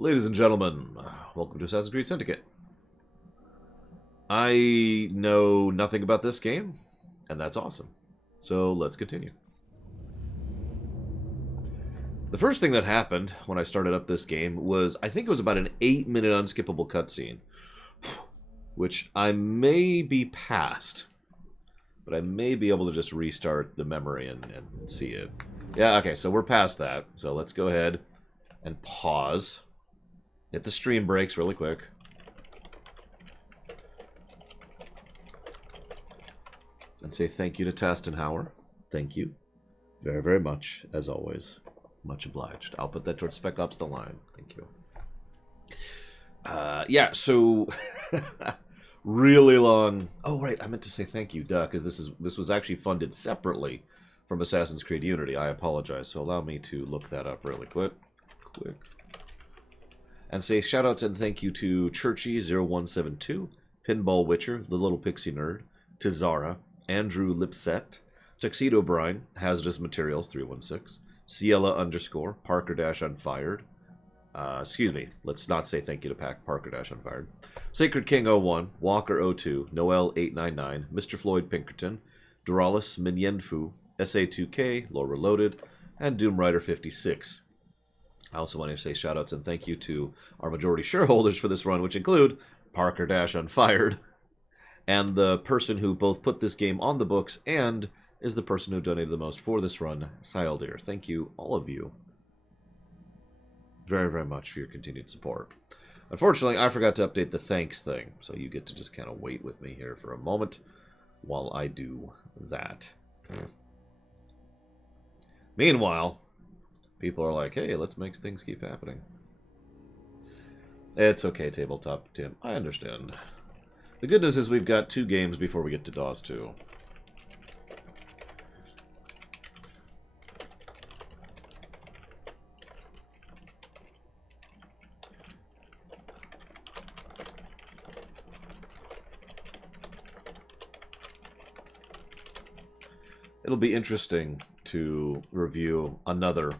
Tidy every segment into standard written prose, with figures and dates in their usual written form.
Ladies and gentlemen, welcome to Assassin's Creed Syndicate. I know nothing about this game, and that's awesome. So let's continue. The first thing that happened when I started up this game was, I think it was about an 8-minute unskippable cutscene, which I may be past, but I may be able to just restart the memory and see it. Yeah, okay, so we're past that. So let's go ahead and pause. Hit the stream brakes really quick. And say thank you to Tastenhauer. Thank you very, very much, as always. Much obliged. I'll put that towards Spec Ops The Line. Thank you. Yeah, so really long. Oh, right, I meant to say thank you, duh, because this was actually funded separately from Assassin's Creed Unity. I apologize. So allow me to look that up really quick. And say shoutouts and thank you to Churchy0172, Pinball Witcher, The Little Pixie Nerd, Tizara, Andrew Lipset, Tuxedo Brine, Hazardous Materials 316, Ciela _ Parker Unfired. Excuse me, let's not say thank you to Parker Unfired. Sacred King 01, Walker 02, Noel 899, Mr. Floyd Pinkerton, Duralis Minyenfu, SA2K, Lore Reloaded, and Doom Rider 56. I also want to say shoutouts and thank you to our majority shareholders for this run, which include Parker Unfired, and the person who both put this game on the books and is the person who donated the most for this run, Sildear. Thank you, all of you, very, very much for your continued support. Unfortunately, I forgot to update the thanks thing, so you get to just kind of wait with me here for a moment while I do that. Meanwhile, people are like, hey, let's make things keep happening. It's okay, Tabletop Tim. I understand. The good news is we've got 2 games before we get to DOS 2. It'll be interesting to review another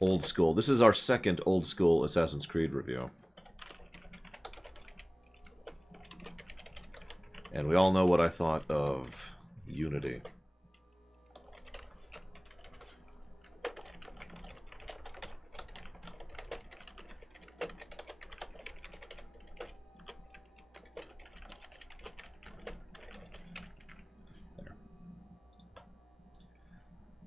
old school. This is our second old school Assassin's Creed review. And we all know what I thought of Unity.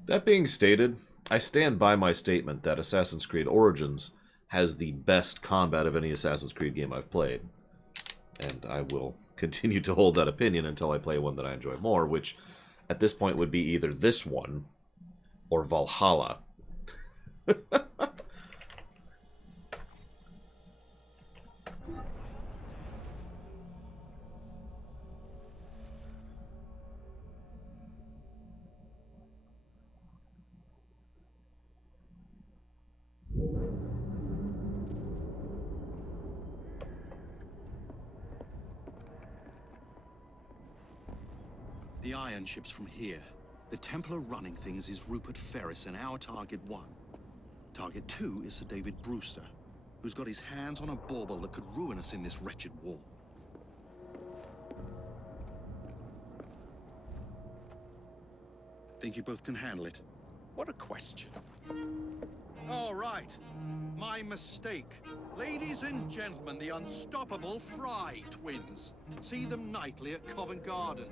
That being stated, I stand by my statement that Assassin's Creed Origins has the best combat of any Assassin's Creed game I've played. And I will continue to hold that opinion until I play one that I enjoy more, which at this point would be either this one or Valhalla. The iron ship's from here. The Templar running things is Rupert Ferris and our target 1. Target 2 is Sir David Brewster, who's got his hands on a bauble that could ruin us in this wretched war. Think you both can handle it? What a question. All right. My mistake. Ladies and gentlemen, the unstoppable Fry twins. See them nightly at Covent Garden.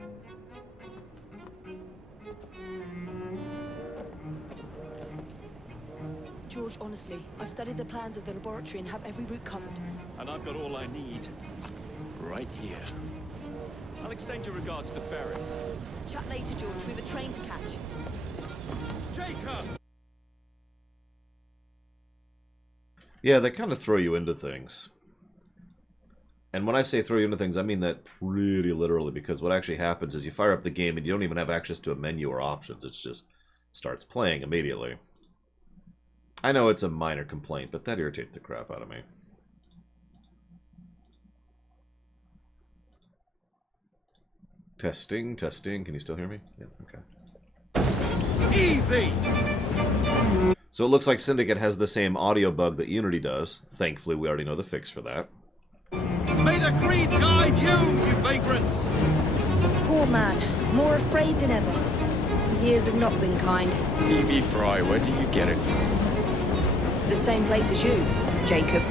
George, honestly, I've studied the plans of the laboratory and have every route covered. And I've got all I need. Right here. I'll extend your regards to Ferris. Chat later, George. We've a train to catch. Jacob! Yeah, they kind of throw you into things. And when I say throw you into things, I mean that pretty literally, because what actually happens is you fire up the game and you don't even have access to a menu or options. It just starts playing immediately. I know it's a minor complaint, but that irritates the crap out of me. Testing, testing. Can you still hear me? Yeah, okay. Evie! So it looks like Syndicate has the same audio bug that Unity does. Thankfully, we already know the fix for that. May the creed guide you vagrants! Poor man, more afraid than ever. Years have not been kind. Phoebe Fry, where do you get it from? The same place as you, Jacob.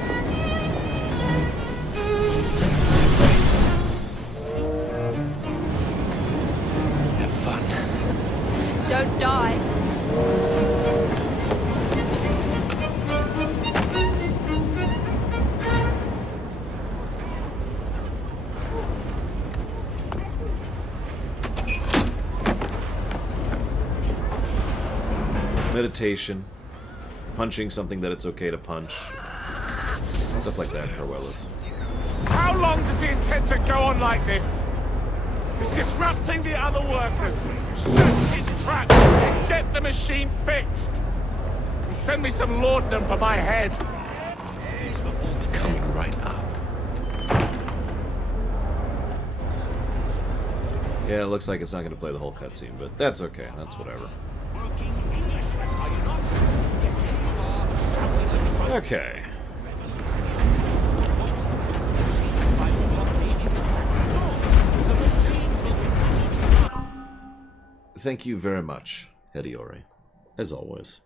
Have fun. Don't die. Meditation. Punching something that it's okay to punch. Stuff like that, Carwellis. How long does he intend to go on like this? He's disrupting the other workers. Shoot his trap and get the machine fixed. And send me some laudanum for my head. Coming right up. Yeah, it looks like it's not going to play the whole cutscene, but that's okay. That's whatever. Okay. Thank you very much, Hediori. As always.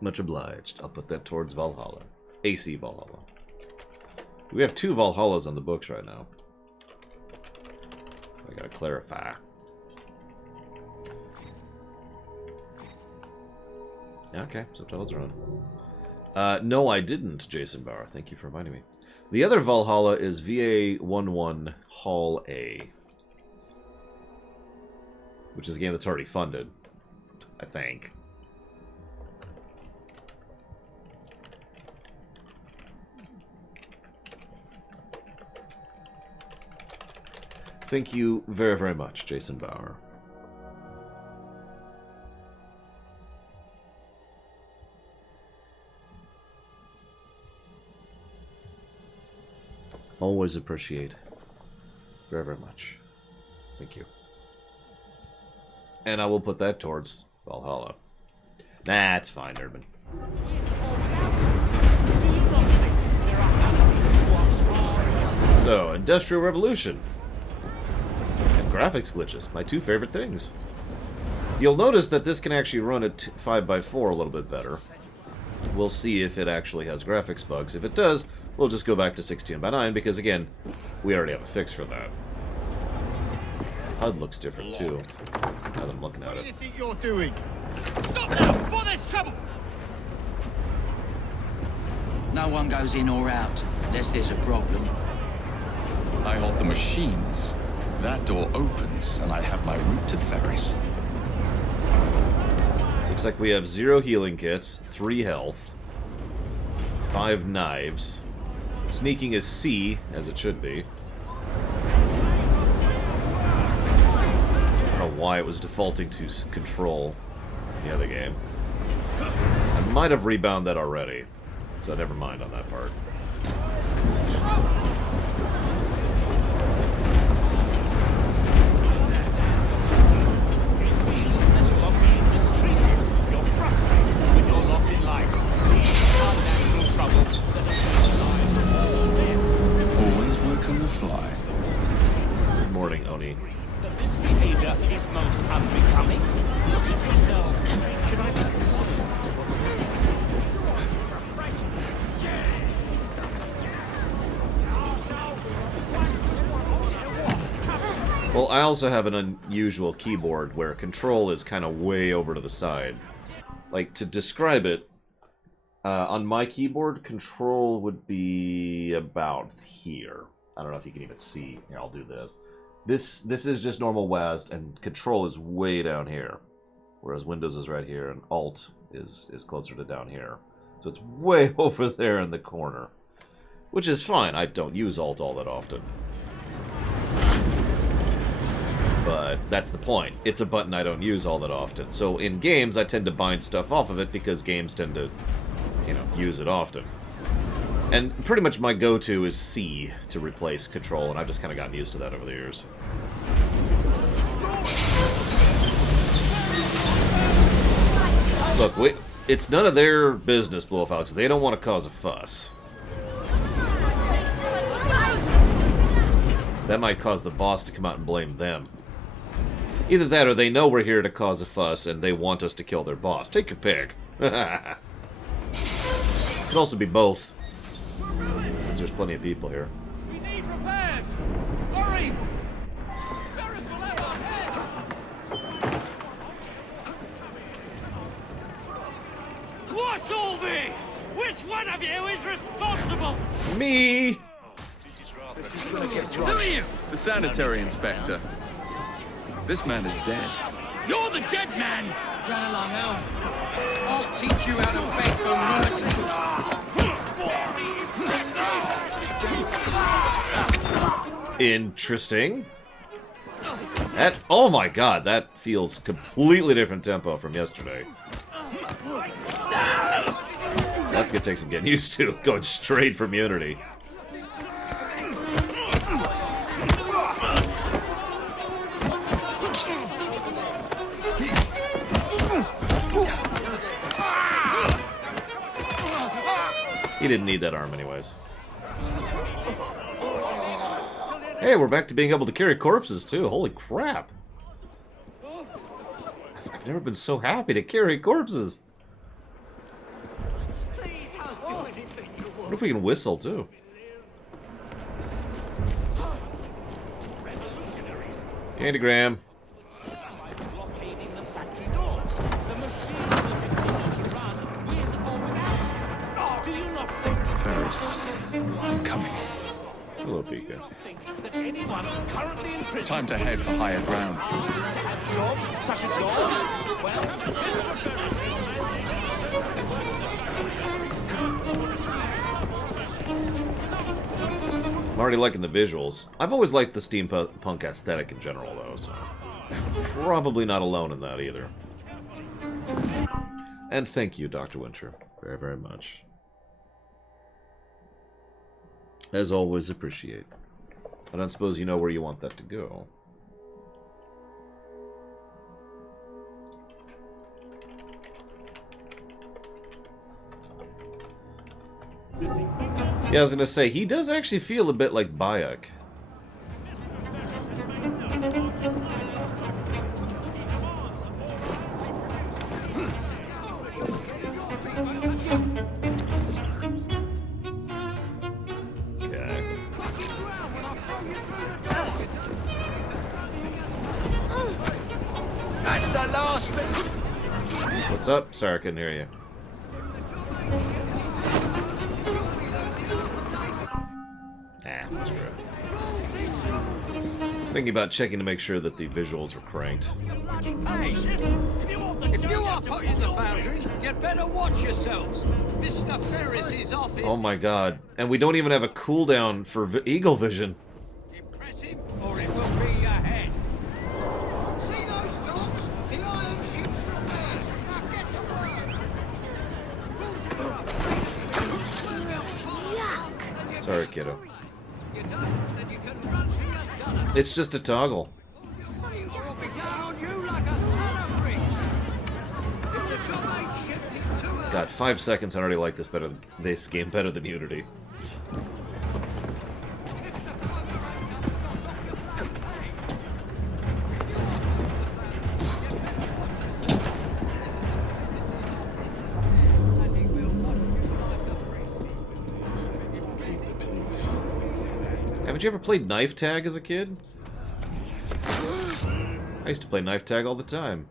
Much obliged. I'll put that towards Valhalla. AC Valhalla. We have 2 Valhallas on the books right now. I gotta clarify. Okay, subtitles are on. No, I didn't, Jason Bauer. Thank you for reminding me. The other Valhalla is VA11 Hall A. Which is a game that's already funded, I think. Thank you very, very much, Jason Bauer. Always appreciate very, very much. Thank you. And I will put that towards Valhalla. Nah, it's fine, Urban. So, Industrial Revolution. And graphics glitches, my 2 favorite things. You'll notice that this can actually run at 5x4 a little bit better. We'll see if it actually has graphics bugs. If it does, we'll just go back to 16:9 because, again, we already have a fix for that. HUD looks different, too, now that I'm looking at it. What do you think you're doing? Stop now, before there's trouble! No one goes in or out, unless there's a problem. I hold the machines. That door opens, and I have my route to Ferris. So looks like we have 0 healing kits, 3 health, 5 knives. Sneaking is C, as it should be. I don't know why it was defaulting to control in the other game. I might have rebound that already, so never mind on that part. Always work on the fly. Good morning, Oni. That this behavior is most unbecoming. Look at yourselves. Should I Well, I also have an unusual keyboard where control is kind of way over to the side. Like, to describe it, on my keyboard, control would be about here. I don't know if you can even see. Here, I'll do this. This is just normal WASD, and control is way down here. Whereas Windows is right here, and Alt is closer to down here. So it's way over there in the corner. Which is fine. I don't use Alt all that often. But that's the point. It's a button I don't use all that often. So in games, I tend to bind stuff off of it because games tend to, you know, use it often. And pretty much my go-to is C to replace control, and I've just kind of gotten used to that over the years. Look, it's none of their business, Blow Off Alex. They don't want to cause a fuss. That might cause the boss to come out and blame them. Either that or they know we're here to cause a fuss and they want us to kill their boss. Take your pick. Could also be both, since there's plenty of people here. We need repairs! Hurry! Ferris will have our heads! What's all this? Which one of you is responsible? Me! Who are you? The sanitary inspector. This man is dead. You're the dead man! Run along, Al. I'll teach you how to beg for mercy. Interesting. Oh my god, that feels completely different tempo from yesterday. That's gonna take some getting used to, going straight from Unity. He didn't need that arm anyways. Hey, we're back to being able to carry corpses too. Holy crap. I've never been so happy to carry corpses. What if we can whistle too? Candygram. Blockading the factory doors. The machine will continue to run with or without. Do you not think? Ferris, I'm coming. Hello, Pika. Think that anyone currently in prison Time to head for higher ground. to have jobs such as yours? Well, Mr. Ferris I'm already liking the visuals. I've always liked the steampunk aesthetic in general, though, so probably not alone in that either. And thank you, Dr. Winter, very, very much. As always, appreciate. I don't suppose you know where you want that to go. Yeah, I was gonna say, he does actually feel a bit like Bayek. Okay. That's the last bit. What's up? Sorry, I couldn't hear you. Nah, screw it. I was thinking about checking to make sure that the visuals were cranked. Hey, if you are put in the foundry, you'd better watch yourselves. Mr. Ferris's office. Oh my god. And we don't even have a cooldown for Eagle Vision. Impress him, or it will be your head. See those docks? The iron ships from there. Now get to work. Sorry, kiddo. You're done, then you can run for your gunner. It's just a toggle. We'll be down on you like a ton of bricks. If the job ain't shifted to her. God, 5 seconds. I already like this game better than Unity. Haven't you ever played knife tag as a kid? I used to play knife tag all the time.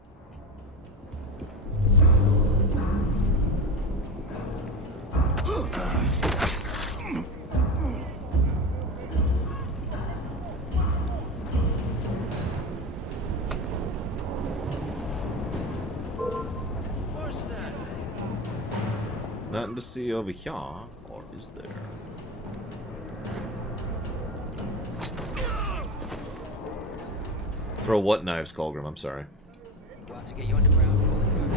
Nothing to see over here, or is there? Throw what knives, Colgrim? I'm sorry. We'll have to get you underground before the crew.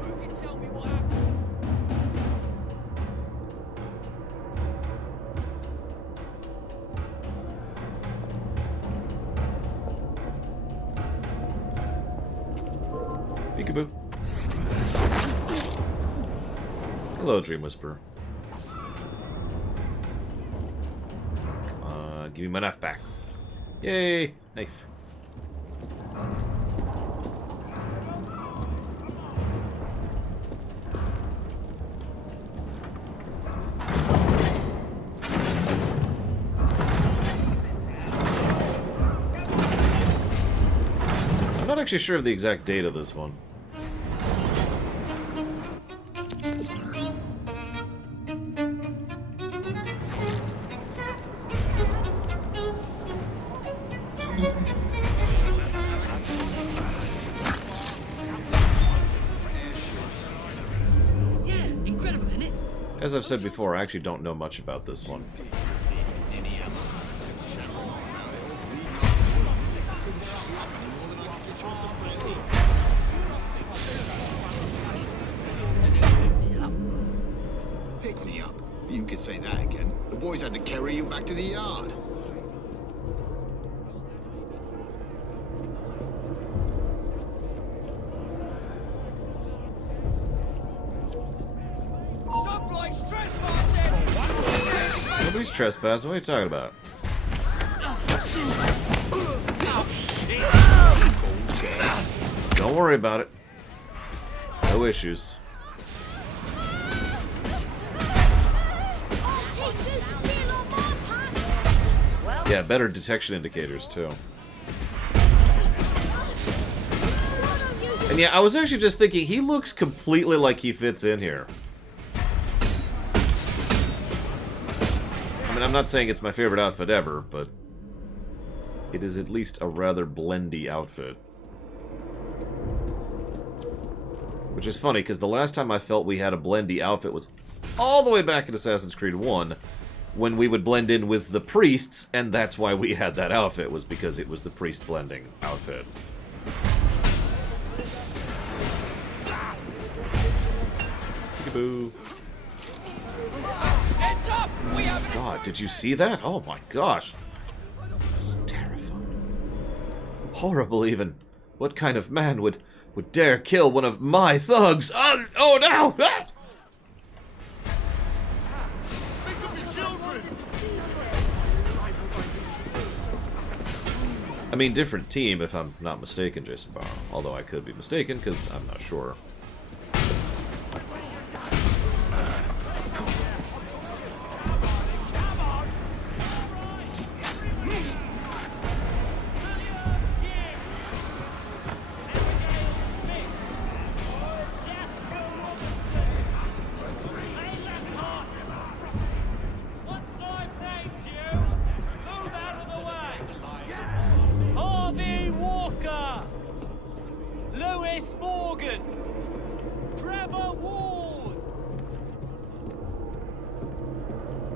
Who can tell me what happened? Hello, Dream Whisperer. Come on, give me my knife back. Yay! Knife. I'm not actually sure of the exact date of this one. Yeah, incredible, isn't it? As I've said before, I actually don't know much about this one. Pick me up. You could say that again. The boys had to carry you back to the yard. Some bloke's trespassing! Nobody's trespassing. What are you talking about? Don't worry about it. No issues. Yeah, better detection indicators, too. And yeah, I was actually just thinking, he looks completely like he fits in here. I mean, I'm not saying it's my favorite outfit ever, but it is at least a rather blendy outfit. Which is funny, because the last time I felt we had a blendy outfit was all the way back in Assassin's Creed 1, when we would blend in with the priests, and that's why we had that outfit, was because it was the priest blending outfit. Peekaboo. Heads up! We have an God, did you see that? Oh my gosh. It's terrifying. Horrible, even. What kind of man would dare kill one of my thugs? Oh no! Ah! I mean, different team, if I'm not mistaken, Jason Barr. Although I could be mistaken, because I'm not sure.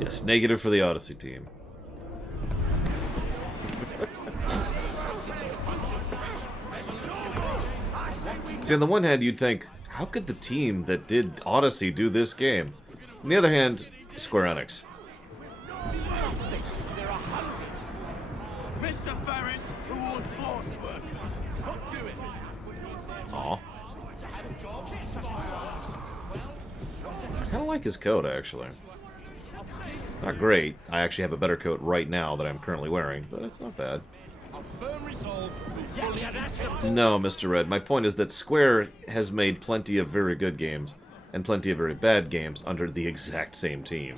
Yes, negative for the Odyssey team. See, on the one hand, you'd think, how could the team that did Odyssey do this game? On the other hand, Square Enix. Mr. Ferris towards forced workers. Not do it. Aw. I kind of like his coat, actually. Not great. I actually have a better coat right now that I'm currently wearing, but it's not bad. No, Mr. Red. My point is that Square has made plenty of very good games and plenty of very bad games under the exact same team.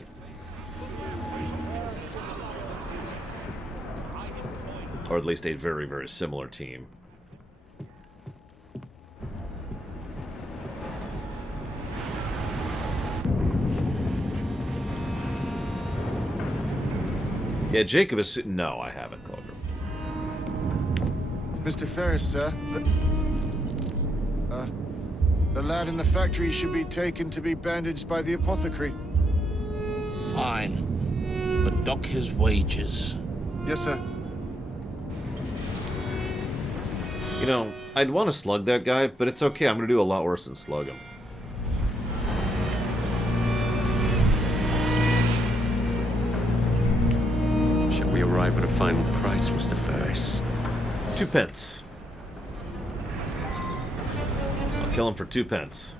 Or at least a very, very similar team. Yeah, Jacob is... No, I haven't, Clover. Mr. Ferris, sir. The lad in the factory should be taken to be bandaged by the apothecary. Fine. But dock his wages. Yes, sir. You know, I'd want to slug that guy, but it's okay. I'm going to do a lot worse than slug him. Shall we arrive at a final price, Mr. Ferris? 2 pence. I'll kill him for 2 pence.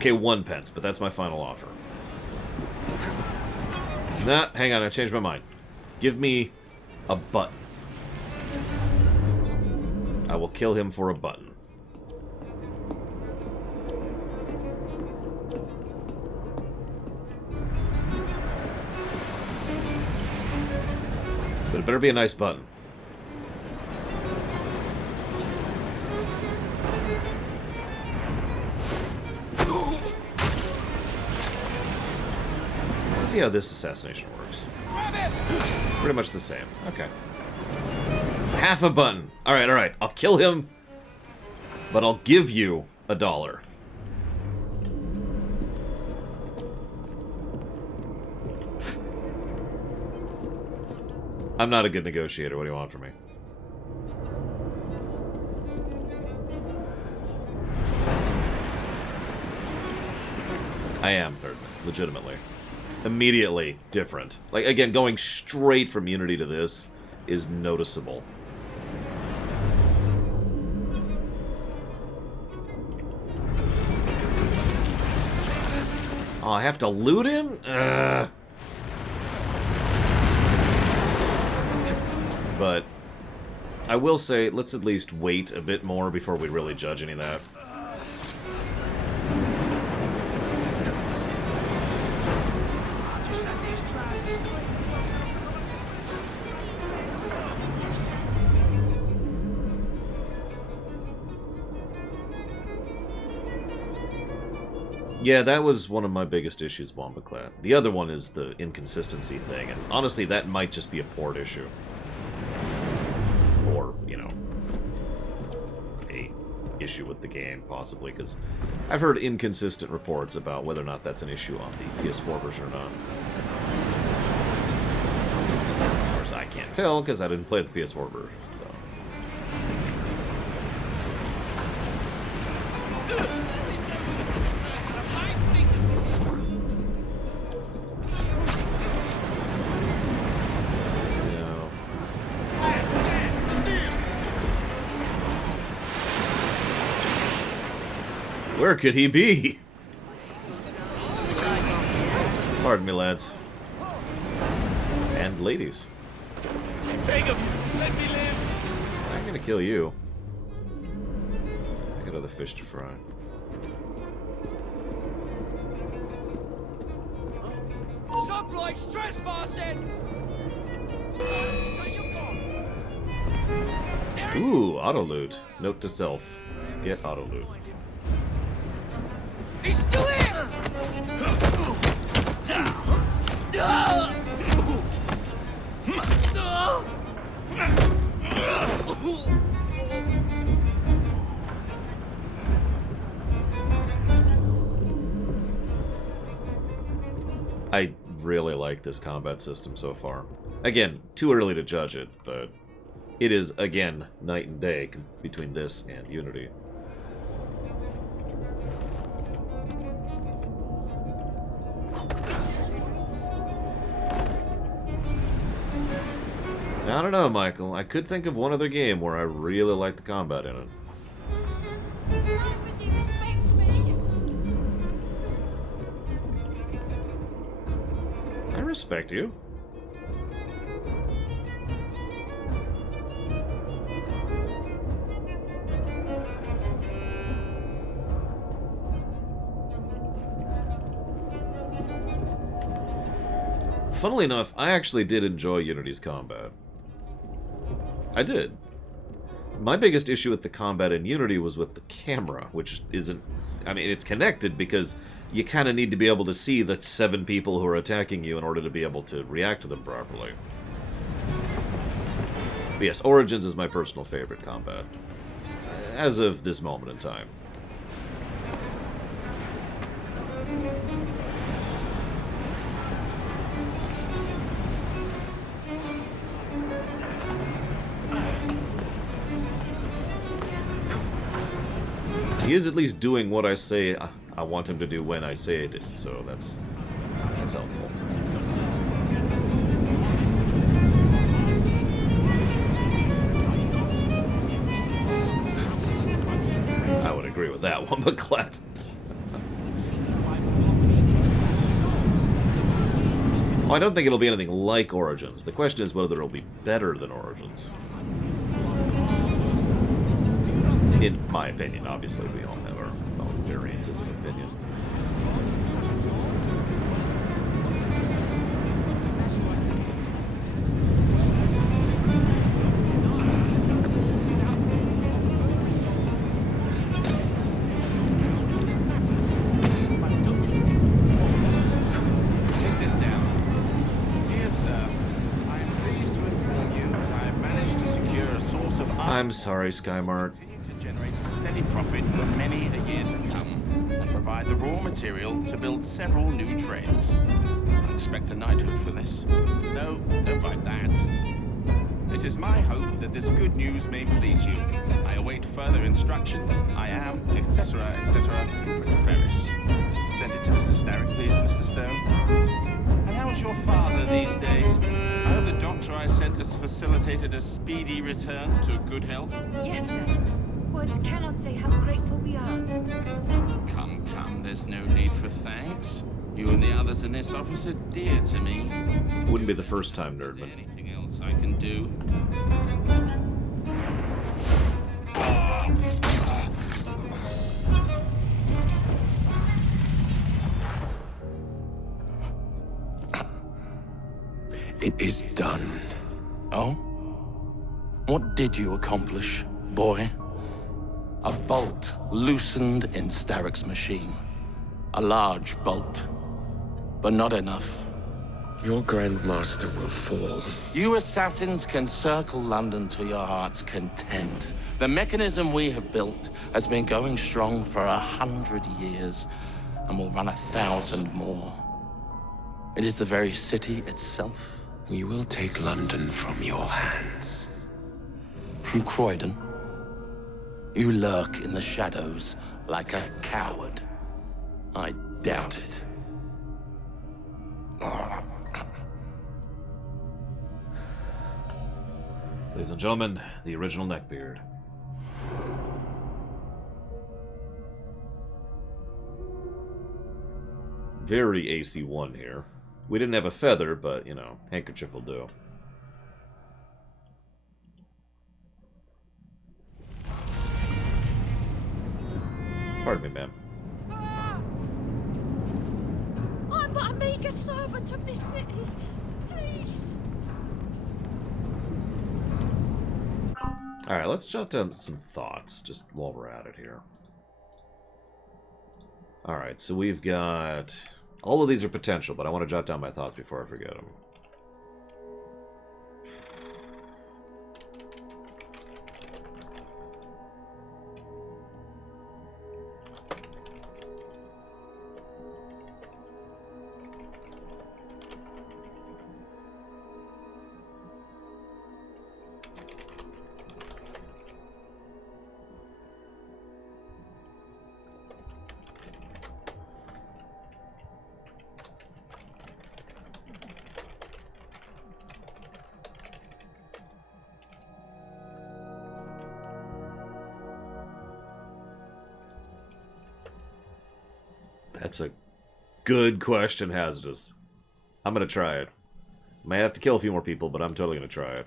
Okay, 1 pence, but that's my final offer. Nah, hang on, I changed my mind. Give me a button. I will kill him for a button. But it better be a nice button. Let's see how this assassination works. Pretty much the same. Okay. Half a button. Alright, alright. I'll kill him, but I'll give you $1. I'm not a good negotiator. What do you want from me? I am, legitimately. Immediately different. Like, again, going straight from Unity to this is noticeable. Oh, I have to loot him? But I will say, let's at least wait a bit more before we really judge any of that. Yeah, that was one of my biggest issues, Wombaclat. The other one is the inconsistency thing, and honestly, that might just be a port issue. Or, you know, a issue with the game, possibly, because I've heard inconsistent reports about whether or not that's an issue on the PS4 version or not. Of course, I can't tell, because I didn't play the PS4 version, so... Where could he be? Pardon me, lads. And ladies. I beg of you, let me live. I'm gonna kill you. I got other fish to fry. Stop like trespassing. Ooh, auto loot. Note to self: get auto loot. He's still here! I really like this combat system so far. Again, too early to judge it, but it is, again, night and day between this and Unity. I don't know, Michael. I could think of one other game where I really like the combat in it. Nobody respects me. I respect you. Funnily enough, I actually did enjoy Unity's combat. I did. My biggest issue with the combat in Unity was with the camera, which isn't... I mean, it's connected because you kind of need to be able to see the 7 people who are attacking you in order to be able to react to them properly. But yes, Origins is my personal favorite combat, as of this moment in time. He is at least doing what I say I want him to do when I say it, so that's helpful. I would agree with that one, but glad. Well, I don't think it'll be anything like Origins. The question is whether it'll be better than Origins. In my opinion, obviously, we all have our own variances of opinion. I'm sorry, Skymart. To generate a steady profit for many a year to come, and provide the raw material to build several new trains. Don't expect a knighthood for this. No, don't write that. It is my hope that this good news may please you. I await further instructions. I am, etc., Rupert Ferris. Send it to Mr. Starrick, please, Mr. Stone. And how's your father these days? I hope the doctor I sent has facilitated a speedy return to good health. Yes, sir. Words cannot say how grateful we are. Come, come, there's no need for thanks. You and the others in this office are dear to me. Wouldn't be the first time, Nerdman. Anything else I can do? It is done. Oh? What did you accomplish, boy? A bolt loosened in Starrick's machine. A large bolt. But not enough. Your Grandmaster will fall. You assassins can circle London to your heart's content. The mechanism we have built has been going strong for 100 years, and will run 1,000 more. It is the very city itself. We will take London from your hands. From Croydon? You lurk in the shadows like a coward. I doubt it. Ladies and gentlemen, the original neckbeard. Very AC1 here. We didn't have a feather, but, you know, handkerchief will do. Pardon me, ma'am. I'm but a meager servant of this city. Please. Alright, let's jot down some thoughts, just while we're at it here. Alright, so we've got... All of these are potential, but I want to jot down my thoughts before I forget them. That's a good question, Hazardous. I'm gonna try it. May have to kill a few more people, but I'm totally gonna try it.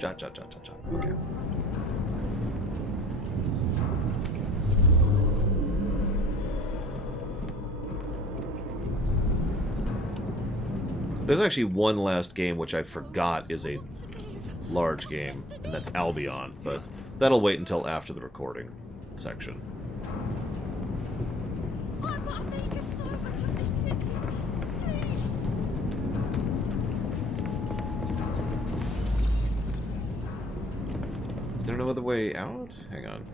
Jot. Okay. There's actually one last game which I forgot is a large game, and that's Albion, but that'll wait until after the recording section. I'm but a meager servant of this city. Please. Is there no other way out? Hang on.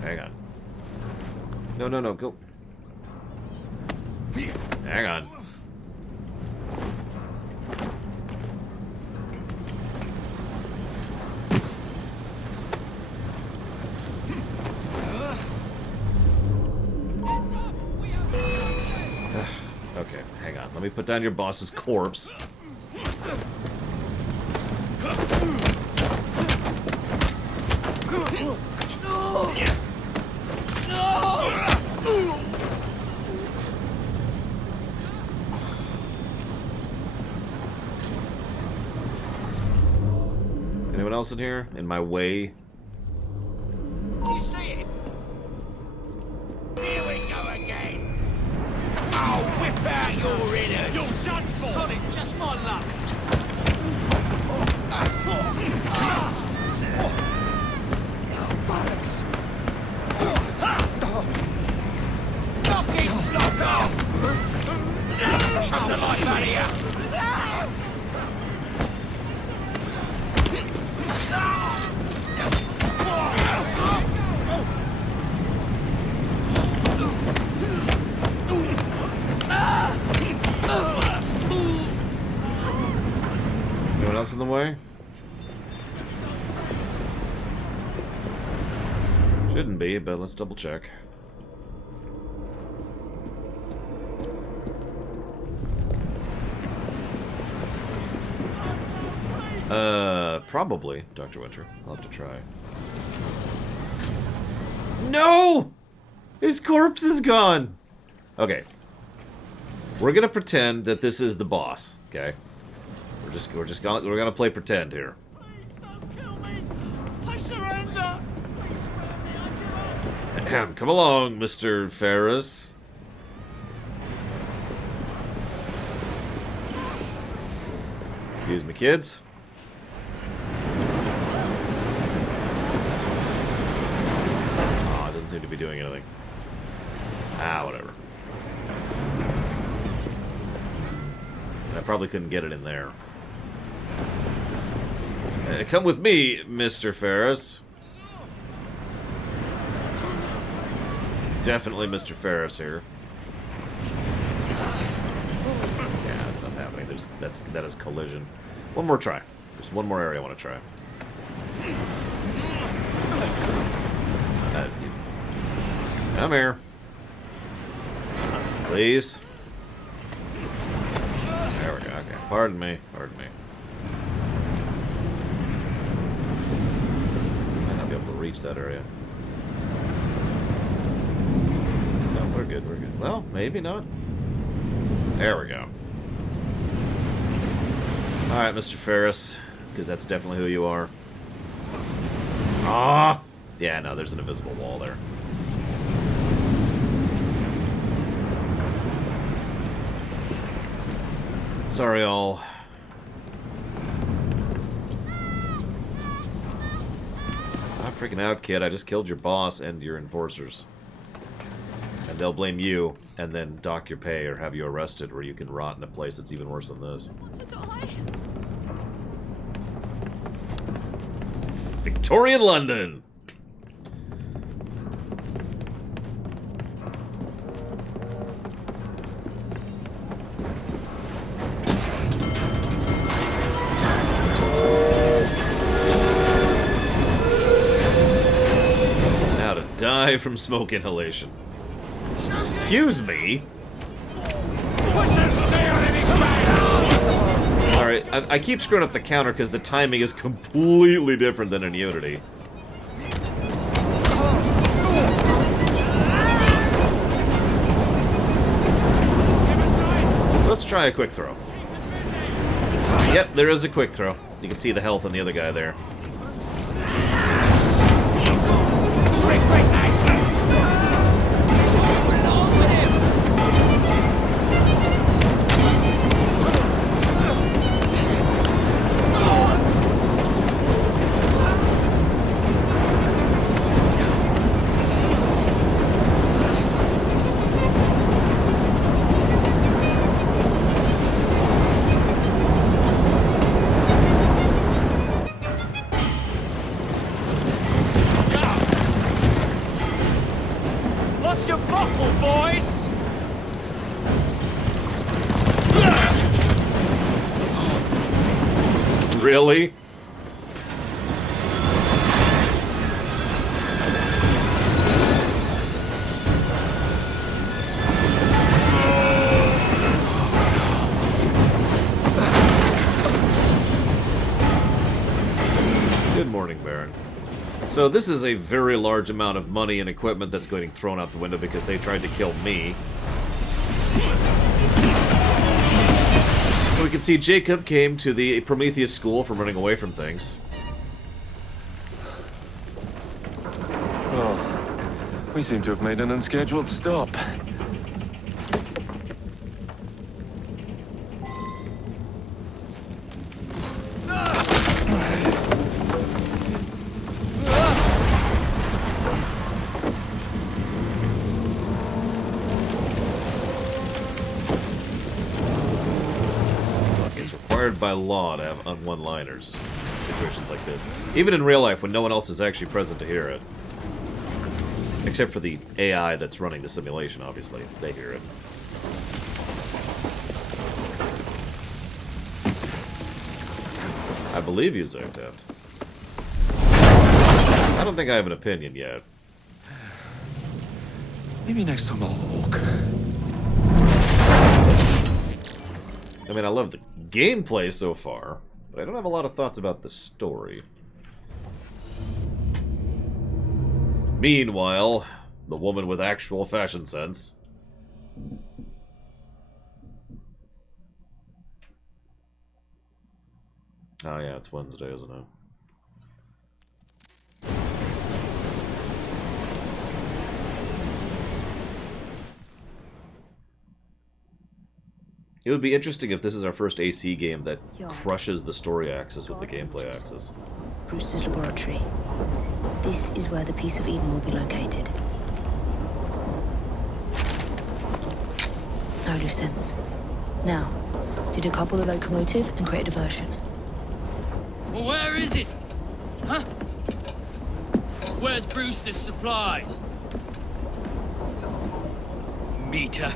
Hang on. No, no, no, go. Hang on. Okay, hang on. Let me put down your boss's corpse. Anyone else in here? In my way? You see it? Here we go again. I'll whip out your innards. You're done for. Sonic, just my luck. Bollocks. Knock it, knock off. Shut the life out of you. Anyone else in the way? Shouldn't be, but let's double check. Probably, Dr. Winter. I'll have to try. No! His corpse is gone! Okay. We're gonna pretend that this is the boss, okay? We're gonna play pretend here. Please don't kill me. I surrender. Come along, Mr. Ferris. Excuse me, kids. Oh, it doesn't seem to be doing anything. Ah, whatever. I probably couldn't get it in there. Come with me, Mr. Ferris. Definitely Mr. Ferris here. Yeah, that's not happening. That is collision. One more try. There's one more area I want to try. Come here. Please. There we go. Okay. Pardon me. Pardon me. Might not be able to reach that area. No, we're good. We're good. Well, maybe not. There we go. Alright, Mr. Ferris. Because that's definitely who you are. Ah! Yeah, no, there's an invisible wall there. Sorry, all. Stop freaking out, kid. I just killed your boss and your enforcers. And they'll blame you, and then dock your pay or have you arrested, where you can rot in a place that's even worse than this. Want to die? Victorian London! Now to die from smoke inhalation. Excuse me? Sorry, I keep screwing up the counter because the timing is completely different than in Unity. So let's try a quick throw. Yep, there is a quick throw. You can see the health on the other guy there. your bottle, boys! Really? Good morning, Baron. So this is a very large amount of money and equipment that's getting thrown out the window because they tried to kill me. We can see Jacob came to the Prometheus school for running away from things. Oh, we seem to have made an unscheduled stop. By law to have one-liners in situations like this. Even in real life when no one else is actually present to hear it. Except for the AI that's running the simulation, obviously. They hear it. I believe you zonked out. I don't think I have an opinion yet. Maybe next time I'll walk. I mean, I love the gameplay so far, but I don't have a lot of thoughts about the story. Meanwhile, the woman with actual fashion sense. Oh yeah, it's Wednesday, isn't it? It would be interesting if this is our first AC game that crushes the story axis with the gameplay axis. Brewster's laboratory. This is where the piece of Eden will be located. No loose ends. Now, decouple the locomotive and create a diversion. Well, where is it? Huh? Where's Brewster's supplies? Meter.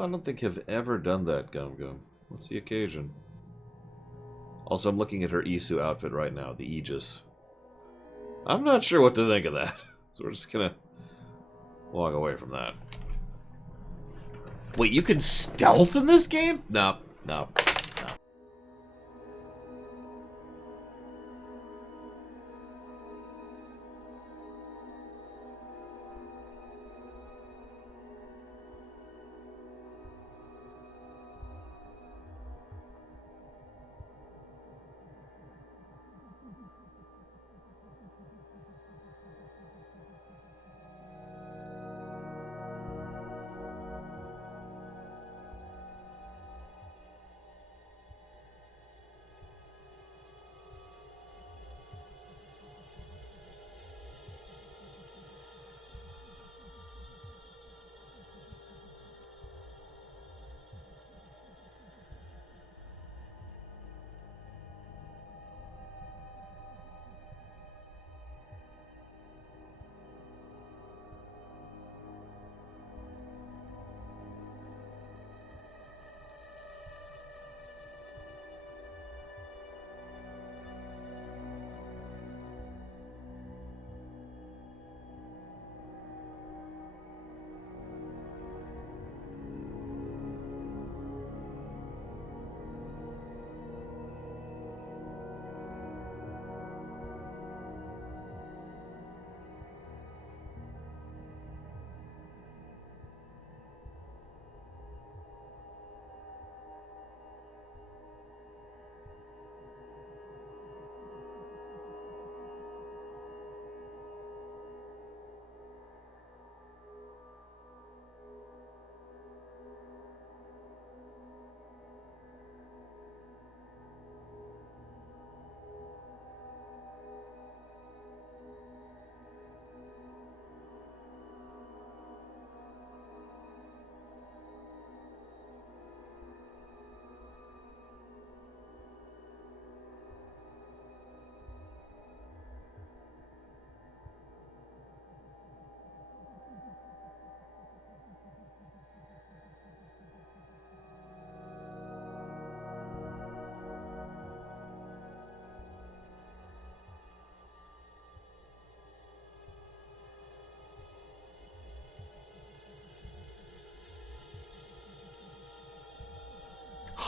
I don't think have ever done that, Gum Gum. What's the occasion? Also, I'm looking at her Isu outfit right now, the Aegis. I'm not sure what to think of that. So we're just gonna walk away from that. Wait, you can stealth in this game? No, no.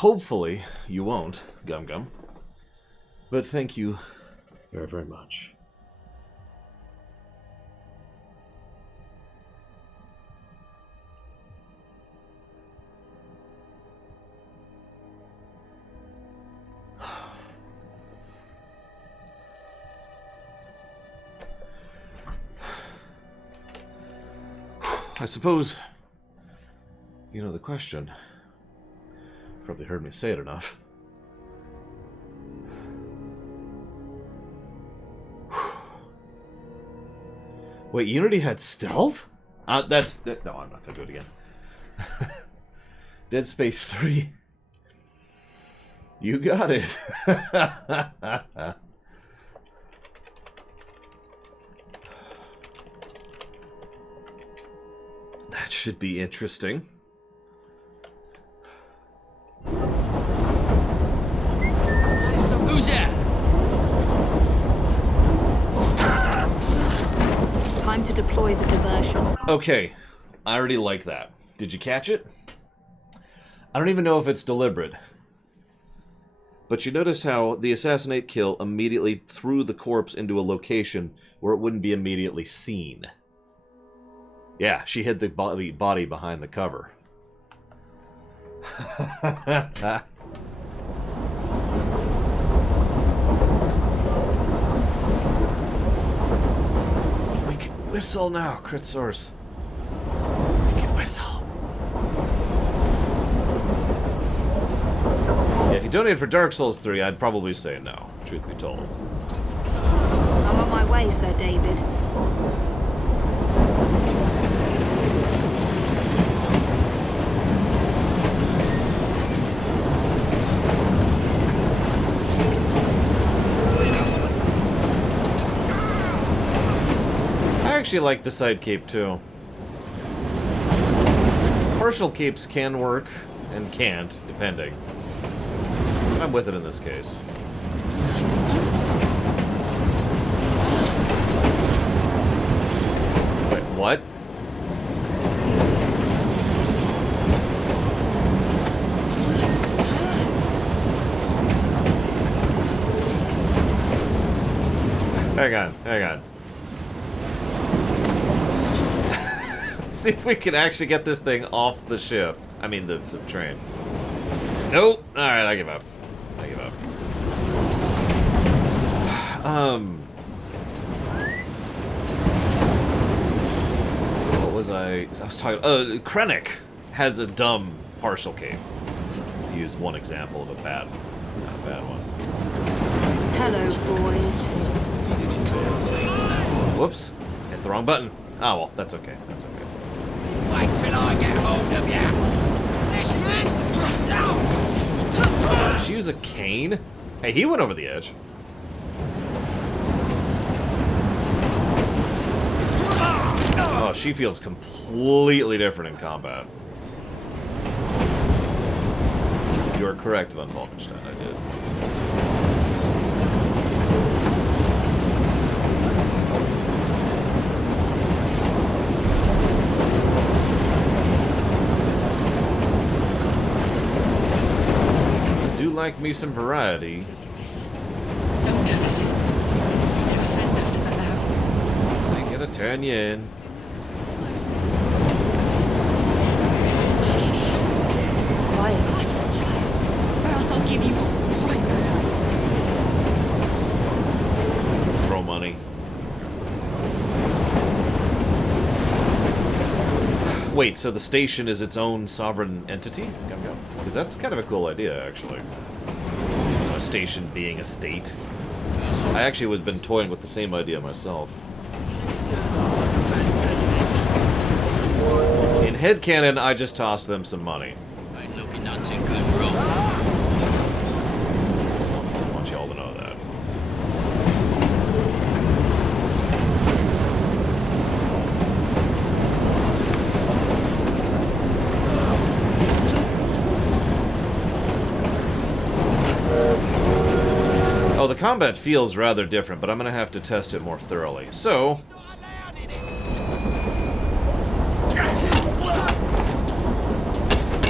Hopefully, you won't, Gum Gum. But thank you very, very much. I suppose, you know the question. Probably heard me say it enough. Wait, Unity had stealth? No, I'm not gonna do it again. Dead Space 3. You got it. That should be interesting. Who's there? Time to deploy the diversion. Okay, I already like that. Did you catch it? I don't even know if it's deliberate. But you notice how the assassinate kill immediately threw the corpse into a location where it wouldn't be immediately seen. Yeah, she hid the body behind the cover. We can whistle now, crit source. We can whistle. Yeah, if you donate for Dark Souls 3, I'd probably say no, truth be told. I'm on my way, Sir David. I actually like the side cape too. Partial capes can work and can't, depending. I'm with it in this case. Wait, what? Hang on, hang on. Let's see if we can actually get this thing off the ship. I mean, the train. Nope. Alright, I give up. I give up. What was I was talking... Krennic has a dumb partial cape. To use one example of a bad... not a bad one. Hello, boys. Whoops. Hit the wrong button. Oh, well, that's okay. That's okay. Wait till I get hold of ya. Did she use a cane? Hey, he went over the edge. Oh, she feels completely different in combat. You are correct, Von Falkenstein. I did. Like me some variety. Don't tell us it. You never sent us to the lab. I ain't gonna turn you in. Quiet. Or else I'll give you right blood. Throw money. Wait, so the station is its own sovereign entity? Because that's kind of a cool idea, actually. A station being a state. I actually have been toying with the same idea myself. In headcanon, I just tossed them some money. Ain't looking not too good for all. So I want you all to know that. Oh, the combat feels rather different, but I'm going to have to test it more thoroughly. So...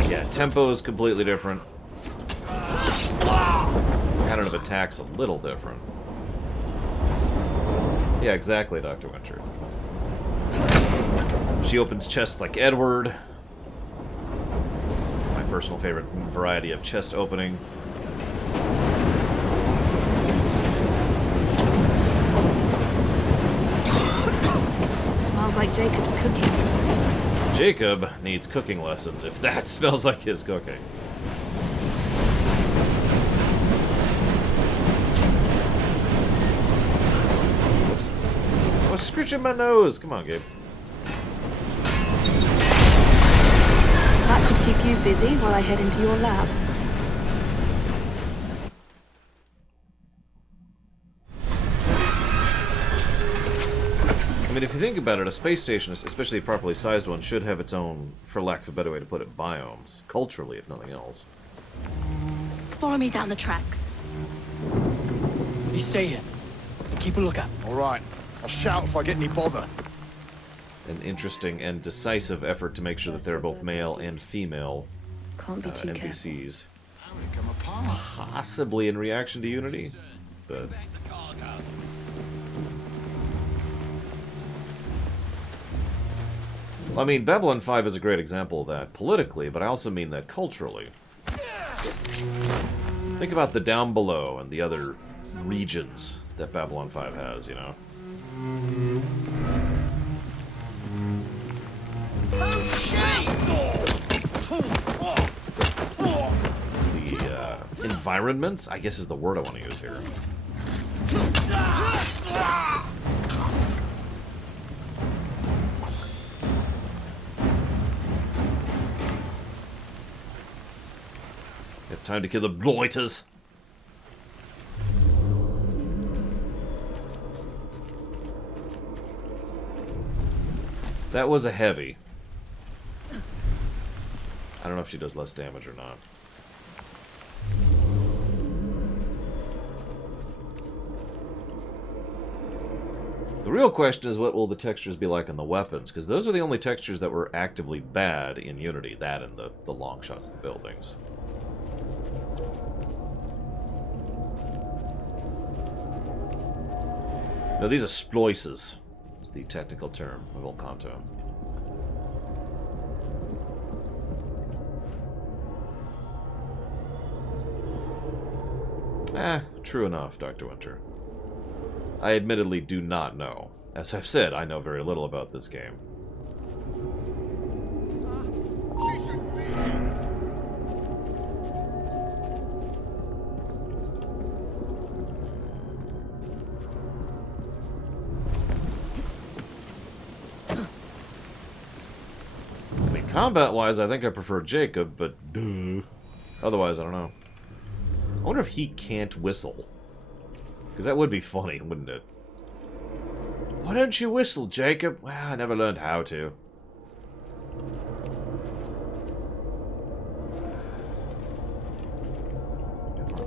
yeah, tempo is completely different. Pattern of attack's a little different. Yeah, exactly, Dr. Winter. She opens chests like Edward. My personal favorite variety of chest opening. Smells like Jacob's cooking. Jacob needs cooking lessons if that smells like his cooking. Whoops. I was scratching my nose. Come on, Gabe. That should keep you busy while I head into your lab. I mean, if you think about it, a space station, especially a properly sized one, should have its own, for lack of a better way to put it, biomes. Culturally, if nothing else. Follow me down the tracks. You stay here and keep a lookout. All right. I'll shout if I get any bother. An interesting and decisive effort to make sure that they're both male and female Can't be too careful. NPCs. How would it come apart? Possibly in reaction to Unity, but... I mean, Babylon 5 is a great example of that politically, but I also mean that culturally. Think about the down below and the other regions that Babylon 5 has, you know? The environments, I guess is the word I want to use here. Time to kill the blighters. That was a heavy. I don't know if she does less damage or not. The real question is, what will the textures be like on the weapons? Because those are the only textures that were actively bad in Unity. That and the long shots of the buildings. No, these are splices, is the technical term of Volcanto. True enough, Dr. Winter. I admittedly do not know. As I've said, I know very little about this game. Combat-wise, I think I prefer Jacob, but duh. Otherwise, I don't know. I wonder if he can't whistle. Because that would be funny, wouldn't it? Why don't you whistle, Jacob? Well, I never learned how to.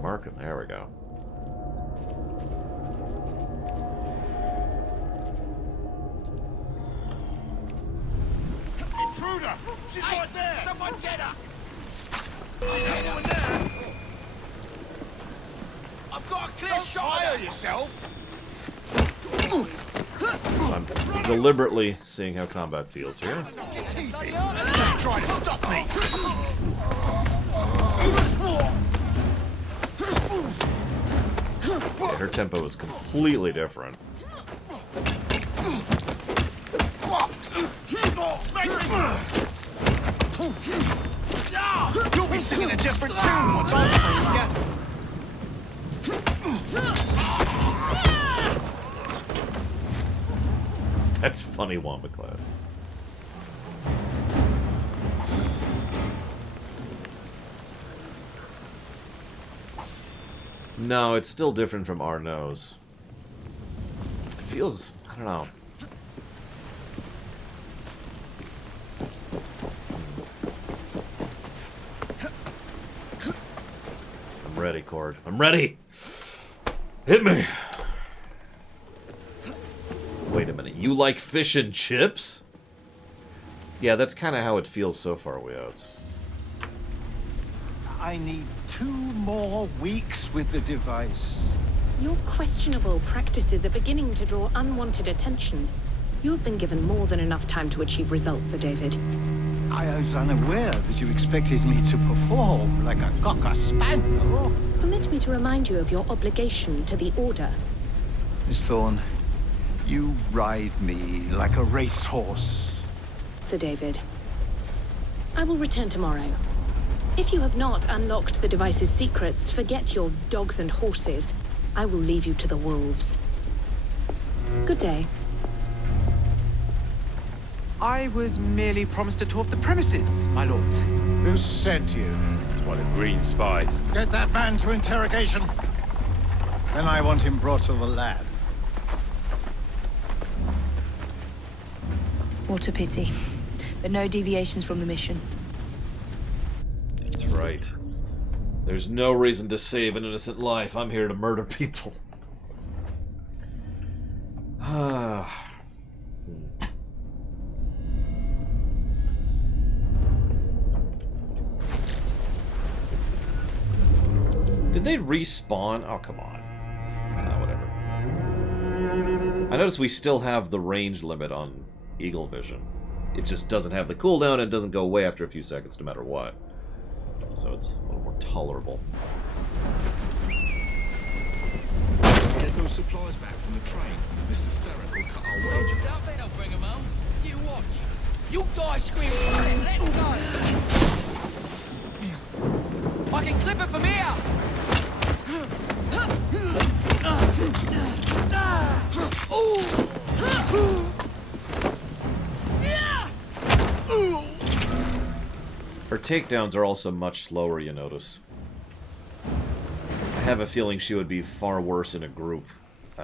Mark him. There we go. Intruder! She's right there! Someone get her! I've got a clear shot! Fire yourself! I'm deliberately seeing how combat feels here. Just try to stop me! Yeah, her tempo is completely different. You'll be singing a different tune once I'm free, yeah? That's funny, Wombaclad. No, it's still different from Arnaud's. It feels... I don't know. I'm ready, Cord. I'm ready! Hit me! Wait a minute. You like fish and chips? Yeah, that's kind of how it feels so far, Weouts. I need 2 more weeks with the device. Your questionable practices are beginning to draw unwanted attention. You have been given more than enough time to achieve results, Sir David. I was unaware that you expected me to perform like a cocker spaniel. Permit me to remind you of your obligation to the Order. Miss Thorne, you ride me like a racehorse. Sir David. I will return tomorrow. If you have not unlocked the device's secrets, forget your dogs and horses. I will leave you to the wolves. Good day. I was merely promised a tour of the premises, my lords. Who sent you? It's one of Green spies. Get that man to interrogation. Then I want him brought to the lab. What a pity. But no deviations from the mission. That's right. There's no reason to save an innocent life. I'm here to murder people. Did they respawn? Oh, come on. Whatever. I notice we still have the range limit on Eagle Vision. It just doesn't have the cooldown and it doesn't go away after a few seconds no matter what. So it's a little more tolerable. Get those supplies back from the train. Mr. Sterrett will cut our wages. They don't bring 'em home. You watch. You die screaming. Let's go. I can clip it from here. Her takedowns are also much slower, you notice. I have a feeling she would be far worse in a group,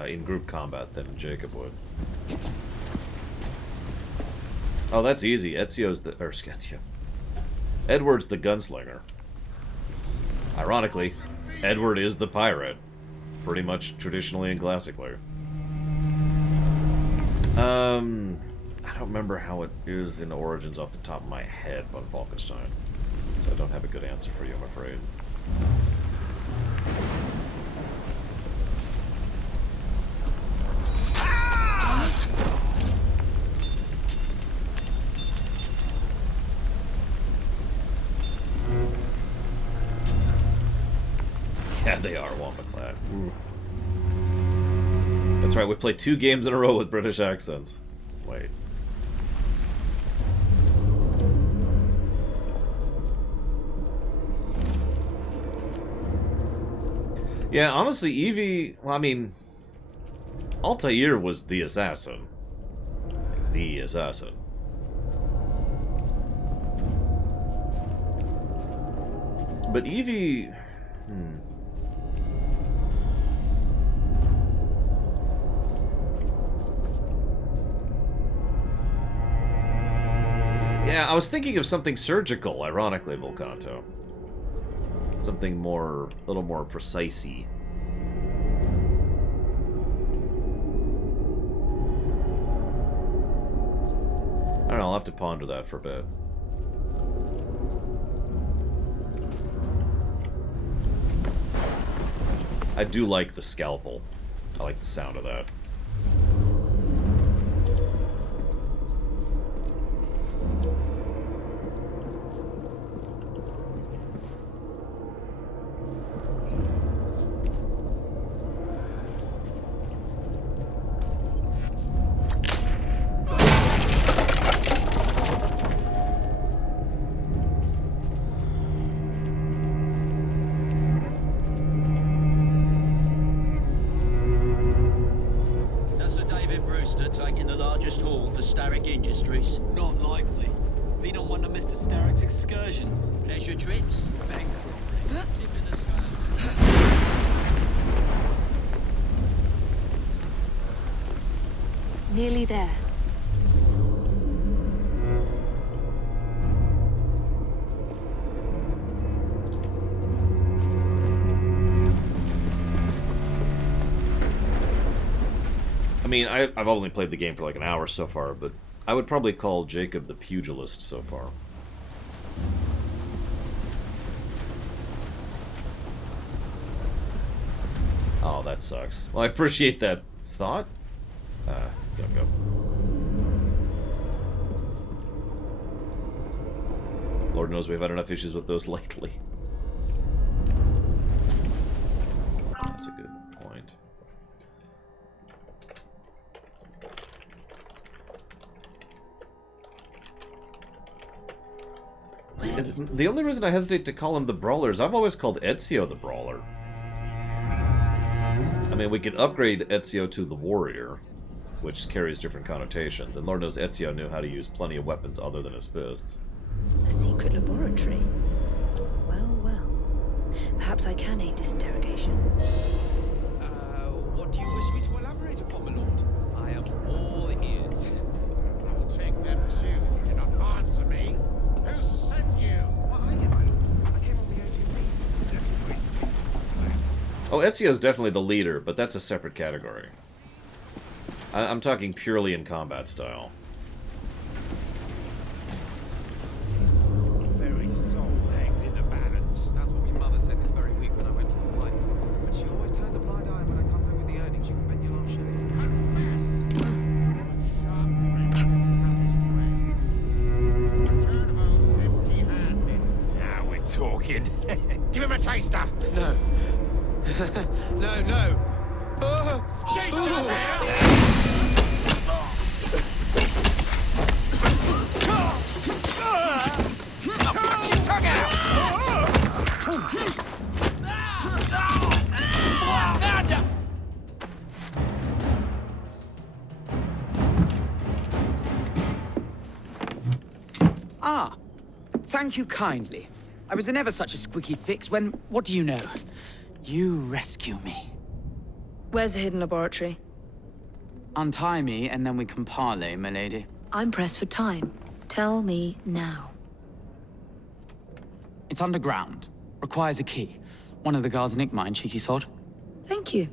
in group combat than Jacob would. Oh, that's easy. Edward's the gunslinger. Ironically, Edward is the pirate. Pretty much traditionally and classically. I don't remember how it is in Origins off the top of my head on Falkenstein. So I don't have a good answer for you, I'm afraid. Yeah, they are Wampaclad. That's right, we played 2 games in a row with British accents. Wait. Yeah, honestly, Evie... Well, I mean... Altair was the assassin. The assassin. But Evie... Yeah, I was thinking of something surgical, ironically, Volcanto. Something more, a little more precise-y. I don't know, I'll have to ponder that for a bit. I do like the scalpel. I like the sound of that. Taking the largest haul for Starrick Industries? Not likely. Been on one of Mr. Starrick's excursions. Pleasure trips? Bank robbery. Tipping the scales. Nearly there. I mean, I've only played the game for like an hour so far, but I would probably call Jacob the pugilist so far. Oh, that sucks. Well, I appreciate that thought. Don't go. Lord knows we've had enough issues with those lately. That's a good point. See, the only reason I hesitate to call him the Brawler is I've always called Ezio the Brawler. I mean, we could upgrade Ezio to the Warrior, which carries different connotations, and Lord knows Ezio knew how to use plenty of weapons other than his fists. A secret laboratory? Well, well. Perhaps I can aid this interrogation. What do you wish me to elaborate upon, my lord? I am all ears. I will take them too if you do not answer me. Who sent you? Well, I did, my lord. I came on the OTP. Oh, Ezio's definitely the leader, but that's a separate category. I'm talking purely in combat style. Very soul hangs in the balance. That's what my mother said this very week when I went to the fight. But she always turns a blind eye when I come home with the earnings. You can bet your last shilling. Return home empty-handed. Now we're talking. Give him a taster. No. No. Chase him there. Cut your tongue out. Ah, thank you kindly. I was in ever such a squeaky fix when, what do you know? You rescue me. Where's the hidden laboratory? Untie me, and then we can parley, my lady. I'm pressed for time. Tell me now. It's underground. Requires a key. One of the guards nicked mine, cheeky sod. Thank you.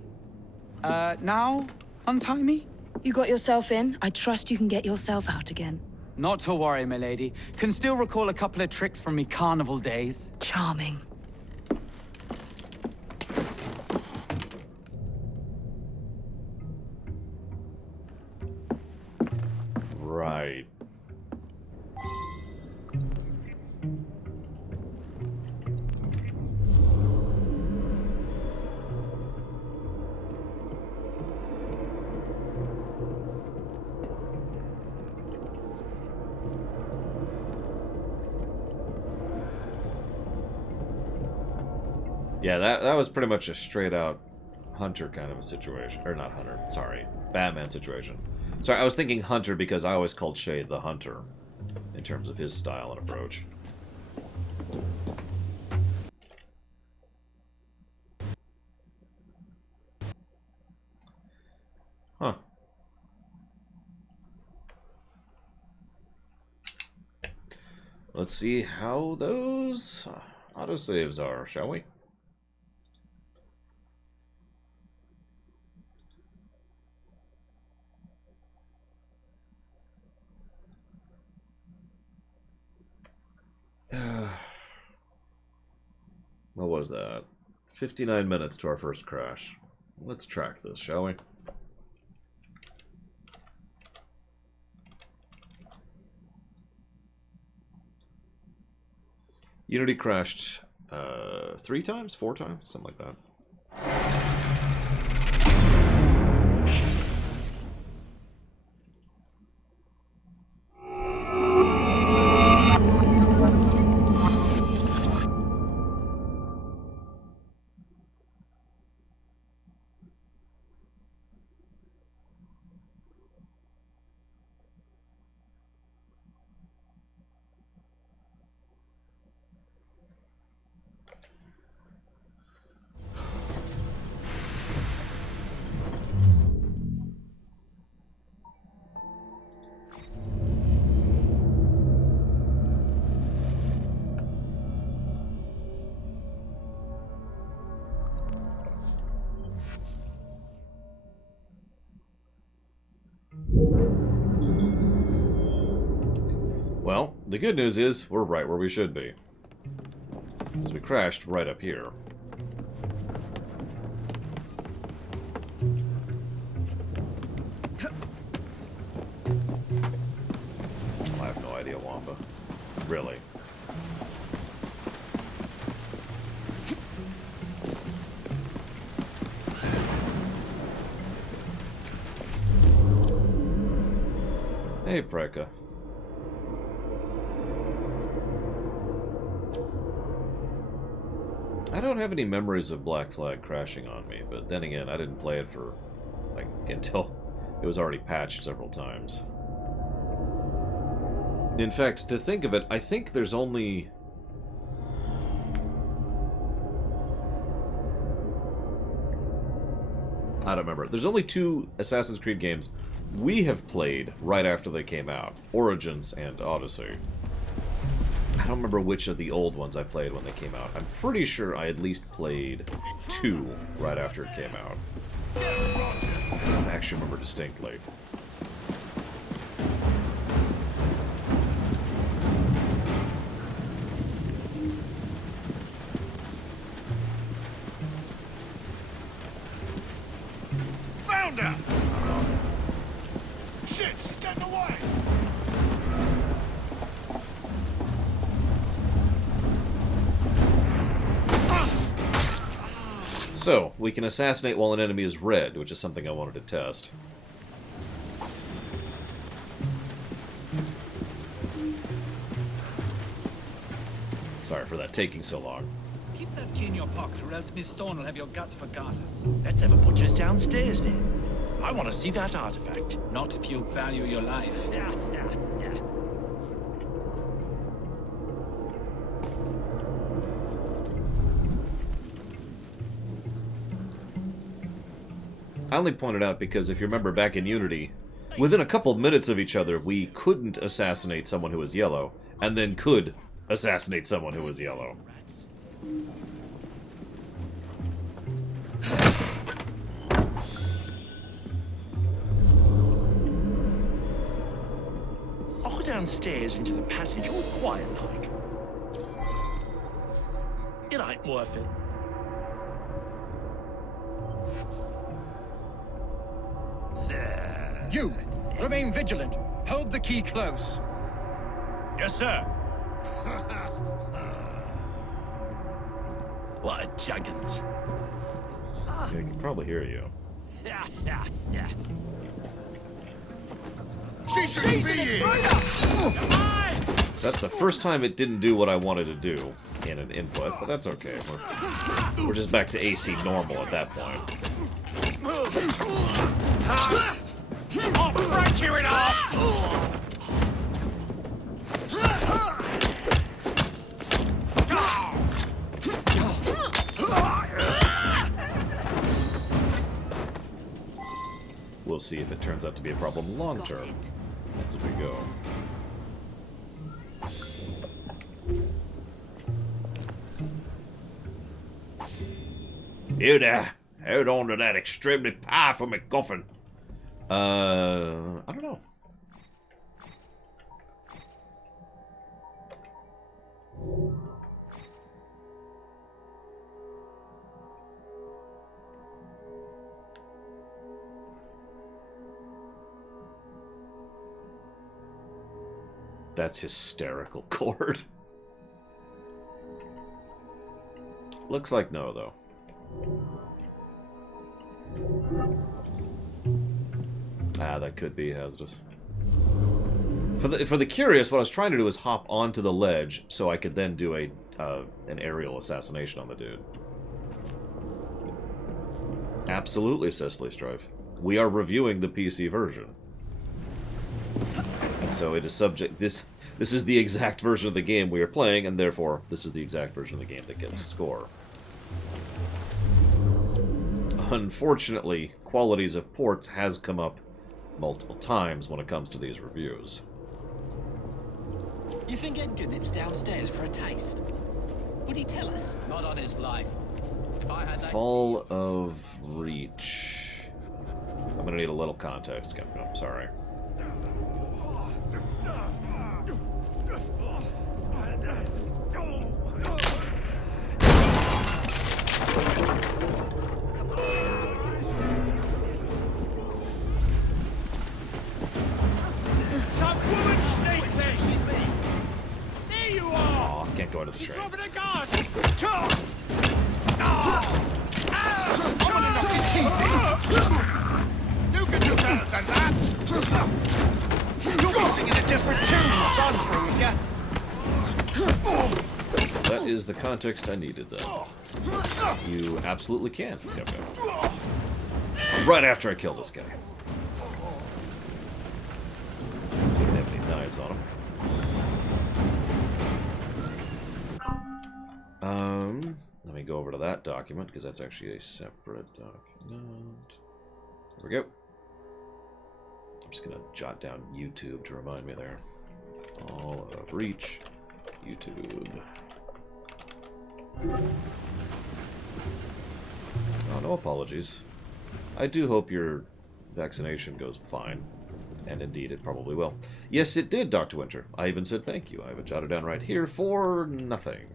Now? Untie me? You got yourself in. I trust you can get yourself out again. Not to worry, my lady. Can still recall a couple of tricks from me carnival days. Charming. Right. Yeah, that was pretty much a straight out Hunter kind of a situation. Or not Hunter, sorry. Batman situation. Sorry, I was thinking Hunter because I always called Shay the Hunter in terms of his style and approach. Huh. Let's see how those autosaves are, shall we? What was that? 59 minutes to our first crash. Let's track this, shall we? Unity crashed 3 times? 4 times? Something like that. Well, the good news is we're right where we should be. Because we crashed right up here. Hey, Preka. I don't have any memories of Black Flag crashing on me, but then again, I didn't play it for, like, until it was already patched several times. In fact, to think of it, I think there's only... I don't remember. There's only 2 Assassin's Creed games we have played right after they came out. Origins and Odyssey. I don't remember which of the old ones I played when they came out. I'm pretty sure I at least played 2 right after it came out. I don't actually remember distinctly. Found her! Shit, she's getting away! So, we can assassinate while an enemy is red, which is something I wanted to test. Sorry for that taking so long. Keep that key in your pocket, or else Miss Stone will have your guts for garters. Let's have a butcher's downstairs, then. I want to see that artifact. Not if you value your life. Yeah. I only pointed out because if you remember back in Unity, within a couple of minutes of each other, we couldn't assassinate someone who was yellow, and then could assassinate someone who was yellow. I'll go downstairs into the passage all quiet like. It ain't worth it. You! Remain vigilant. Hold the key close. Yes, sir. What a juggins. Yeah, I can probably hear you. Yeah. She shouldn't be here! That's the first time it didn't do what I wanted to do in an input, but that's okay. We're just back to AC normal at that point. I'll break you in half! We'll see if it turns out to be a problem long term as we go. You there! Hold on to that extremely powerful MacGuffin. I don't know. That's hysterical, Cord. Looks like no, though. Ah, that could be hazardous. For the curious, what I was trying to do is hop onto the ledge so I could then do an aerial assassination on the dude. Absolutely, Cecily Strife. We are reviewing the PC version. And so it is subject... This is the exact version of the game we are playing, and therefore, this is the exact version of the game that gets a score. Unfortunately, qualities of ports has come up multiple times when it comes to these reviews. You think Edgar nips downstairs for a taste? Would he tell us? Not on his life. If I had that... Fall of Reach. I'm gonna need a little context coming up, sorry. Can't go into the train. Dropping a guard! You can do better than that! is the context I needed, then. You absolutely can. Yep, yep. Right after I kill this guy. See if they have any knives on him. Let me go over to that document, because that's actually a separate document. There we go. I'm just going to jot down YouTube to remind me there. All of Reach, YouTube. Oh, no apologies. I do hope your vaccination goes fine. And indeed, it probably will. Yes, it did, Dr. Winter. I even said thank you. I have it jotted down right here for nothing.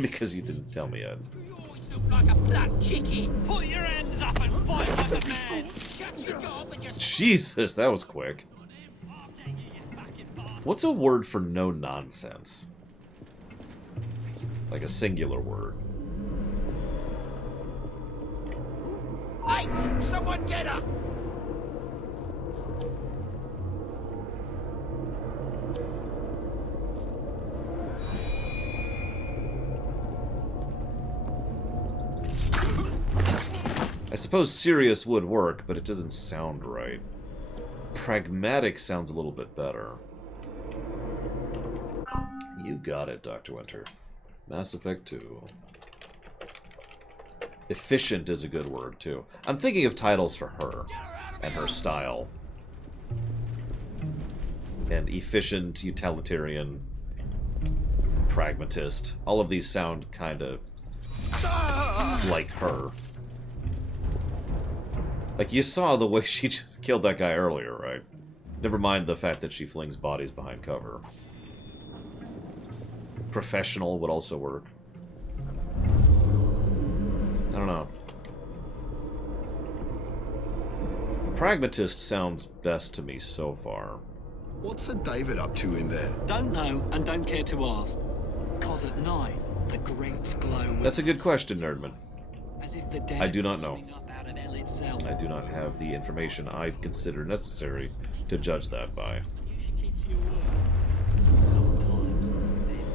Because you didn't tell me yet. You always look like a black chickie. Put your hands up and fight like a man. Shut your gob and just... Jesus, that was quick. What's a word for no nonsense? Like a singular word. Hey! Someone get her! I suppose serious would work, but it doesn't sound right. Pragmatic sounds a little bit better. You got it, Dr. Winter. Mass Effect 2. Efficient is a good word, too. I'm thinking of titles for her and her style. And efficient, utilitarian, pragmatist. All of these sound kind of like her. Like, you saw the way she just killed that guy earlier, right? Never mind the fact that she flings bodies behind cover. Professional would also work. I don't know. Pragmatist sounds best to me so far. What's Sir David up to in there? Don't know and don't care to ask. 'Cause at night, the great glow... That's a good question, Nerdman. As if the dead I do not know. out of hell itself. I do not have the information I consider necessary to judge that by. You should keep to your word. Sometimes this...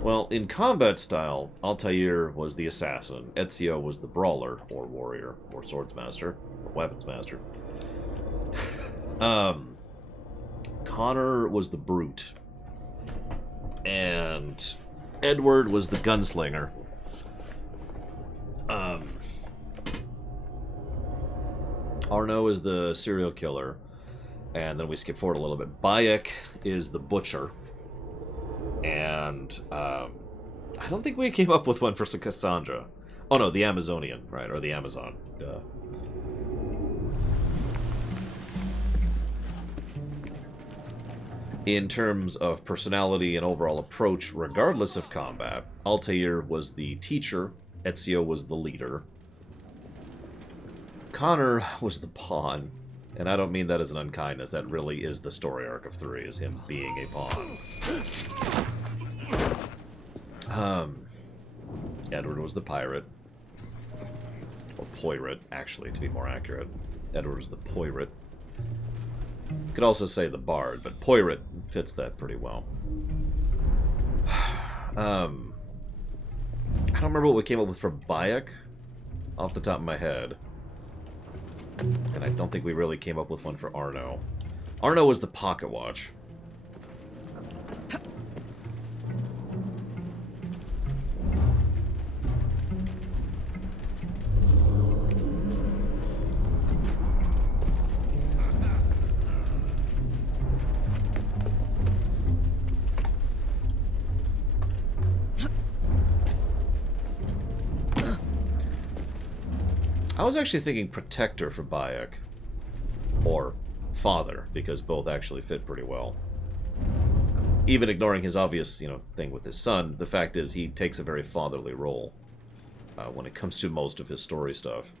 Well, in combat style, Altair was the assassin, Ezio was the brawler, or warrior, or swordsmaster, or weaponsmaster. Connor was the brute. And Edward was the gunslinger. Arno is the serial killer. And then we skip forward a little bit. Bayek is the butcher. And I don't think we came up with one for Cassandra. Oh no, the Amazonian, right? Or the Amazon. Duh. In terms of personality and overall approach, regardless of combat, Altair was the teacher, Ezio was the leader, Connor was the pawn, and I don't mean that as an unkindness, that really is the story arc of 3, is him being a pawn. Edward was the pirate, or pirate, actually, to be more accurate. Edward was the pirate. Could also say the bard, but pirate fits that pretty well. I don't remember what we came up with for Bayek off the top of my head. And I don't think we really came up with one for Arno. Arno was the pocket watch. I was actually thinking Protector for Bayek. Or Father, because both actually fit pretty well. Even ignoring his obvious, thing with his son, the fact is he takes a very fatherly role when it comes to most of his story stuff.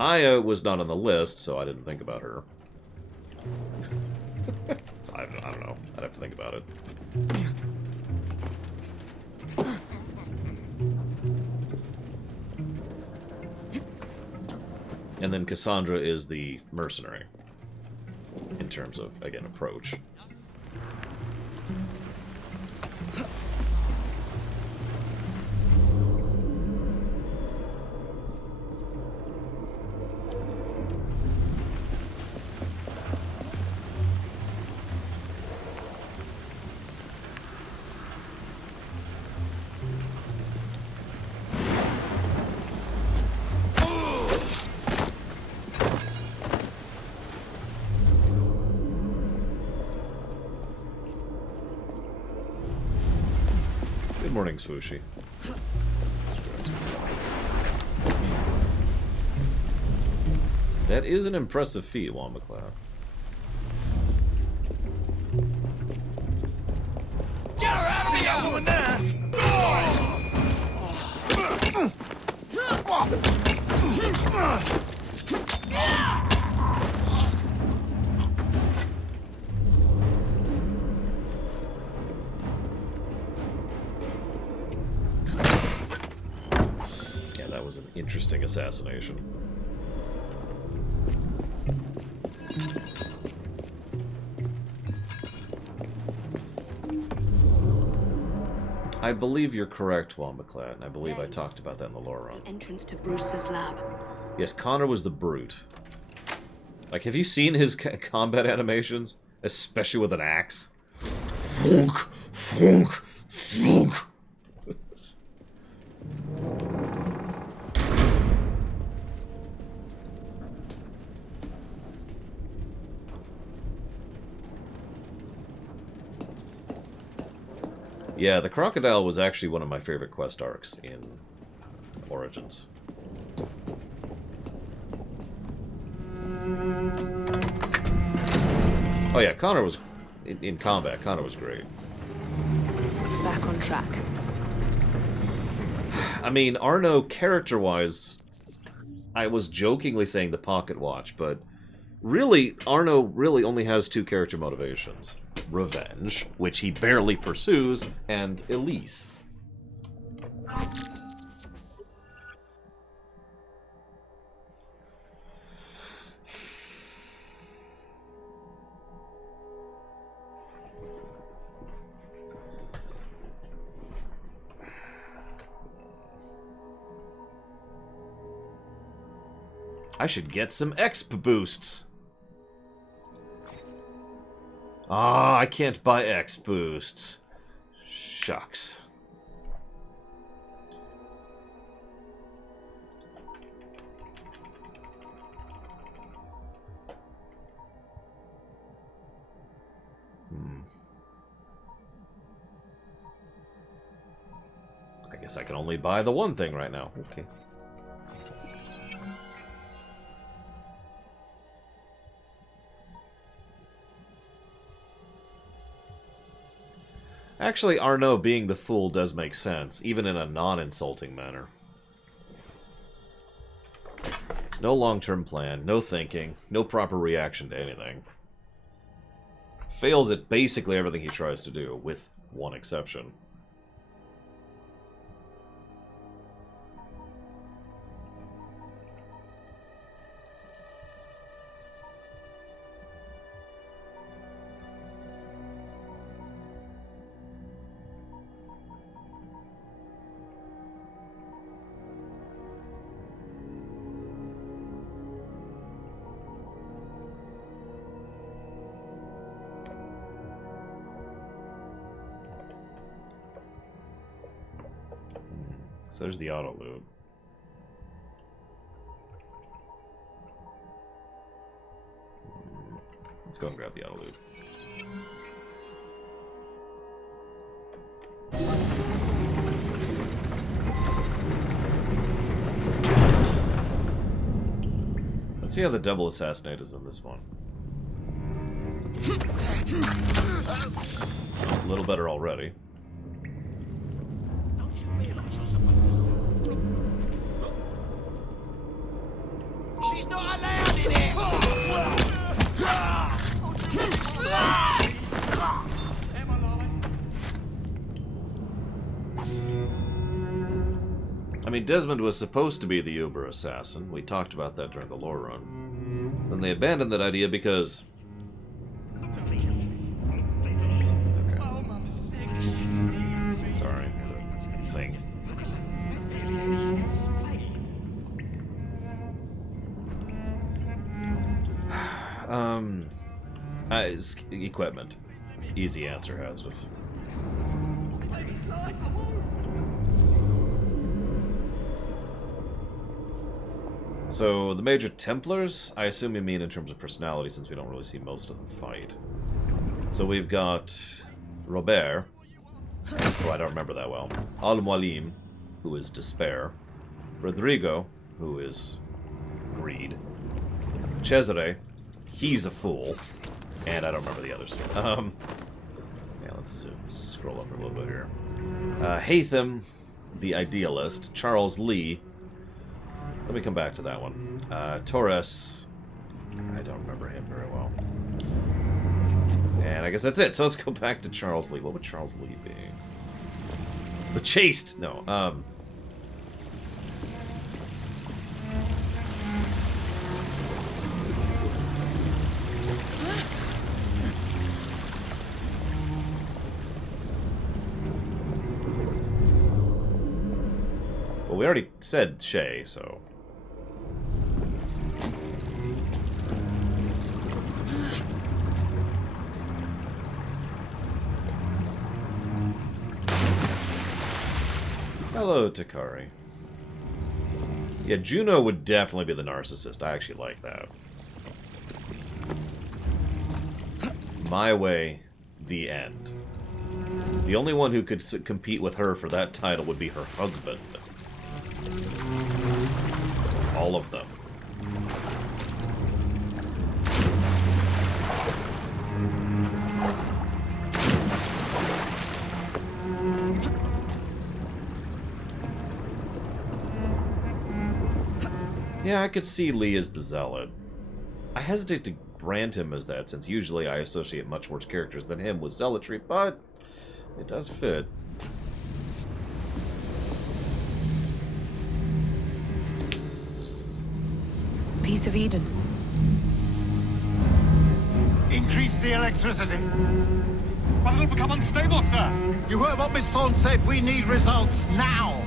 Aya was not on the list, so I didn't think about her. So I don't know. I'd have to think about it. And then Cassandra is the mercenary. In terms of, again, approach. Good morning, Swooshy. That is an impressive feat, Wombacloud. Get her out of here! See that woman there? Yeah, that was an interesting assassination. I believe you're correct, Wombaclad, and I believe I talked about that in the lore run. Entrance to Bruce's lab. Yes, Connor was the brute. Like, have you seen his combat animations? Especially with an axe? Thunk, thunk, thunk. Yeah, the crocodile was actually one of my favorite quest arcs in Origins. Oh yeah, Connor was in combat. Connor was great. Back on track. I mean, Arno, character-wise, I was jokingly saying the pocket watch, but really, Arno really only has two character motivations. Revenge, which he barely pursues, and Elise. I should get some exp boosts. Ah, I can't buy X boosts. Shucks. I guess I can only buy the one thing right now. Okay. Actually, Arno being the fool does make sense, even in a non-insulting manner. No long-term plan, no thinking, no proper reaction to anything. Fails at basically everything he tries to do, with one exception. So there's the auto loot. Let's go and grab the auto loot. Let's see how the double assassinate is in this one. Oh, a little better already. She's not allowed in here! I mean, Desmond was supposed to be the Uber assassin. We talked about that during the lore run. Then they abandoned that idea because... Okay. Sorry, the thing. Equipment. Easy answer, Hazardous. So, the Major Templars, I assume you mean in terms of personality, since we don't really see most of them fight. So we've got Robert, who I don't remember that well, Al-Mualim, who is Despair, Rodrigo, who is Greed, Cesare, he's a fool, and I don't remember the others. Yeah, let's scroll up a little bit here. Hatham, the Idealist, Charles Lee. Let me come back to that one. Torres, I don't remember him very well. And I guess that's it. So let's go back to Charles Lee. What would Charles Lee be? The Chaste! No, well, we already said Shay, so... Hello, Takari. Yeah, Juno would definitely be the narcissist. I actually like that. My Way, the end. The only one who could compete with her for that title would be her husband. All of them. Yeah, I could see Lee as the Zealot. I hesitate to brand him as that, since usually I associate much worse characters than him with zealotry, but it does fit. Piece of Eden. Increase the electricity. But it'll become unstable, sir. You heard what Miss Thorne said. We need results now.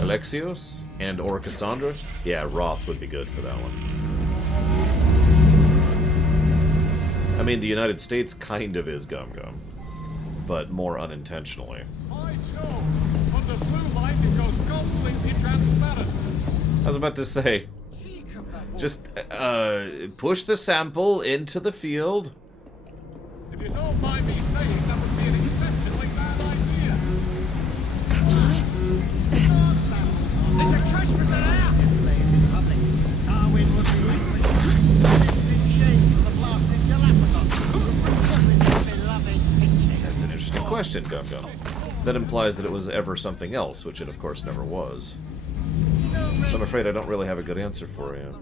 Alexios and or Cassandra? Yeah, Roth would be good for that one. I mean, the United States kind of is Gum Gum, but more unintentionally. By Jove! From the blue light, it goes completely transparent. I was about to say, just push the sample into the field. If you don't mind me saying, that would be an exceptionally bad idea. There's a trespass out! Displays in public. Darwin would be in shame for the blasted Galapagos. Beloved picture. That's an interesting question, Gum Gum. That implies that it was ever something else, which it of course never was. So I'm afraid I don't really have a good answer for you.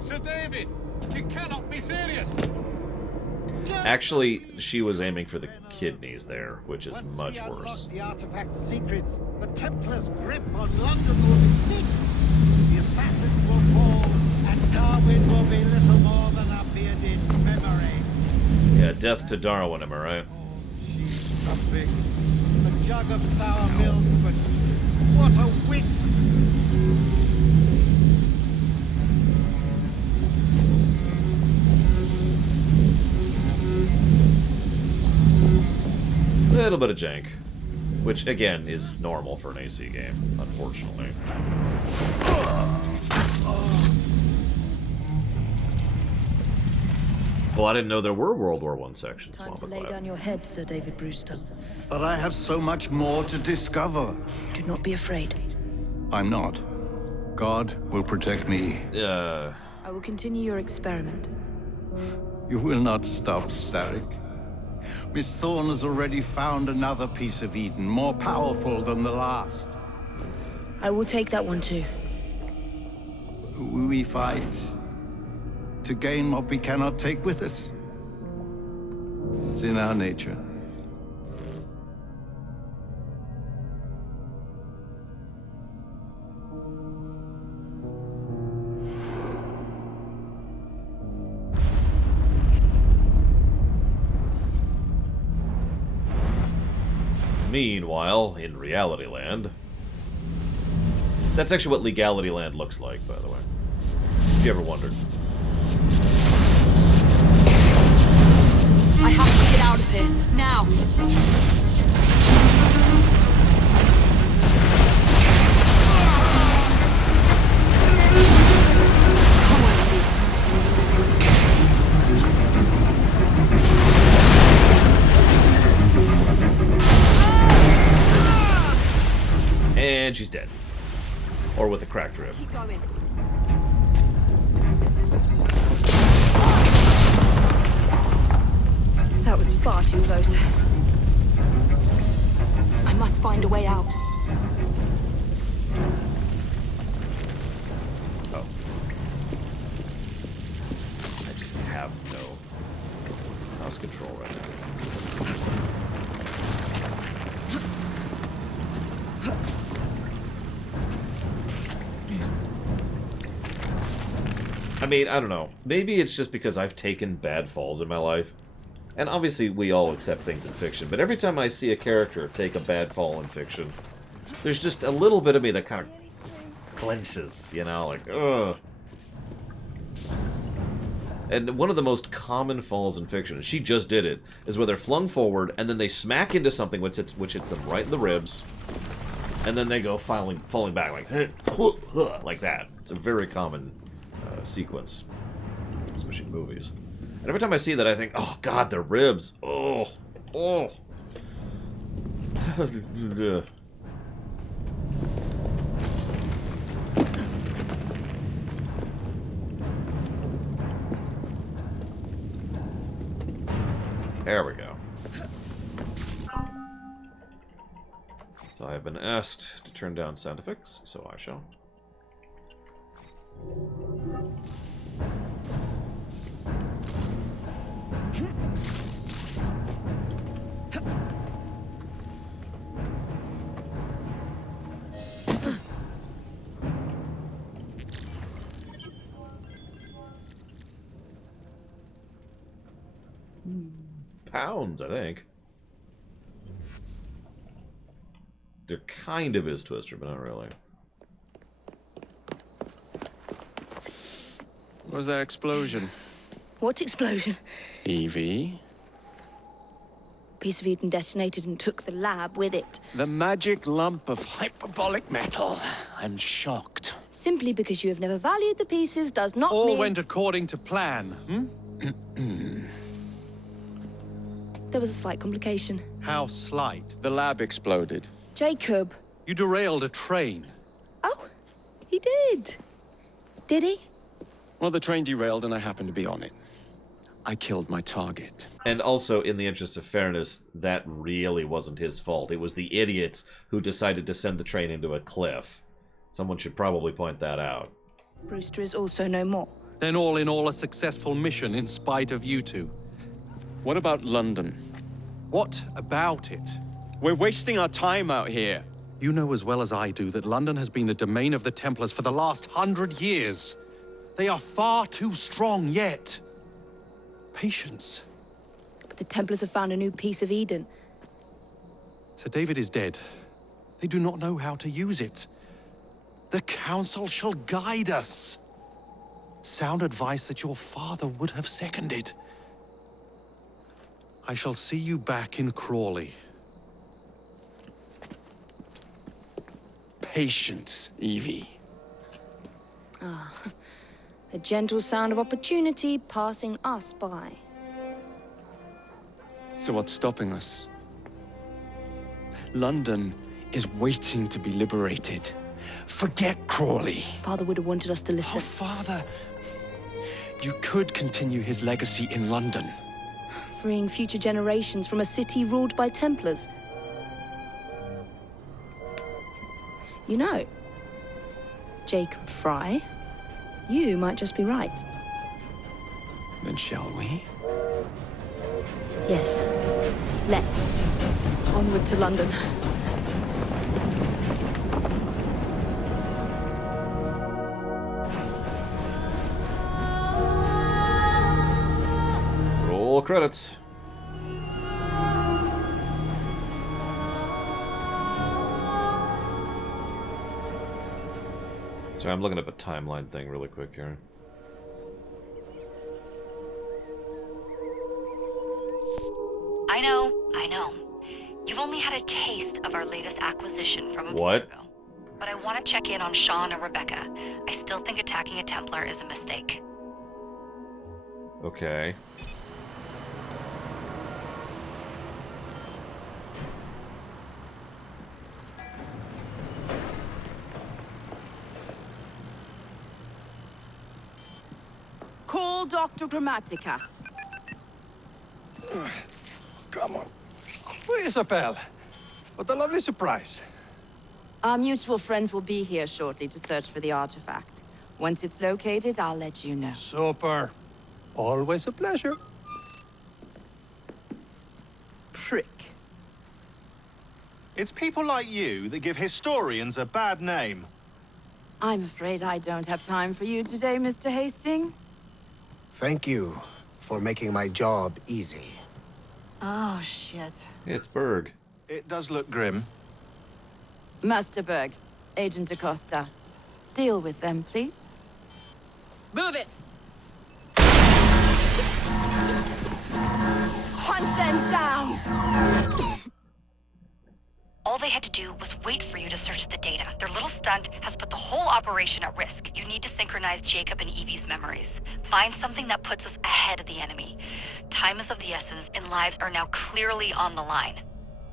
Sir David, you cannot be serious. Actually, she was aiming for the kidneys there, which is Once much we unlock worse. the artifact's secrets, the Templars' grip on London will be fixed. The assassins will fall, and Darwin will be little more than a bearded memory. Yeah, death to Darwin, am I right? She's something. A jug of sour milk, but what a wit! Little bit of jank, which again is normal for an AC game, unfortunately. Well, I didn't know there were World War I sections. Time to lay down your head, Sir David Brewster. But I have so much more to discover. Do not be afraid. I'm not. God will protect me. I will continue your experiment. You will not stop, Starrick. Miss Thorne has already found another piece of Eden, more powerful than the last. I will take that one too. We fight to gain what we cannot take with us. It's in our nature. Meanwhile, in Reality Land... That's actually what Legality Land looks like, by the way. If you ever wondered. I have to get out of here, now! And she's dead. Or with a cracked rib. Keep going. That was far too close. I must find a way out. Oh. I just have no mouse control right now. I mean, I don't know. Maybe it's just because I've taken bad falls in my life. And obviously we all accept things in fiction, but every time I see a character take a bad fall in fiction, there's just a little bit of me that kind of clenches, you know, like, ugh. And one of the most common falls in fiction, and she just did it, is where they're flung forward, and then they smack into something which hits them right in the ribs, and then they go falling back, like, like that. It's a very common sequence, especially in movies. And every time I see that, I think, oh god, their ribs. Oh. Oh. There we go. So I have been asked to turn down sound effects, so I shall. Pounds, I think. There kind of is Twister, but not really. What was that explosion? What explosion? Evie? Piece of Eden detonated and took the lab with it. The magic lump of hyperbolic metal. I'm shocked. Simply because you have never valued the pieces does not mean... All went according to plan, hmm? There was a slight complication. How slight? The lab exploded. Jacob. You derailed a train. Oh, he did. Did he? Well, the train derailed and I happened to be on it. I killed my target. And also, in the interest of fairness, that really wasn't his fault. It was the idiots who decided to send the train into a cliff. Someone should probably point that out. Brewster is also no more. Then all in all, a successful mission in spite of you two. What about London? What about it? We're wasting our time out here. You know as well as I do that London has been the domain of the Templars for the last 100 years. They are far too strong yet. Patience. But the Templars have found a new piece of Eden. Sir David is dead. They do not know how to use it. The Council shall guide us. Sound advice that your father would have seconded. I shall see you back in Crawley. Patience, Evie. Ah, the gentle sound of opportunity passing us by. So what's stopping us? London is waiting to be liberated. Forget Crawley. Father would have wanted us to listen. Oh, Father. You could continue his legacy in London. Freeing future generations from a city ruled by Templars. You know, Jacob Fry, you might just be right. Then shall we? Yes. Let's. Onward to London. Roll credits. Sorry, I'm looking up a timeline thing really quick here. I know. You've only had a taste of our latest acquisition from What? Abstergo. But I want to check in on Sean and Rebecca. I still think attacking a Templar is a mistake. Okay. Call Dr. Grammatica. Come on. Isabel. What a lovely surprise. Our mutual friends will be here shortly to search for the artifact. Once it's located, I'll let you know. Super. Always a pleasure. Prick. It's people like you that give historians a bad name. I'm afraid I don't have time for you today, Mr. Hastings. Thank you for making my job easy. Oh, shit. It's Berg. It does look grim. Master Berg, Agent Acosta. Deal with them, please. Move it! Hunt them down! All they had to do was wait for you to search the data. Their little stunt has put the whole operation at risk. You need to synchronize Jacob and Evie's memories. Find something that puts us ahead of the enemy. Time is of the essence, and lives are now clearly on the line.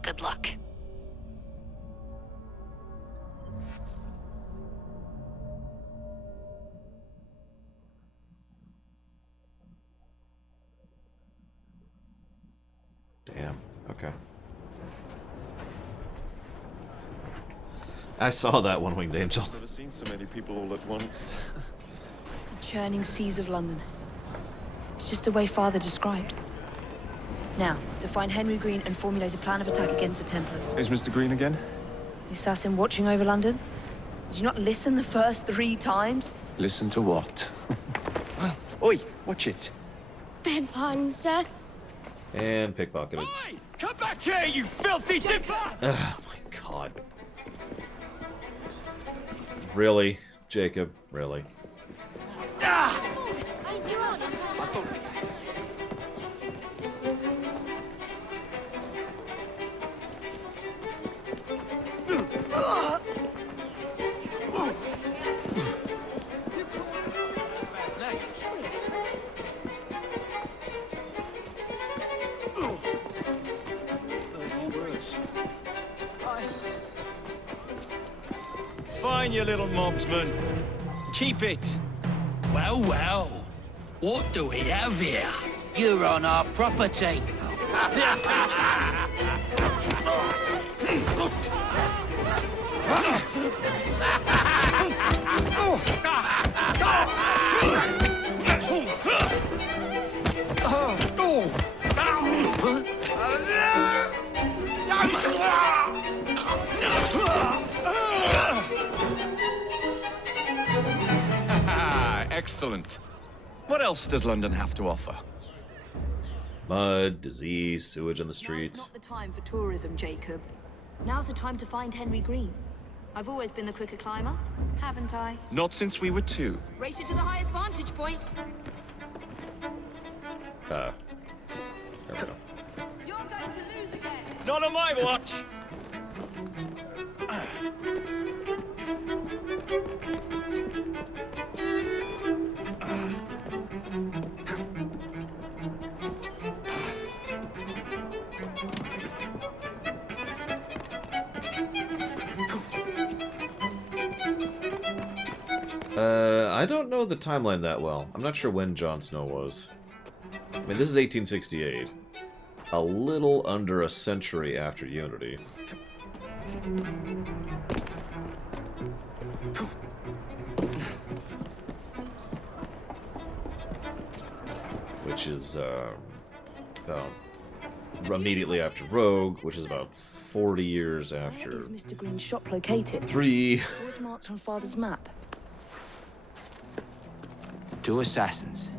Good luck. Damn. Okay. I saw that one-winged angel. Never seen so many people all at once. The churning seas of London. It's just the way Father described. Now, to find Henry Green and formulate a plan of attack against the Templars. Is Mr. Green again? The assassin watching over London? Did you not listen the first 3 times? Listen to what? Oi, watch it. Beg pardon, sir. And pickpocketed. Oi! Come back here, you filthy dipper! Oh my god. Really? Jacob, really? Ah! I thought... Fine, you little mobsman. Keep it. Well, well. What do we have here? You're on our property. Excellent. What else does London have to offer? Mud, disease, sewage in the Now's streets. not the time for tourism, Jacob. Now's the time to find Henry Green. I've always been the quicker climber, haven't I? Not since we were 2. Race you to the highest vantage point. There we go. You're going to lose again. Not on my watch! I don't know the timeline that well. I'm not sure when Jon Snow was. I mean, this is 1868. A little under a century after Unity. Which is, about immediately after Rogue, which is about 40 years after... Is Mr. Green's shop located? 3. What's marked on Father's map? 2 assassins.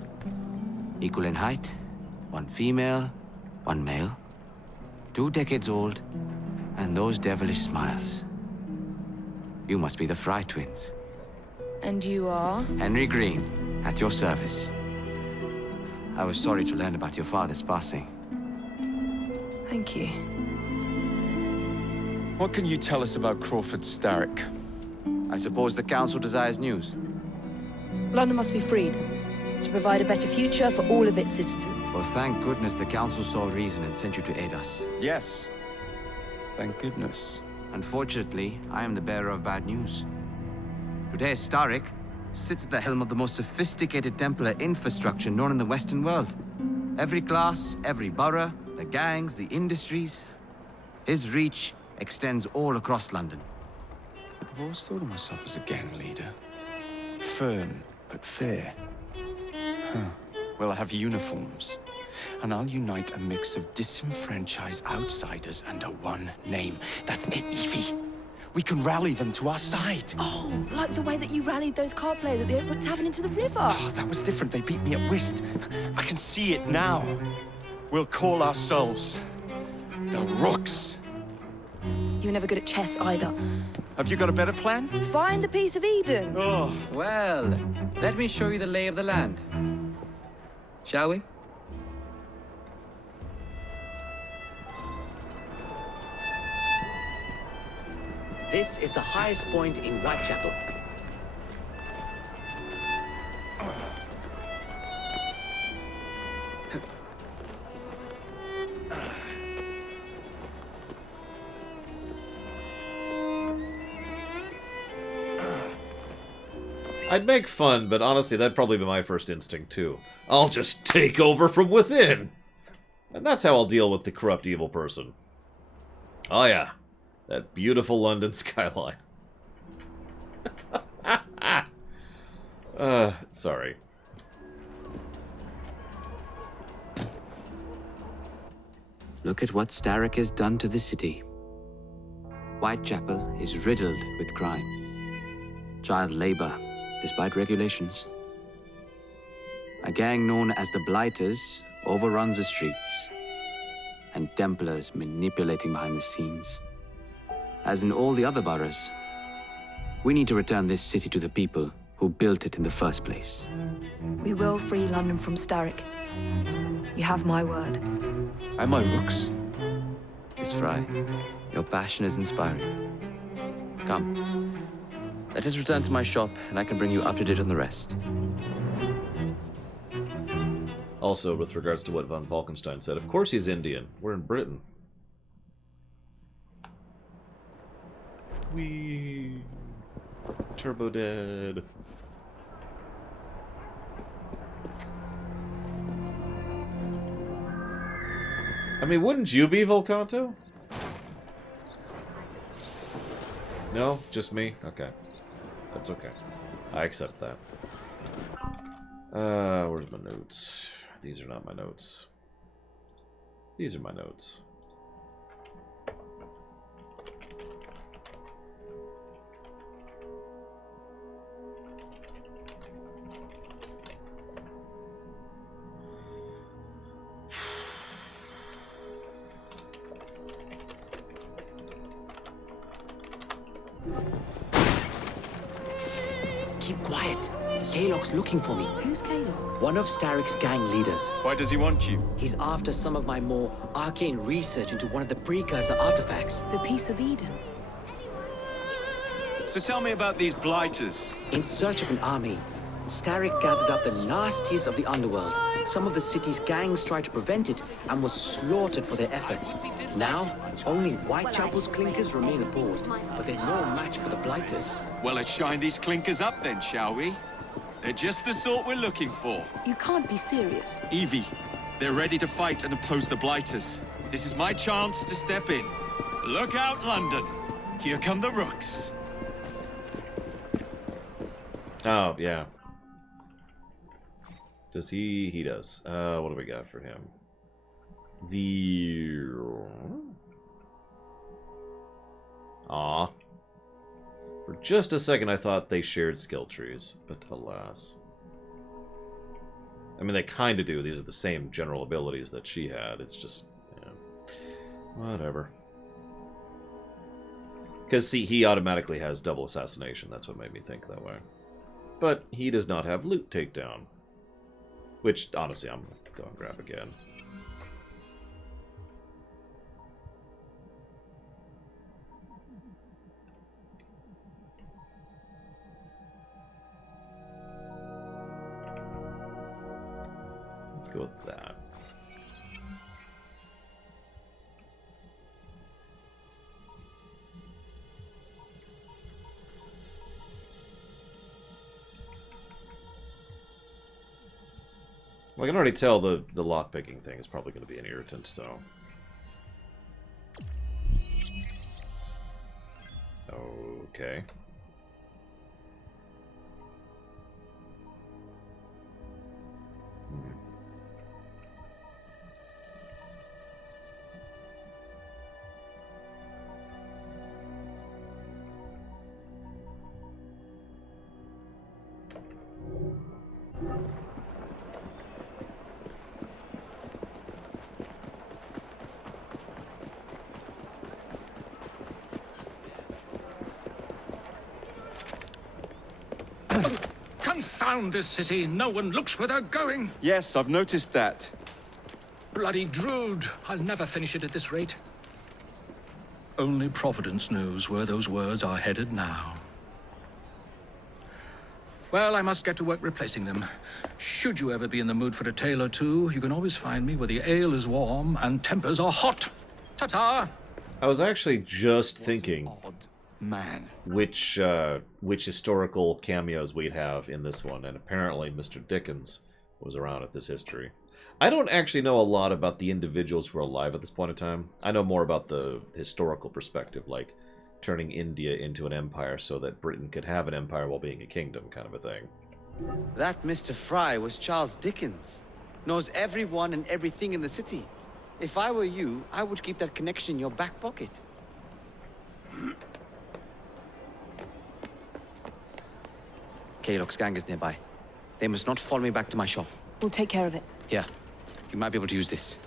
Equal in height. 1 female, 1 male. 2 decades old. And those devilish smiles. You must be the Fry twins. And you are? Henry Green, at your service. I was sorry to learn about your father's passing. Thank you. What can you tell us about Crawford Starrick? I suppose the Council desires news. London must be freed to provide a better future for all of its citizens. Well, thank goodness the Council saw reason and sent you to aid us. Yes. Thank goodness. Unfortunately, I am the bearer of bad news. Today, Starrick sits at the helm of the most sophisticated Templar infrastructure known in the Western world. Every class, every borough, the gangs, the industries. His reach extends all across London. I've always thought of myself as a gang leader. Firm, but fair. Huh. Well, I have uniforms. And I'll unite a mix of disenfranchised outsiders under one name. That's it, Evie. We can rally them to our side. Oh, like the way that you rallied those card players at the Oakbrook Tavern into the river. Oh, that was different. They beat me at whist. I can see it now. We'll call ourselves the Rooks. You were never good at chess either. Have you got a better plan? Find the piece of Eden. Oh. Well, let me show you the lay of the land. Shall we? This is the highest point in Whitechapel. I'd make fun, but honestly, that'd probably be my first instinct, too. I'll just take over from within! And that's how I'll deal with the corrupt evil person. Oh yeah, that beautiful London skyline. Sorry. Look at what Starrick has done to the city. Whitechapel is riddled with crime. Child labor, despite regulations. A gang known as the Blighters overruns the streets, and Templars manipulating behind the scenes. As in all the other boroughs, we need to return this city to the people who built it in the first place. We will free London from Starrick. You have my word. Am I Rooks? Miss Fry, your passion is inspiring. Come, let us return to my shop, and I can bring you up to date on the rest. Also, with regards to what von Falkenstein said, of course he's Indian. We're in Britain. Wee. Turbo dead. I mean, wouldn't you be Volcanto? No? Just me? Okay. That's okay. I accept that. Where's my notes? These are not my notes. These are my notes. Keep quiet. Kaylock's looking for me. Who's Kaylock? One of Starrick's gang leaders. Why does he want you? He's after some of my more arcane research into one of the precursor artifacts. The piece of Eden. So tell me about these Blighters. In search of an army, Starrick gathered up the nastiest of the underworld. Some of the city's gangs tried to prevent it and were slaughtered for their efforts. Now, only Whitechapel's clinkers remain opposed, but they're no match for the Blighters. Well, let's shine these clinkers up then, shall we? They're just the sort we're looking for. You can't be serious. Evie, they're ready to fight and oppose the Blighters. This is my chance to step in. Look out, London. Here come the Rooks. Oh, yeah. Does he? He does. What do we got for him? The... Aw. For just a second I thought they shared skill trees, but alas. I mean, they kind of do. These are the same general abilities that she had. It's just, yeah. Whatever. Because, see, he automatically has double assassination. That's what made me think that way. But he does not have loot takedown. Which, honestly, I'm going to grab again. Let's go with that. Well, I can already tell the lockpicking thing is probably going to be an irritant, so... Okay. Confound this city! No one looks where they're going! Yes, I've noticed that. Bloody Drood! I'll never finish it at this rate. Only Providence knows where those words are headed now. Well, I must get to work replacing them. Should you ever be in the mood for a tale or two, you can always find me where the ale is warm and tempers are hot. Ta-ta! I was actually just thinking man which historical cameos we'd have in this one, and apparently Mr. Dickens was around at this history. I don't actually know a lot about the individuals who are alive at this point in time. I know more about the historical perspective, like turning India into an empire so that Britain could have an empire while being a kingdom, kind of a thing. That Mr. Fry was Charles Dickens. Knows everyone and everything in the city. If I were you, I would keep that connection in your back pocket. Kaylock's gang is nearby. They must not follow me back to my shop. We'll take care of it. Here, you might be able to use this.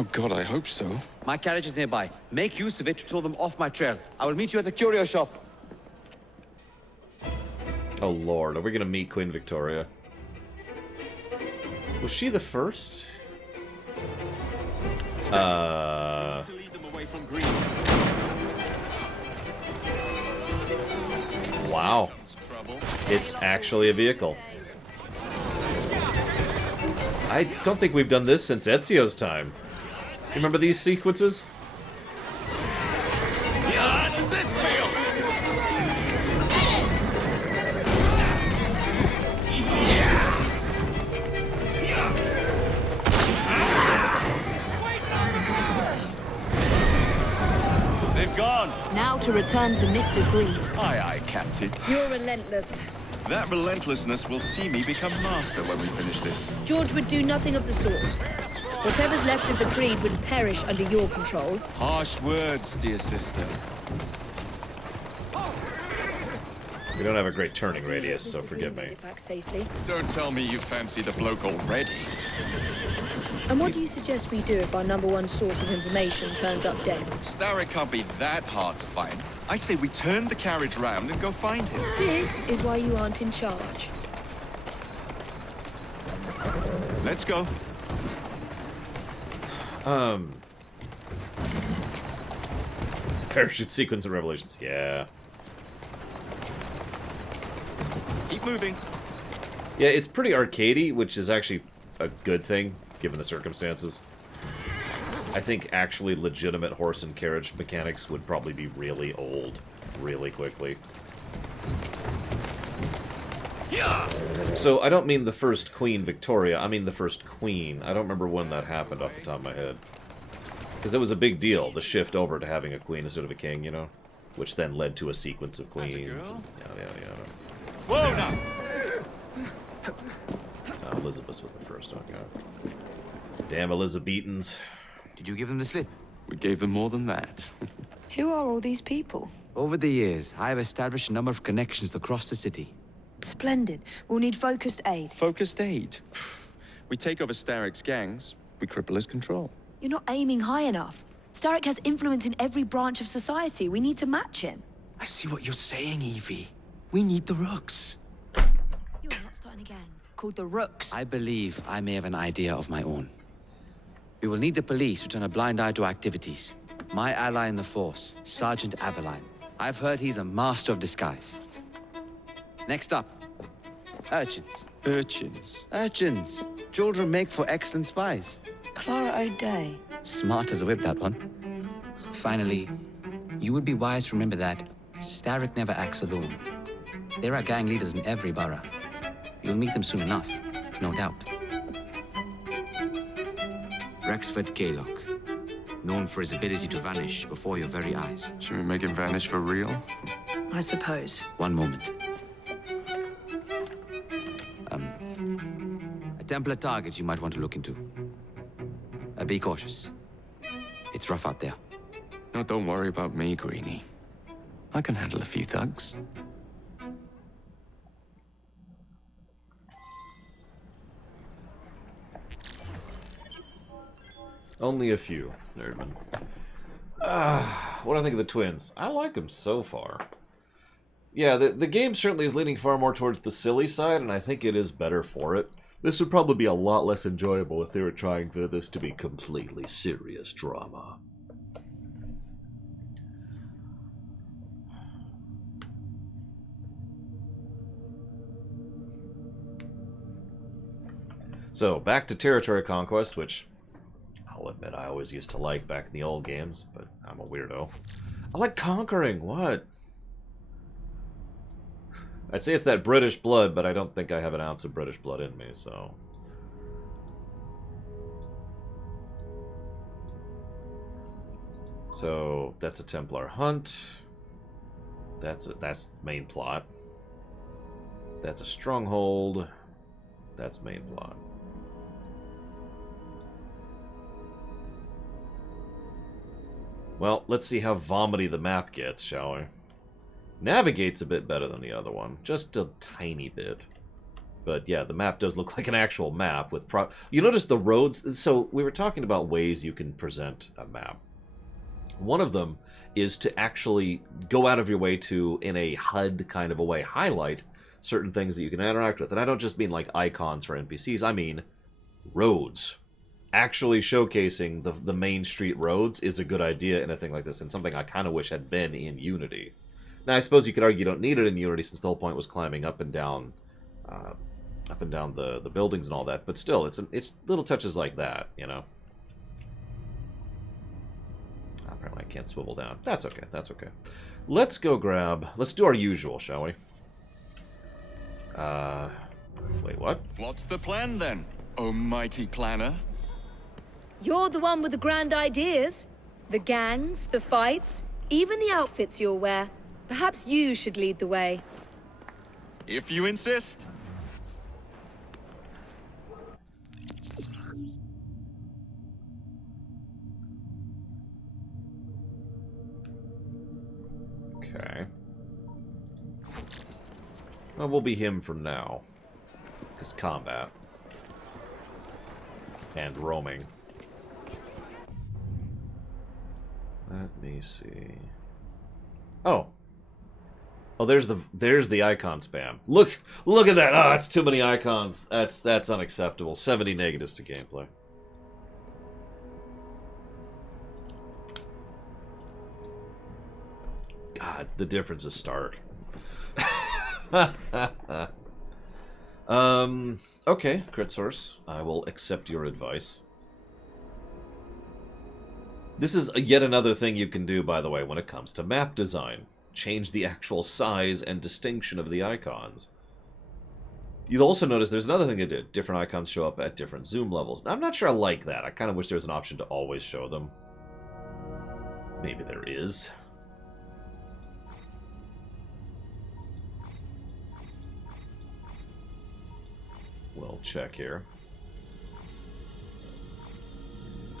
Oh God, I hope so. My carriage is nearby. Make use of it to throw them off my trail. I will meet you at the curio shop. Oh Lord, are we gonna meet Queen Victoria? Was she the first? Wow. It's actually a vehicle. I don't think we've done this since Ezio's time. You remember these sequences? Yeah, how does this feel? They've gone. Now to return to Mr. Green. Aye, aye, Captain. You're relentless. That relentlessness will see me become master when we finish this. George would do nothing of the sort. Whatever's left of the Creed would perish under your control. Harsh words, dear sister. We don't have a great turning radius, so forgive me. Back safely. Don't tell me you fancy the bloke already. And what do you suggest we do if our #1 source of information turns up dead? Starrick can't be that hard to find. I say we turn the carriage round and go find him. This is why you aren't in charge. Let's go. Parachute sequence of Revelations, yeah. Keep moving. Yeah, it's pretty arcadey, which is actually a good thing, given the circumstances. I think actually legitimate horse and carriage mechanics would probably be really old really quickly. Yeah. So I don't mean the first Queen Victoria, I mean the first Queen. I don't remember when that happened off the top of my head. Because it was a big deal, the shift over to having a queen instead of a king, you know? Which then led to a sequence of queens. And yada, yada, yada. Whoa, now! Elizabeth was the first, oh god. Damn Elizabethans. Did you give them the slip? We gave them more than that. Who are all these people? Over the years, I have established a number of connections across the city. Splendid. We'll need focused aid. Focused aid? We take over Starrick's gangs, we cripple his control. You're not aiming high enough. Starrick has influence in every branch of society. We need to match him. I see what you're saying, Evie. We need the rooks. again, called the Rooks. I believe I may have an idea of my own. We will need the police to turn a blind eye to activities. My ally in the force, Sergeant Aberline. I've heard he's a master of disguise. Next up, urchins. Urchins? Urchins. Children make for excellent spies. Clara O'Day. Smart as a whip, that one. Finally, you would be wise to remember that Starrick never acts alone. There are gang leaders in every borough. You'll meet them soon enough, no doubt. Rexford Gaylock, known for his ability to vanish before your very eyes. Should we make him vanish for real? I suppose. One moment. A Templar target you might want to look into. Be cautious. It's rough out there. No, don't worry about me, Greenie. I can handle a few thugs. Only a few, Nerdman. What do I think of the twins? I like them so far. Yeah, the game certainly is leaning far more towards the silly side, and I think it is better for it. This would probably be a lot less enjoyable if they were trying for this to be completely serious drama. So, back to territory conquest, which I'll admit I always used to like back in the old games, but I'm a weirdo. I like conquering, what? I'd say it's that British blood, but I don't think I have an ounce of British blood in me, so... So, that's a Templar hunt. That's the main plot. That's a stronghold. That's main plot. Well, let's see how vomity the map gets, shall we? Navigate's a bit better than the other one. Just a tiny bit. But yeah, the map does look like an actual map with you notice the roads? So we were talking about ways you can present a map. One of them is to actually go out of your way to, in a HUD kind of a way, highlight certain things that you can interact with. And I don't just mean like icons for NPCs, I mean roads. Actually showcasing the main street roads is a good idea in a thing like this, and something I kind of wish had been in Unity. Now, I suppose you could argue you don't need it in Unity since the whole point was climbing up and down the buildings and all that, but still, it's little touches like that, you know? Apparently I can't swivel down. That's okay, that's okay. Let's go grab... Let's do our usual, shall we? Wait, what? What's the plan, then, oh mighty planner? You're the one with the grand ideas. The gangs, the fights, even the outfits you'll wear. Perhaps you should lead the way. If you insist. Okay. Well, we'll be him for now. Because combat. And roaming. Let me see. Oh. Oh, there's the icon spam. Look at that. Ah, that's too many icons. That's unacceptable. 70 negatives to gameplay. God, the difference is stark. Okay, Crit Source. I will accept your advice. This is yet another thing you can do, by the way, when it comes to map design. Change the actual size and distinction of the icons. You'll also notice there's another thing they did. Different icons show up at different zoom levels. I'm not sure I like that. I kind of wish there was an option to always show them. Maybe there is. We'll check here.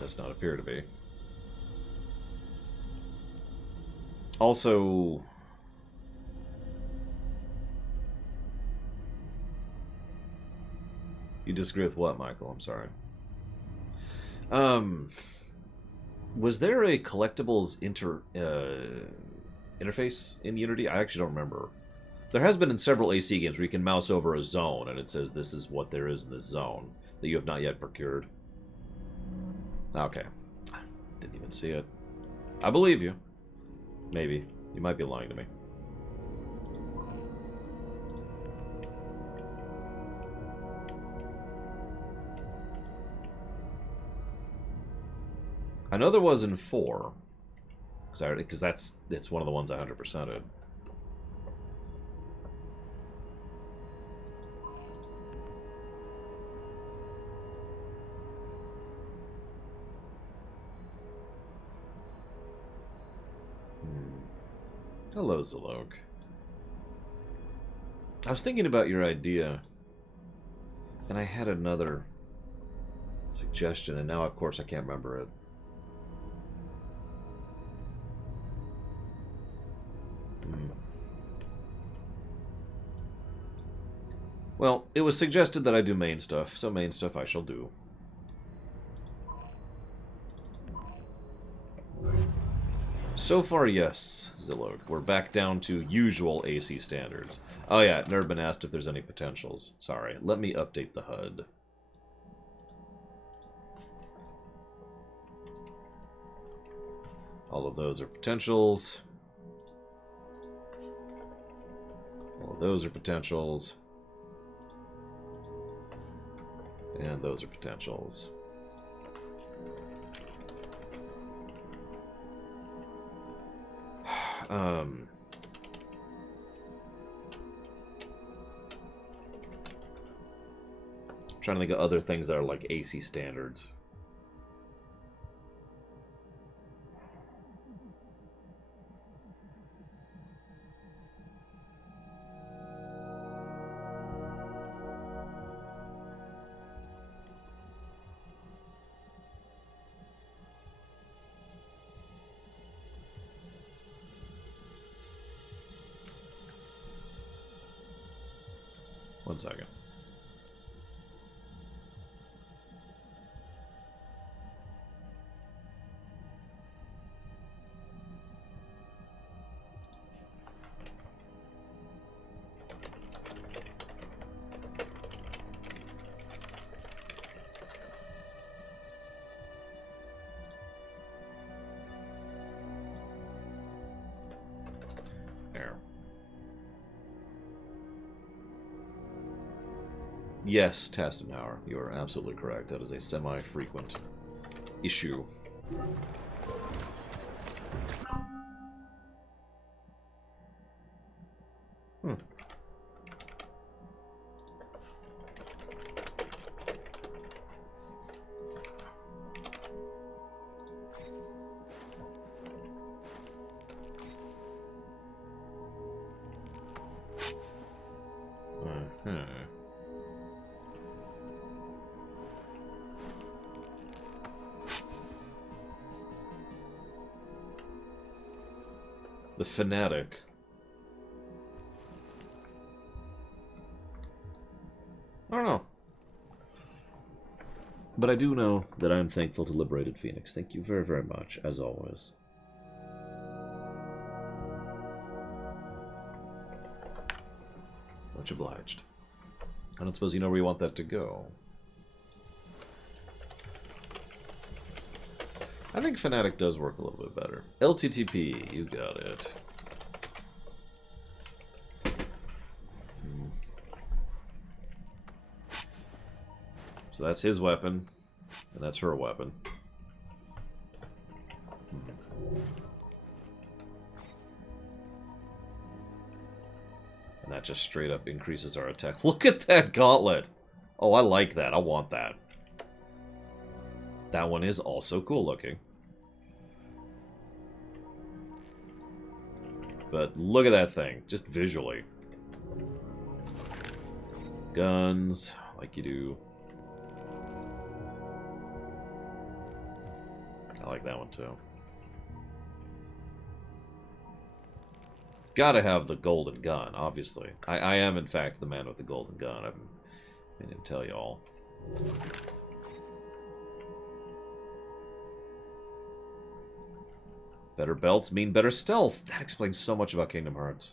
Does not appear to be. Also, you disagree with what, Michael? I'm sorry. Was there a collectibles interface in Unity? I actually don't remember. There has been in several AC games where you can mouse over a zone and it says this is what there is in this zone that you have not yet procured. Okay. Didn't even see it. I believe you. Maybe. You might be lying to me. I know there was in 4. Because it's one of the ones I 100%ed. Hello, Zalog. I was thinking about your idea, and I had another suggestion, and now, of course, I can't remember it. Well, it was suggested that I do main stuff, so main stuff I shall do. So far, yes, Zilog. We're back down to usual AC standards. Oh yeah, Nerdman asked if there's any potentials. Sorry, let me update the HUD. All of those are potentials. All of those are potentials. And those are potentials. Trying to think of other things that are like AC standards. One second. There. Yes, Tastenhauer, you are absolutely correct. That is a semi-frequent issue. The Fanatic. I don't know. But I do know that I'm thankful to Liberated Phoenix. Thank you very, very much, as always. Much obliged. I don't suppose you know where you want that to go. I think Fnatic does work a little bit better. LTTP, you got it. So that's his weapon, and that's her weapon. And that just straight up increases our attack. Look at that gauntlet! Oh, I like that. I want that. That one is also cool looking. But look at that thing, just visually. Guns, like you do. I like that one too. Gotta have the golden gun, obviously. I am, in fact, the man with the golden gun. I didn't tell you all. Better belts mean better stealth. That explains so much about Kingdom Hearts.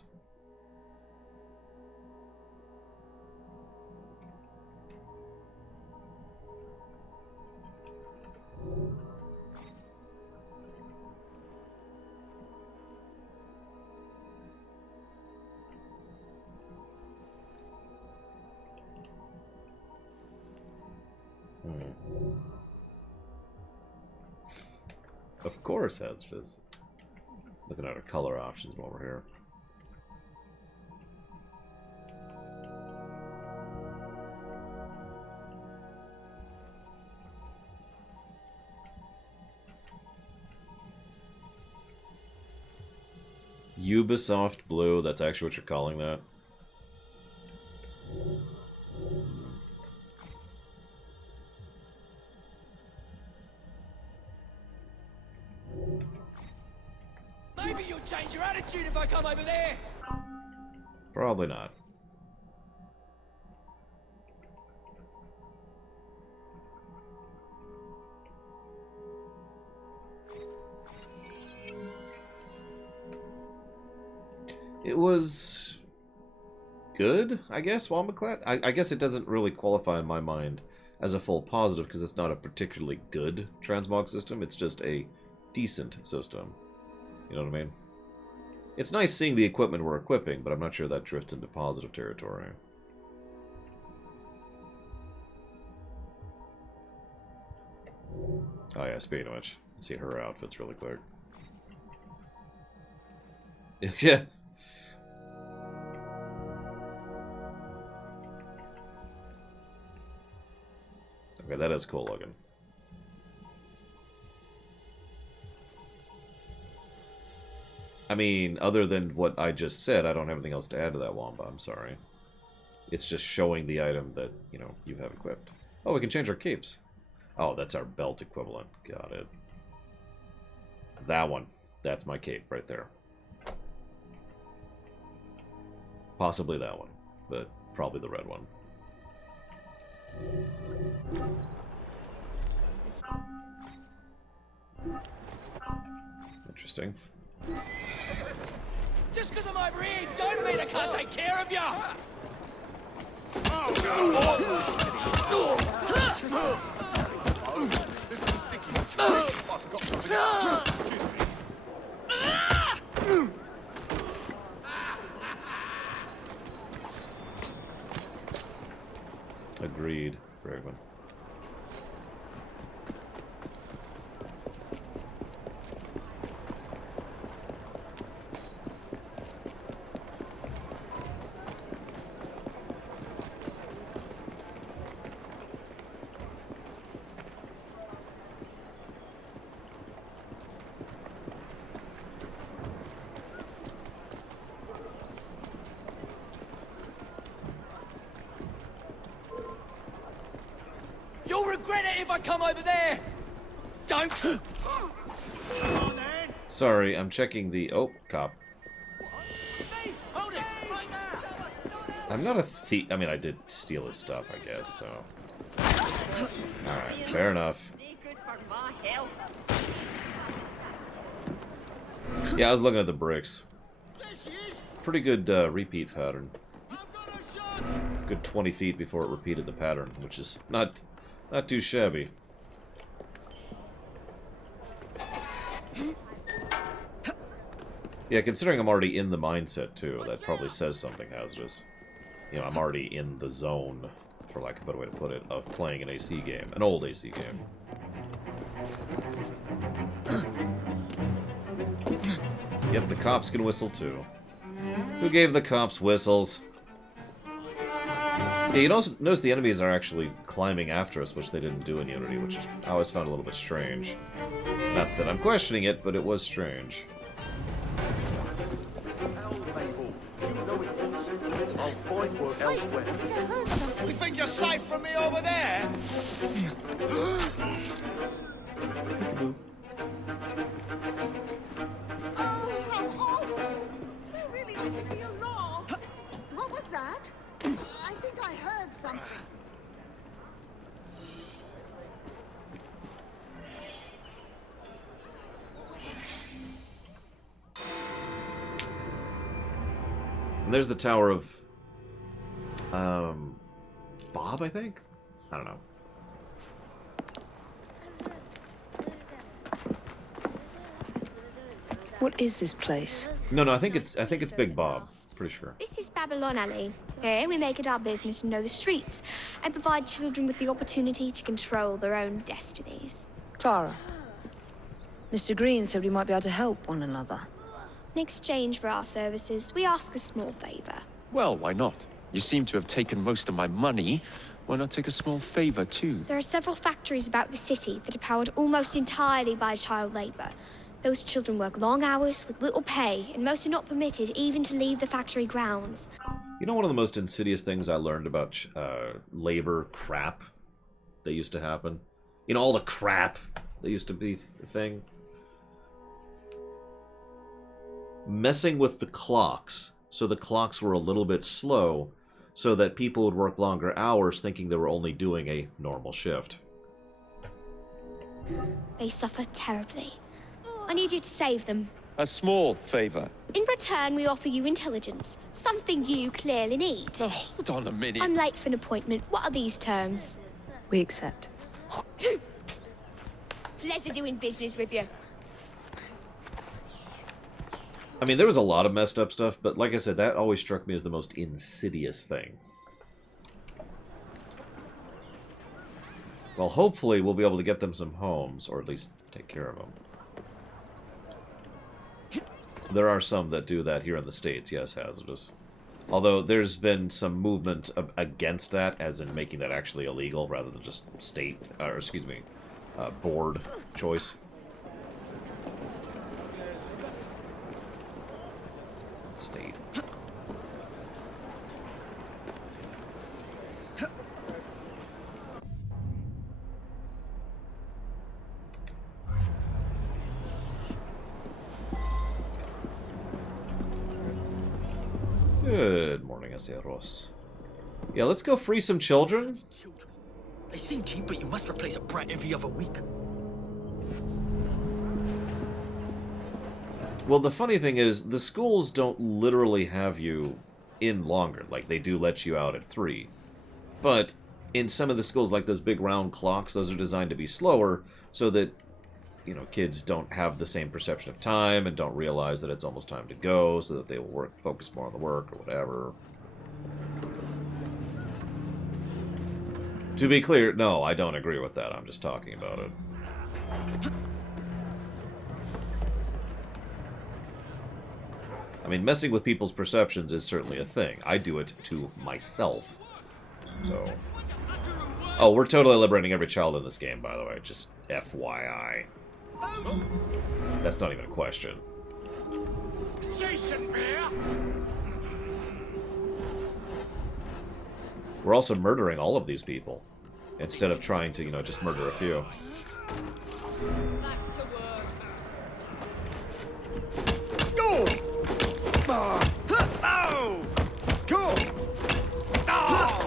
Of course, hazardous. Looking at our color options while we're here. Ubisoft Blue, that's actually what you're calling that? Maybe you'll change your attitude if I come over there. Probably not. It was good, I guess, Wombaclat. I guess it doesn't really qualify in my mind as a full positive because it's not a particularly good transmog system. It's just a decent system. You know what I mean? It's nice seeing the equipment we're equipping, but I'm not sure that drifts into positive territory. Oh yeah, speaking of which, let's see her outfits really quick. Yeah. Okay, that is cool looking. I mean, other than what I just said, I don't have anything else to add to that Wamba, I'm sorry. It's just showing the item that, you know, you have equipped. Oh, we can change our capes. Oh, that's our belt equivalent. Got it. That one. That's my cape right there. Possibly that one, but probably the red one. Interesting. Just because I'm over here don't mean I can't take care of you. This is sticky situation. I forgot something else. Excuse me. Agreed, Bregman. You'll regret it if I come over there. Don't. Sorry, I'm checking the... Oh, cop. I'm not a thief. I mean, I did steal his stuff, I guess, so... Alright, fair enough. Yeah, I was looking at the bricks. Pretty good repeat pattern. Good 20 feet before it repeated the pattern, which is not too shabby. Yeah, considering I'm already in the mindset, too, that probably says something hazardous. You know, I'm already in the zone, for lack of a better way to put it, of playing an AC game. An old AC game. Yep, the cops can whistle, too. Who gave the cops whistles? Yeah, you notice the enemies are actually climbing after us, which they didn't do in Unity, which I always found a little bit strange. Not that I'm questioning it, but it was strange. I'll find work elsewhere. You think you're safe from me over there? I really like to be along. What was that? I think I heard something. And there's the Tower of... Bob, I think? I don't know. What is this place? No, I think it's Big Bob. Pretty sure. This is Babylon Alley. Here we make it our business to know the streets and provide children with the opportunity to control their own destinies. Clara, Mr. Green said we might be able to help one another. In exchange for our services, we ask a small favor. Well, why not? You seem to have taken most of my money. Why not take a small favor, too? There are several factories about the city that are powered almost entirely by child labor. Those children work long hours with little pay, and most are not permitted even to leave the factory grounds. You know, one of the most insidious things I learned about labor crap that used to happen? You know, all the crap that used to be a thing? Messing with the clocks, so the clocks were a little bit slow, so that people would work longer hours thinking they were only doing a normal shift. They suffer terribly. I need you to save them. A small favor. In return, we offer you intelligence, something you clearly need. Now, hold on a minute. I'm late for an appointment. What are these terms? We accept. Pleasure doing business with you. I mean, there was a lot of messed up stuff, but like I said, that always struck me as the most insidious thing. Well, hopefully we'll be able to get them some homes, or at least take care of them. There are some that do that here in the States, yes, hazardous. Although there's been some movement against that, as in making that actually illegal, rather than just state, or excuse me, board choice. State. Good morning, Aceros. Yeah, let's go free some children. They seem cheap, but you must replace a brat every other week. Well, the funny thing is, the schools don't literally have you in longer. Like, they do let you out at 3. But in some of the schools, like those big round clocks, those are designed to be slower so that, you know, kids don't have the same perception of time and don't realize that it's almost time to go, so that they will focus more on the work or whatever. To be clear, no, I don't agree with that. I'm just talking about it. I mean, messing with people's perceptions is certainly a thing. I do it to myself. So... Oh, we're totally liberating every child in this game, by the way. Just FYI. That's not even a question. We're also murdering all of these people. Instead of trying to, you know, just murder a few. Go! Oh! Go! Oh!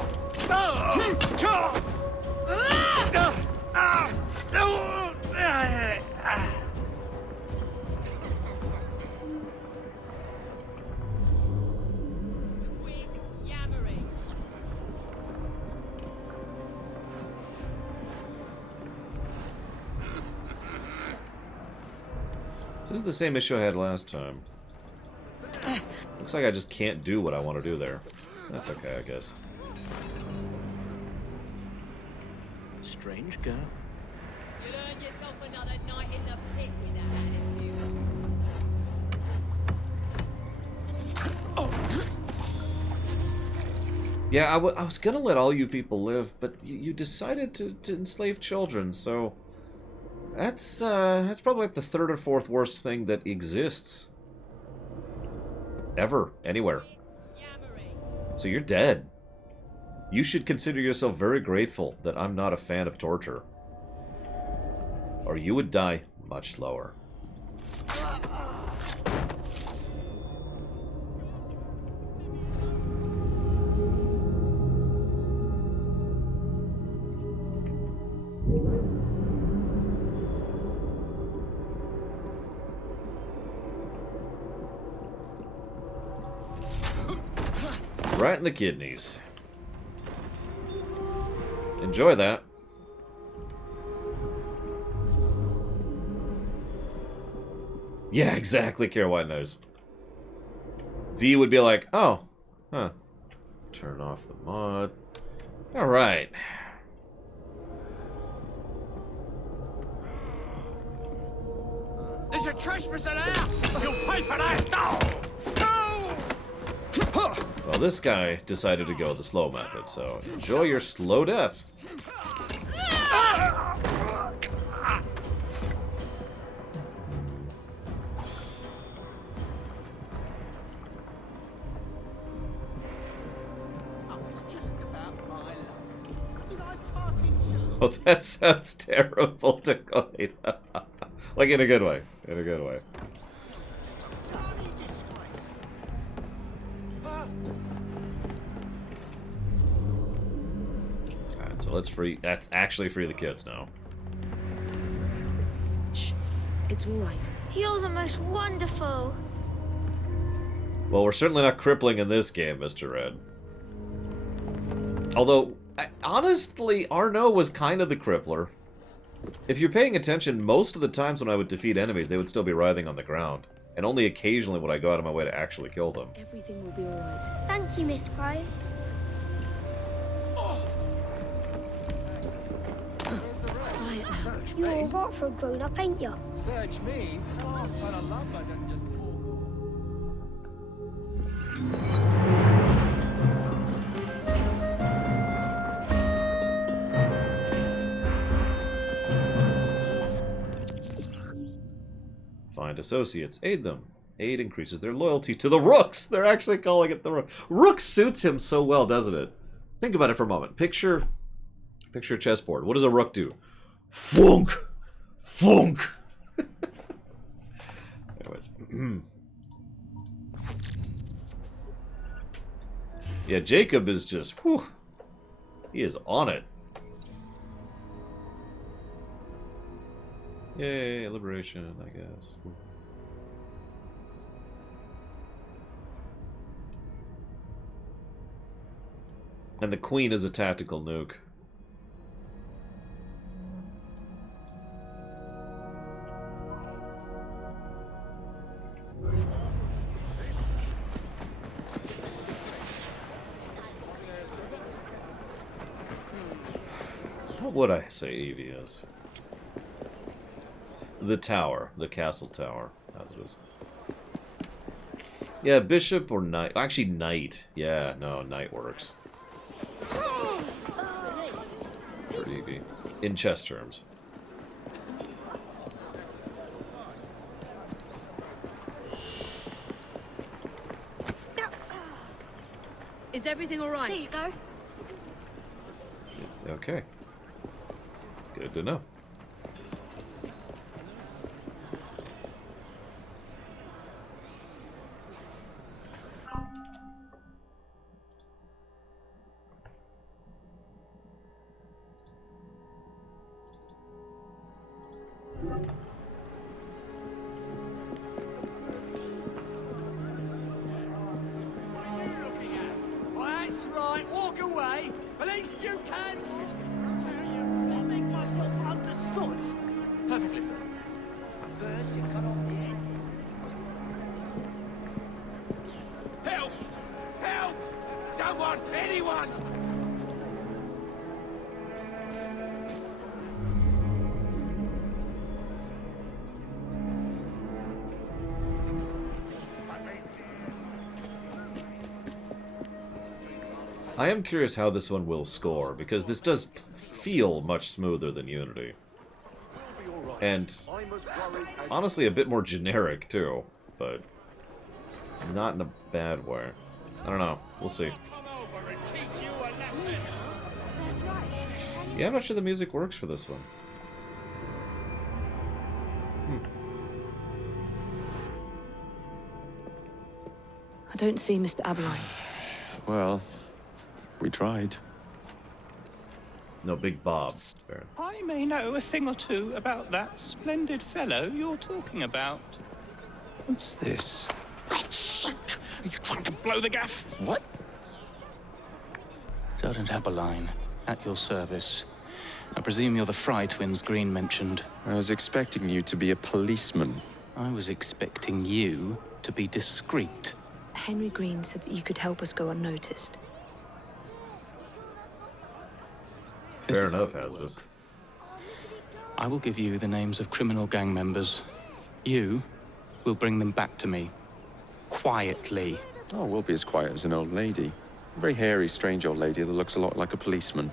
This is the same issue I had last time. Looks like I just can't do what I want to do there. That's okay, I guess. Strange girl. You'll earn yourself another night in the pit with that attitude. Yeah, I was gonna let all you people live, but you decided to enslave children, so... That's probably like the 3rd or 4th worst thing that exists. Ever. Anywhere. So you're dead. You should consider yourself very grateful that I'm not a fan of torture. Or you would die much slower. Right in the kidneys. Enjoy that. Yeah, exactly, Kara White knows. V would be like, oh, huh. Turn off the mod. Alright. There's a trespasser there! You'll pay for that! No! Well, this guy decided to go the slow method, so enjoy your slow death. Oh, that sounds terrible to Coin. Like, in a good way. In a good way. Alright, so let's free... That's actually free the kids now. Shh. It's all right. You're the most wonderful. Well, we're certainly not crippling in this game, Mr. Red. Although, honestly, Arno was kind of the crippler. If you're paying attention, most of the times when I would defeat enemies, they would still be writhing on the ground. And only occasionally would I go out of my way to actually kill them. Everything will be all right. Thank you, Miss Crow. Quiet now. You're all right for a grown-up, ain't you? Search me. Half ton of lumber doesn't just Find associates. Aid them. Aid increases their loyalty to the Rooks. They're actually calling it the Rook. Rook suits him so well, doesn't it? Think about it for a moment. Picture a chessboard. What does a Rook do? Funk! Funk! Anyways. Yeah, Jacob is just... Whew, he is on it. Yay, liberation, I guess. And the queen is a tactical nuke. What would I say Evie is? The tower. The castle tower, as it is. Yeah, bishop or knight. Actually, knight. Yeah, no, knight works. For Evie. In chess terms. Is everything all right? There you go. Okay. Good to know. That's right, walk away. At least you can walk. I make myself understood. Perfectly, sir. First, you cut off the head. Help! Help! Someone! Anyone! I am curious how this one will score, because this does feel much smoother than Unity. And honestly a bit more generic too, but not in a bad way. I don't know. We'll see. Yeah, I'm not sure the music works for this one. I don't see Mr. Aberline. Well, we tried. No, Big Bob. I may know a thing or two about that splendid fellow you're talking about. What's this? Are you trying to blow the gaff? What? Sergeant Aberline, at your service. I presume you're the Fry twins Green mentioned. I was expecting you to be a policeman. I was expecting you to be discreet. Henry Green said that you could help us go unnoticed. Fair enough, Hasbus. I will give you the names of criminal gang members. You will bring them back to me. Quietly. Oh, we'll be as quiet as an old lady. A very hairy, strange old lady that looks a lot like a policeman.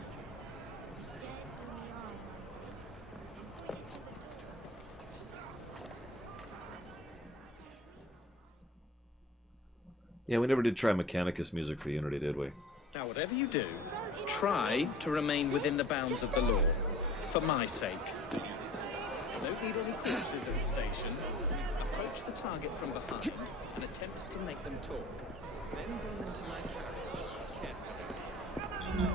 Yeah, we never did try Mechanicus music for Unity, did we? Now, whatever you do, try to remain within the bounds of the law. For my sake. Don't need any corpses at the station. Approach the target from behind and attempt to make them talk. Then bring them to my carriage. Carefully.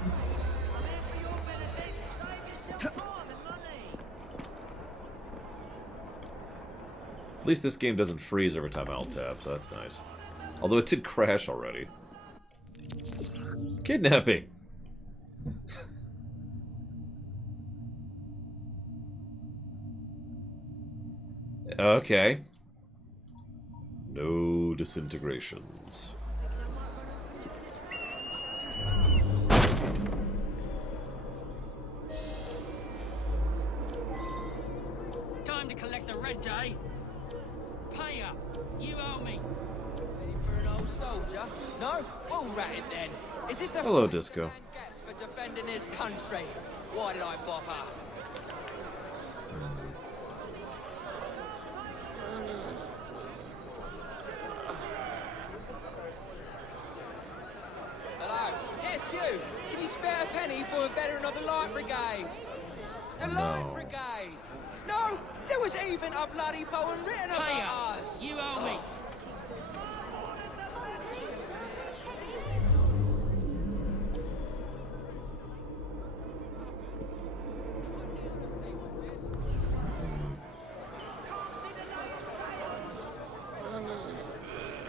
At least this game doesn't freeze every time I alt-tab, so that's nice. Although it did crash already. Kidnapping! Okay. No disintegrations. Time to collect the rent, eh? Pay up. You owe me. Ready for an old soldier? No? We'll rat it then. Is this a Hello, Disco. gets for defending his country? Why did I bother? Hello? Yes, you. Can you spare a penny for a veteran of the Light Brigade? The Light Brigade. No, there was even a bloody poem written Pay about up. us. You owe me.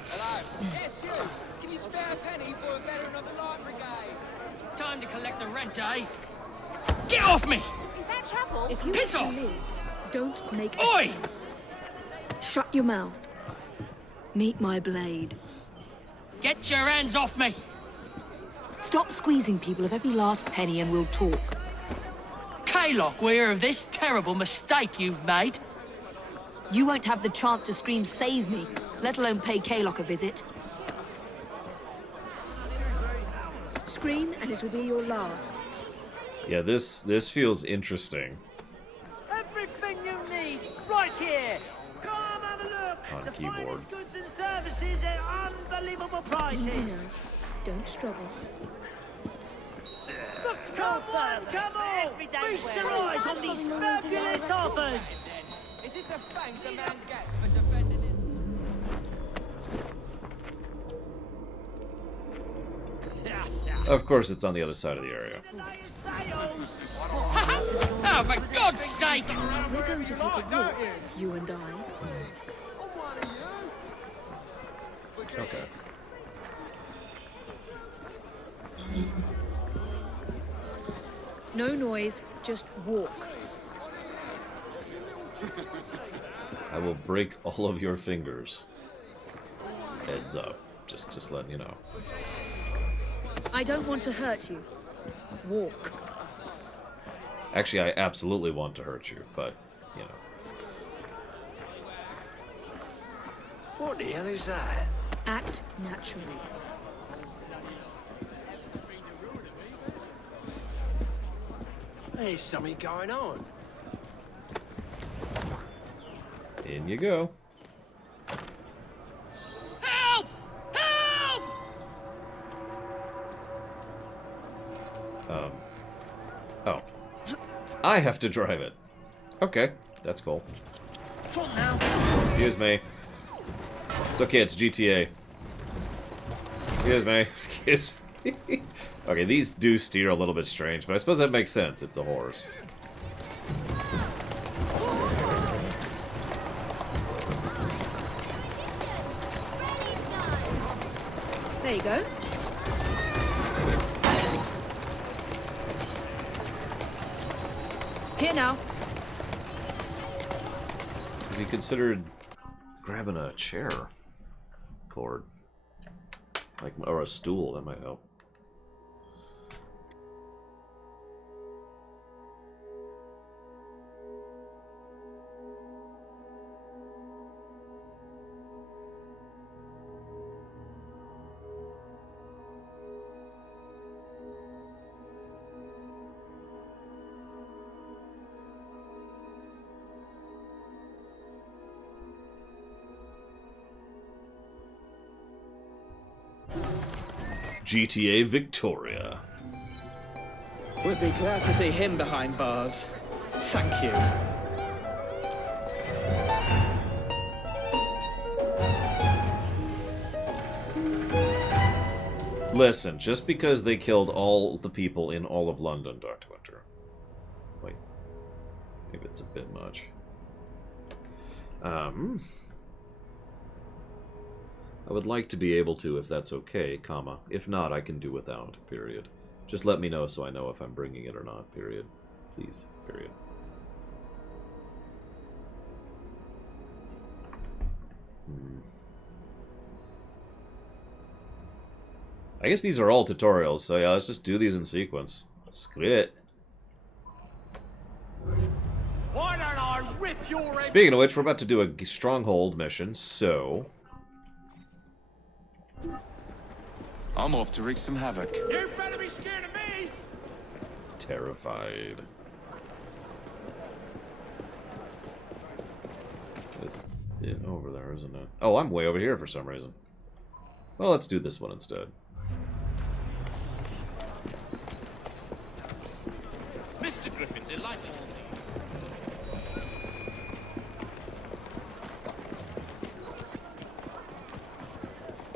Hello? Yes, you. Can you spare a penny for a veteran of the Light Brigade? Time to collect the rent, eh? Get off me! Is that trouble? If you Piss want off! to live, don't make a Oi! scene. Shut your mouth. Meet my blade. Get your hands off me! Stop squeezing people of every last penny and we'll talk. Kaylock, we hear of this terrible mistake you've made. You won't have the chance to scream save me, let alone pay Kaylock a visit. Scream and it'll be your last. Yeah, this feels interesting. Everything you need, right here. Come have a look. On The keyboard. finest goods and services at unbelievable Easy prices. now. Don't struggle. Look, come on! Feast your eyes on these fabulous offers. Is this a thanks a man gets for defending his... Of course, it's on the other side of the area. Oh, for God's sake! We're going to take a walk, you and I. Okay. No noise, just walk. I will break all of your fingers. Heads up. Just letting you know. I don't want to hurt you. Walk. Actually, I absolutely want to hurt you, but, you know. What the hell is that? Act naturally. There's something going on. In you go. Help! Help! Oh. I have to drive it. Okay, that's cool. Front now. Excuse me. It's okay, it's GTA. Excuse me. Excuse me. Okay, these do steer a little bit strange, but I suppose that makes sense. It's a horse. There you go. Here now. Have you considered grabbing a chair cord? Like, or a stool, that might help. GTA Victoria. Would be glad to see him behind bars. Thank you. Listen, just because they killed all the people in all of London, Dr. Winter. Wait. Maybe it's a bit much. I would like to be able to, if that's okay, comma. If not, I can do without, period. Just let me know so I know if I'm bringing it or not, period. Please, period. I guess these are all tutorials, so yeah, let's just do these in sequence. Screw it. Why don't I rip your head? Speaking of which, we're about to do a stronghold mission, so... I'm off to wreak some havoc. You better be scared of me! Terrified. There's it over there, isn't it? Oh, I'm way over here for some reason. Well, let's do this one instead. Mr. Griffin, delighted to see you.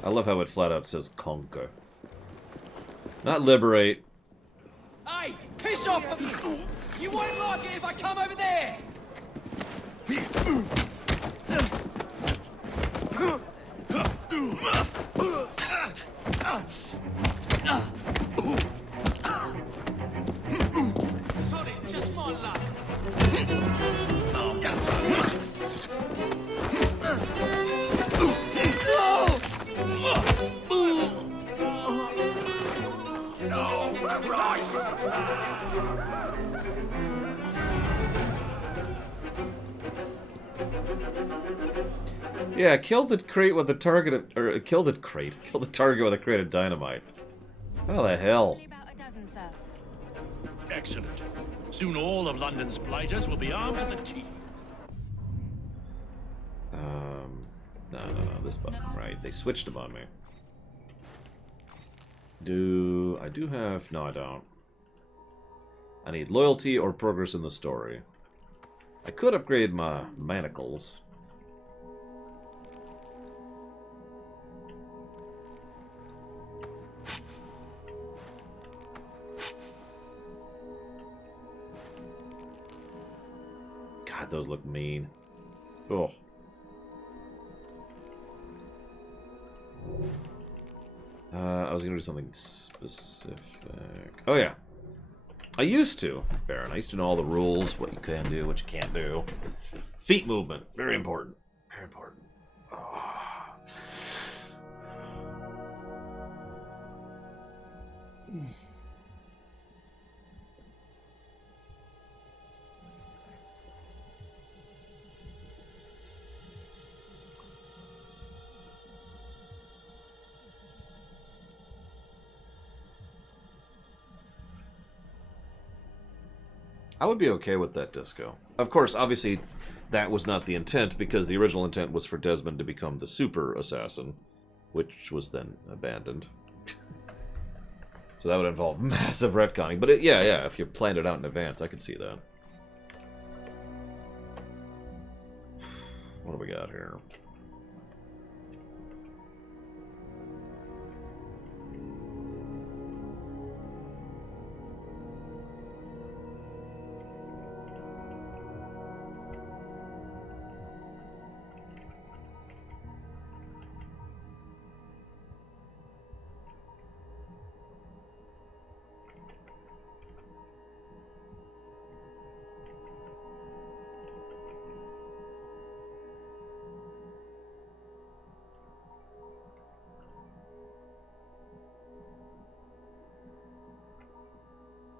I love how it flat out says conquer. Not liberate. Hey, piss off! You won't like it if I come over there! Sorry, just my luck. No, Christ! Yeah, kill the crate with the target, or kill the target with a crate of dynamite. How the hell? Excellent. Soon all of London's blighters will be armed to the teeth. No, this button, right? They switched them on me. I do have... No, I don't. I need loyalty or progress in the story. I could upgrade my manacles. God, those look mean. Oh. I was gonna do something specific. Oh yeah. I used to, Baron. I used to know all the rules, what you can do, what you can't do. Feet movement, very important. Very important. Oh. I would be okay with that disco. Of course, obviously, that was not the intent, because the original intent was for Desmond to become the super assassin, which was then abandoned. So that would involve massive retconning. But yeah, if you planned it out in advance, I could see that. What do we got here?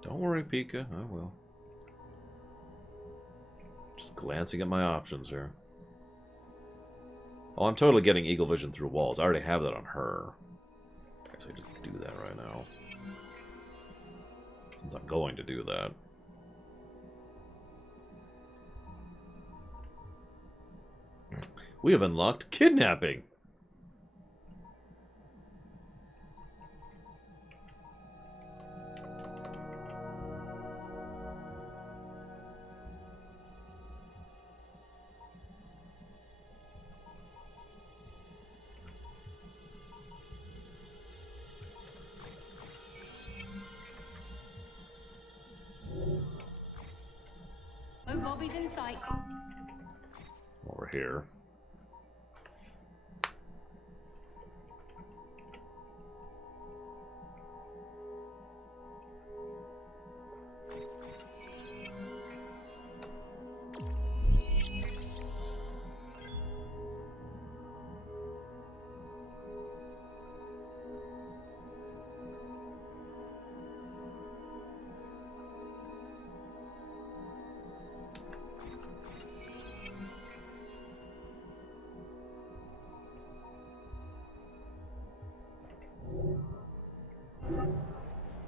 Don't worry, Pika. I will. Just glancing at my options here. Oh, I'm totally getting Eagle Vision through walls. I already have that on her. I guess I just do that right now. Since I'm going to do that. We have unlocked kidnapping. Bobby's in sight. Over here.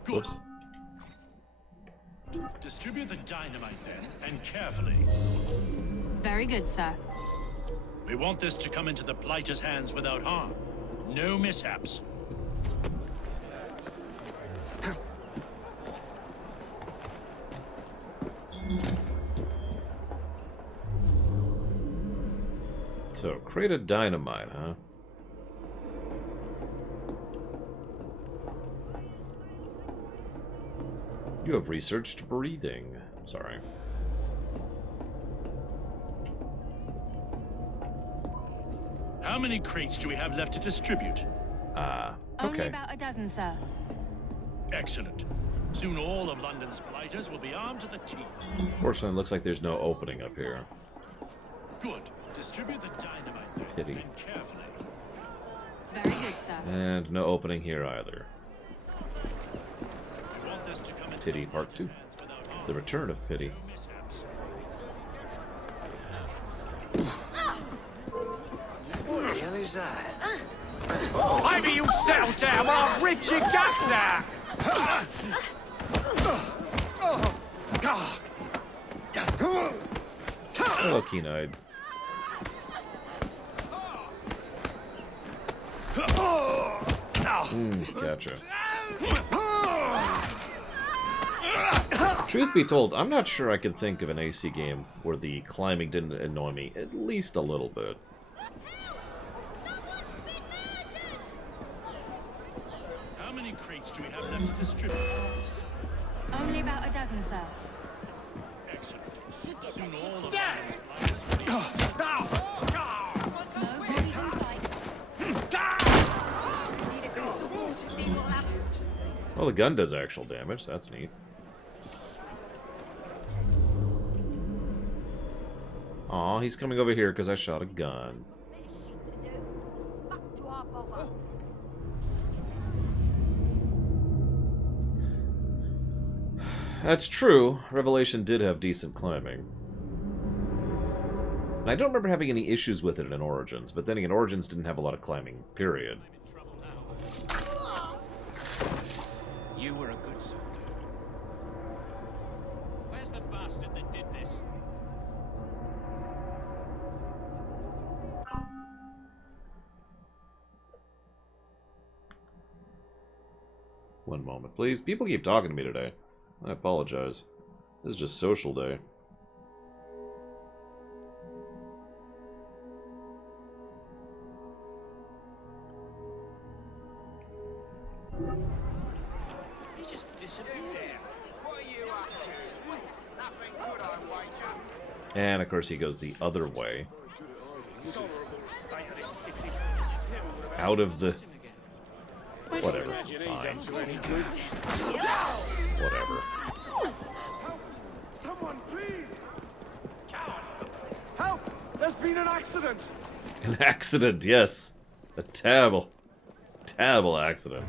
Good. Whoops. Distribute the dynamite then, and carefully. Very good, sir. We want this to come into the Blighter's hands without harm. No mishaps. So, crate of dynamite, huh? You have researched breathing. Sorry. How many crates do we have left to distribute? Only Okay. about a dozen, sir. Excellent. Soon all of London's blighters will be armed to the teeth. Fortunately, it looks like there's no opening up here. Good. Distribute the dynamite then, Pity. and carefully. Very good, sir. And no opening here either. We want this to come into Pity Part 2. The Return of Pity. no mishaps. What the hell is that? Maybe you'll settle down while I've ripped your guts out! Hello, Keen-eyed. Gotcha. Truth be told, I'm not sure I could think of an AC game where the climbing didn't annoy me at least a little bit. How many crates do we have left to distribute? Only about a dozen, sir. Excellent. Soon all of London's blighters will be armed. No Bobby's in sight. Well, the gun does actual damage. That's neat. Aw, he's coming over here because I shot a gun. That's true. Revelation did have decent climbing. And I don't remember having any issues with it in Origins, but then again, Origins didn't have a lot of climbing, period. You were a good soldier. Where's the bastard that did this? One moment, please. People keep talking to me today. I apologize. This is just social day. He just disappeared. What are you up to? Nothing good, I wager. And, of course, he goes the other way. Out of the... Whatever. Fine. Whatever. Someone, please! Help! There's been an accident! An accident, yes. A terrible, terrible accident.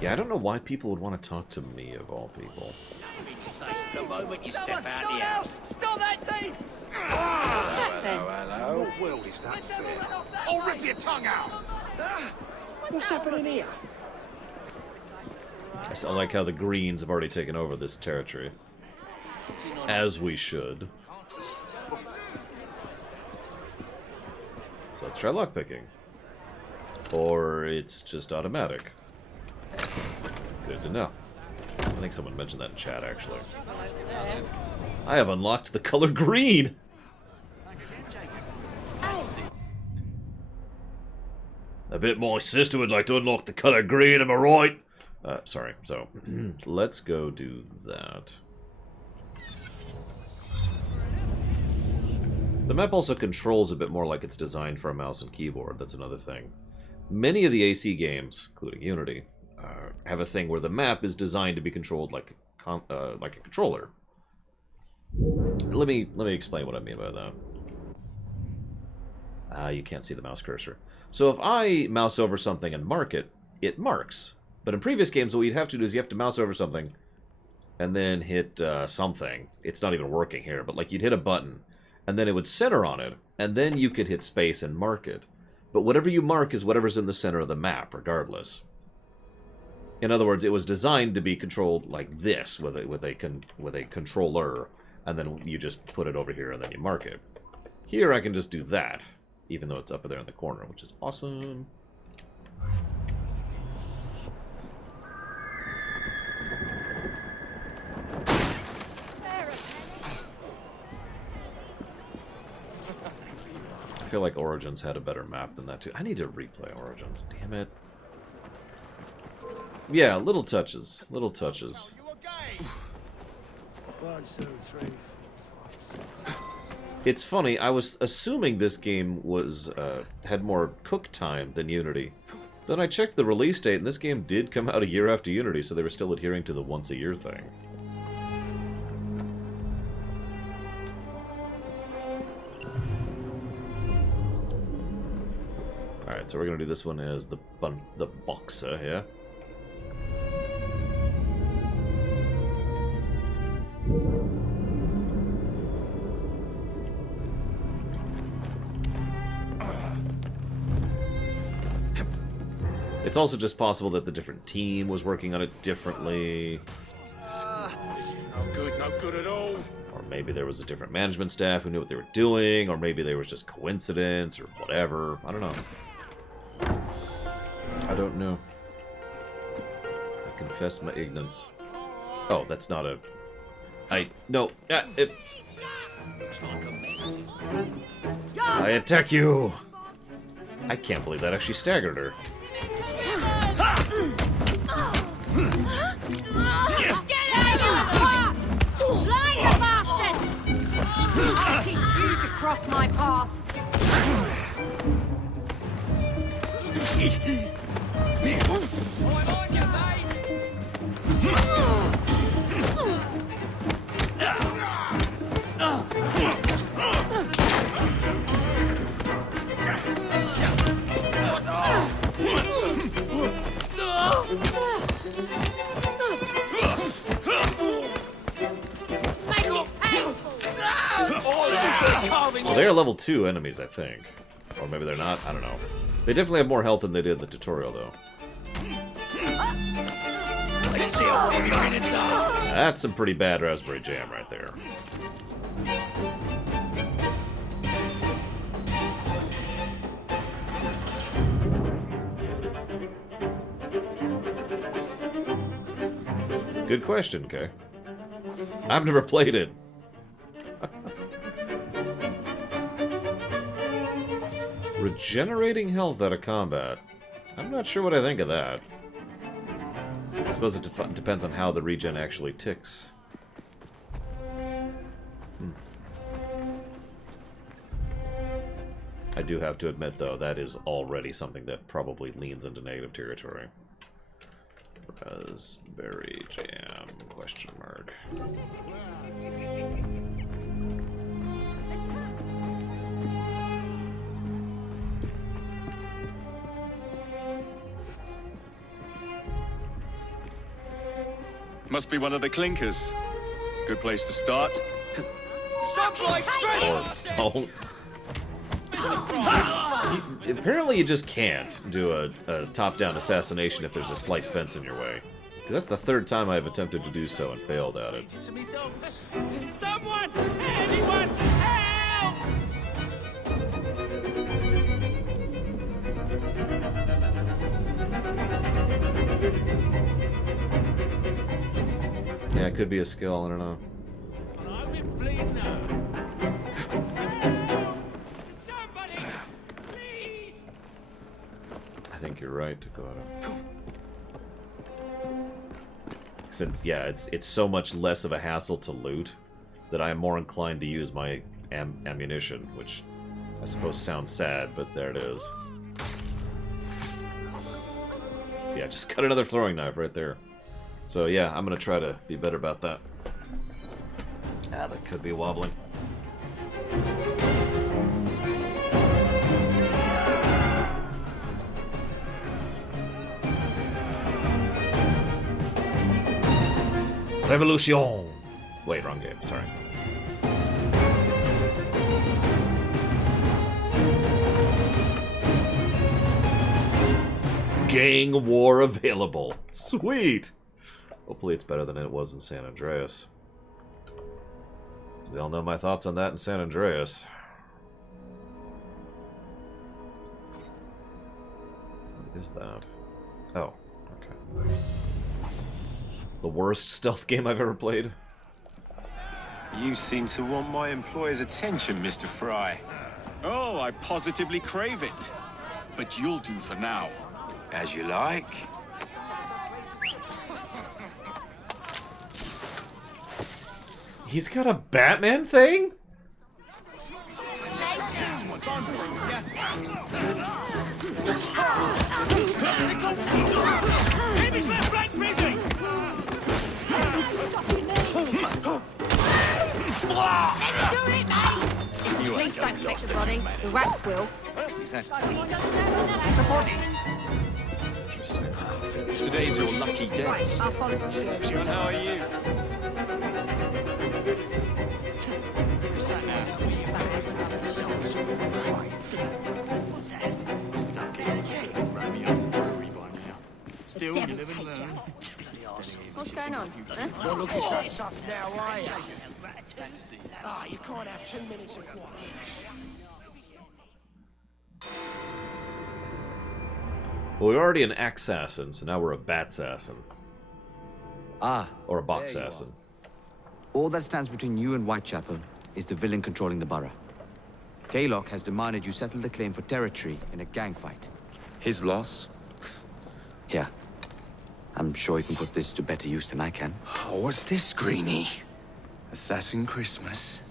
Yeah, I don't know why people would want to talk to me, of all people. The moment you Someone, step out someone the else! house. Stop that thing! Hello. What world is that fair? I'll rip your tongue out! What's happening here? I like how the Greens have already taken over this territory. As we should. So let's try lockpicking. Or it's just automatic. Good to know. And think someone mentioned that in chat, actually. I have unlocked the color green! I bet my sister would like to unlock the color green, am I right? Sorry, so, let's go do that. The map also controls a bit more like it's designed for a mouse and keyboard, that's another thing. Many of the AC games, including Unity, have a thing where the map is designed to be controlled like a controller. Let me explain what I mean by that. You can't see the mouse cursor. So if I mouse over something and mark it, it marks. But in previous games, what you'd have to do is you have to mouse over something and then hit something. It's not even working here, but like you'd hit a button and then it would center on it, and then you could hit space and mark it. But whatever you mark is whatever's in the center of the map, regardless. In other words, it was designed to be controlled like this, with a controller, and then you just put it over here and then you mark it. Here I can just do that, even though it's up there in the corner, which is awesome. I feel like Origins had a better map than that too. I need to replay Origins, damn it. Yeah, little touches, little touches. 1, 2, 3. It's funny, I was assuming this game was had more cook time than Unity. Then I checked the release date, and this game did come out a year after Unity, so they were still adhering to the once-a-year thing. Alright, so we're going to do this one as the boxer here. It's also just possible that the different team was working on it differently. No good at all. Or maybe there was a different management staff who knew what they were doing, or maybe there was just coincidence, or whatever. I don't know. I don't know. I confess my ignorance. Oh, that's not a... No. I attack you! I can't believe that actually staggered her. I'll teach you to cross my path. I'm on you, mate. Well, they're level 2 enemies, I think. Or maybe they're not, I don't know. They definitely have more health than they did in the tutorial, though. Let's see how long your minutes are. That's some pretty bad raspberry jam right there. Good question, Kay. I've never played it. Regenerating health out of combat. I'm not sure what I think of that. I suppose it depends on how the regen actually ticks. I do have to admit, though, that is already something that probably leans into negative territory. Raspberry jam, question mark. Must be one of the clinkers. Good place to start. Or don't. Apparently you just can't do a top-down assassination if there's a slight fence in your way. Because that's the third time I've attempted to do so and failed at it. Someone! Anyone! Help! that could be a skill, I don't know. I've been bleeding now. Somebody, please. I think you're right, Dakota. Since, yeah, it's so much less of a hassle to loot that I am more inclined to use my ammunition, which I suppose sounds sad, but there it is. So yeah, just cut another throwing knife right there. So yeah, I'm gonna try to be better about that. Ah, that could be wobbling. Revolution! Wait, wrong game, sorry. Gang war available. Sweet! Hopefully it's better than it was in San Andreas. We all know my thoughts on that in San Andreas. What is that? Oh, okay. The worst stealth game I've ever played. You seem to want my employer's attention, Mr. Fry. Oh, I positively crave it. But you'll do for now. As you like. He's got a Batman thing? Enemy's left flank busy. Please don't collect the body. The rats will. Reporting. Today's your lucky day. Right, I'll follow you. And how are you? Still, you live and learn. What's going on? Huh? Don't look yourself up now, are you? Ah, you can't have 2 minutes of quiet. Well, we're already an Axe-assassin, so now we're a Bat-assassin. Ah. Or a there you Box-assassin. are. All that stands between you and Whitechapel is the villain controlling the borough. Kaylock has demanded you settle the claim for territory in a gang fight. His loss? Yeah. I'm sure you can put this to better use than I can. Oh, what's this, Greenie? Assassin Christmas.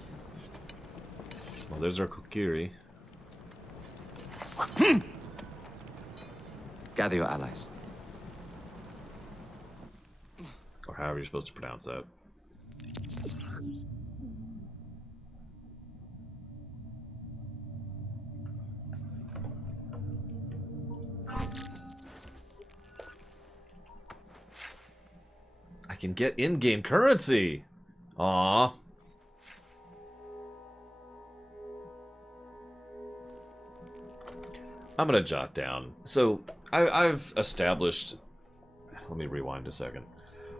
Well, there's our Kokiri. Gather your allies. Or however you're supposed to pronounce that. I can get in-game currency! Aww. I'm gonna jot down. So, I've established... Let me rewind a second.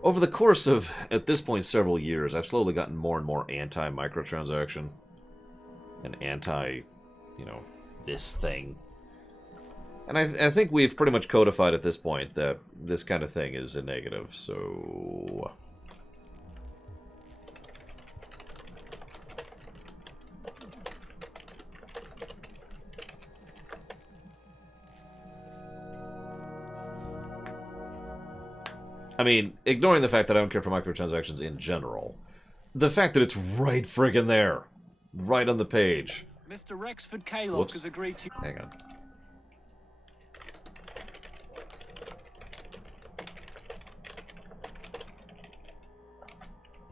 Over the course of, at this point, several years, I've slowly gotten more and more anti-microtransaction. And anti, you know, this thing. And I think we've pretty much codified at this point that this kind of thing is a negative, so... I mean, ignoring the fact that I don't care for microtransactions in general, the fact that it's right friggin' there, right on the page. Mr. Rexford Kaylock Whoops. has agreed to... Hang on.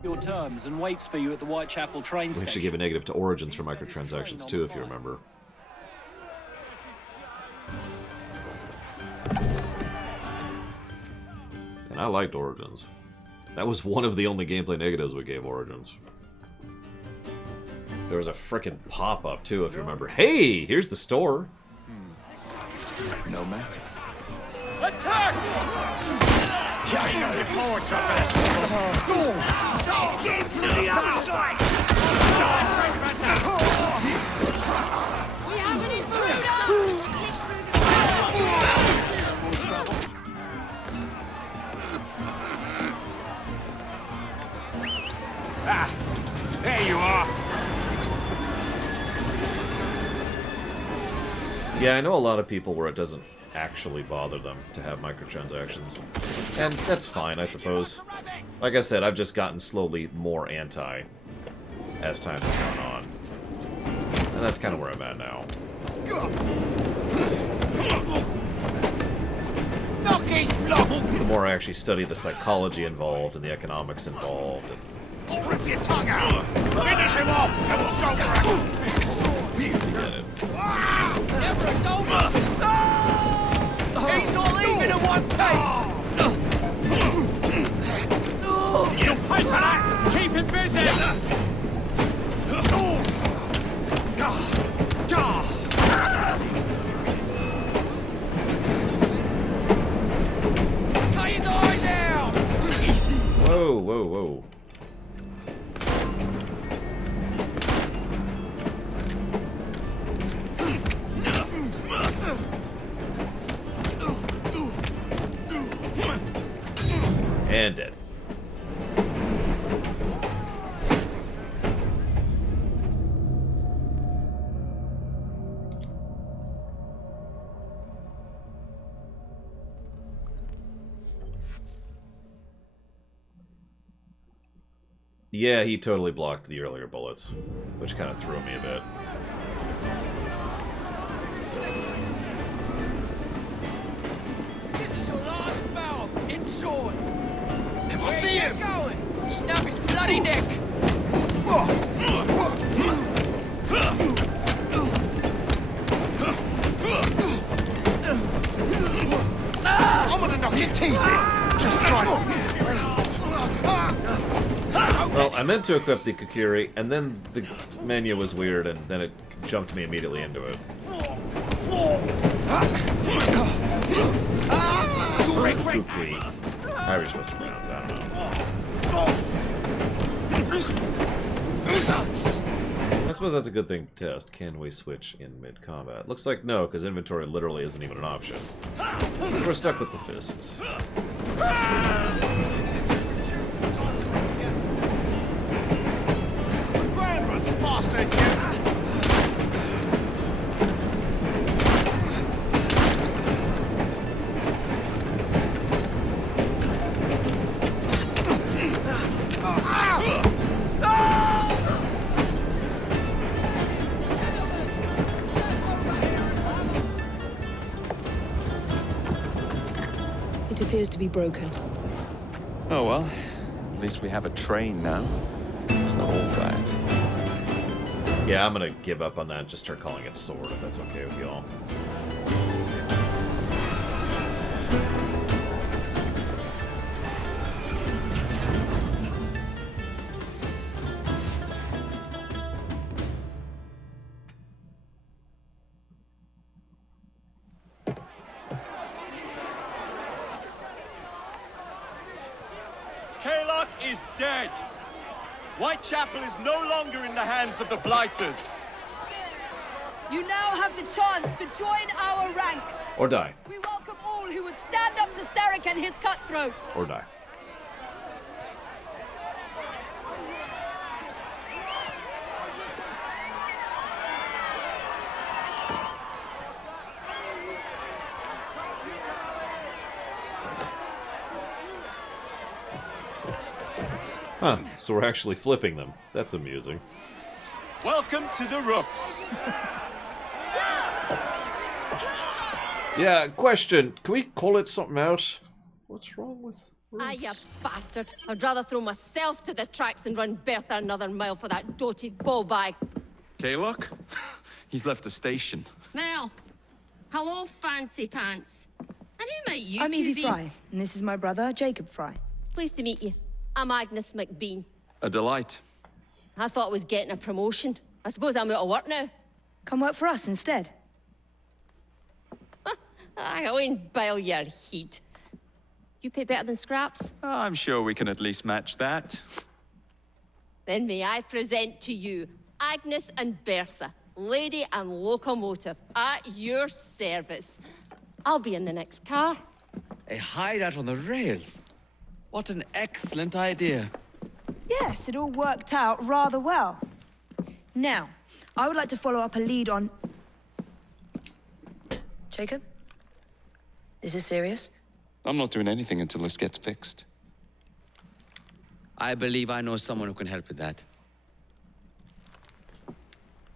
your terms and waits for you at the Whitechapel train We station. actually gave a negative to Origins for microtransactions too, if you remember. And I liked Origins. That was one of the only gameplay negatives we gave Origins. There was a frickin' pop-up too, if you remember. Hey, here's the store. No matter. Attack! Looking forward to this. Get to the other side! We have it in Bermuda! Yeah, I know a lot of people where it doesn't actually bother them to have microtransactions. And that's fine, I suppose. Like I said, I've just gotten slowly more anti as time has gone on. And that's kind of where I'm at now. The more I actually study the psychology involved and the economics involved. And... I'll rip your tongue out! Finish him off, and we'll go for it! Get it. Never a dover! He's all even in one piece! You pay for that! Keep him busy! Cut his eyes out! Whoa, whoa, whoa. And dead. Yeah, he totally blocked the earlier bullets, which kind of threw me a bit. This is your last bout. Enjoy. I see him! Going? Snap his bloody neck. I'm gonna knock your teeth in! Just try it! Well, I meant to equip the Kukiri, and then the menu was weird, and then it jumped me immediately into it. Kukri. How are you supposed to pronounce it? I don't know. I suppose that's a good thing to test. Can we switch in mid-combat? Looks like no, because inventory literally isn't even an option. We're stuck with the fists. Grand runs faster than you! It appears to be broken. Oh well, at least we have a train now. It's not all bad. Yeah, I'm gonna give up on that and just start calling it sword, if that's okay with y'all. Kaylock is dead. Whitechapel is no longer in the hands of the Blighters. You now have the chance to join our ranks. Or die. We welcome all who would stand up to Starrick and his cutthroats. Or die. Huh, so we're actually flipping them. That's amusing. Welcome to the Rooks. Yeah, question. Can we call it something else? What's wrong with... Ah, you bastard. I'd rather throw myself to the tracks than run Bertha another mile for that doted ball bag. Kaylock? He's left the station. Mel. Hello, fancy pants. And who might you I'm two Evie be? Fry, and this is my brother, Jacob Fry. Pleased to meet you. I'm Agnes McBean. A delight. I thought I was getting a promotion. I suppose I'm out of work now. Come work for us instead. I won't bile your heat. You pay better than scraps? I'm sure we can at least match that. Then may I present to you Agnes and Bertha, lady and locomotive, at your service. I'll be in the next car. A hideout on the rails. What an excellent idea. Yes, it all worked out rather well. Now, I would like to follow up a lead on... Jacob? Is this serious? I'm not doing anything until this gets fixed. I believe I know someone who can help with that.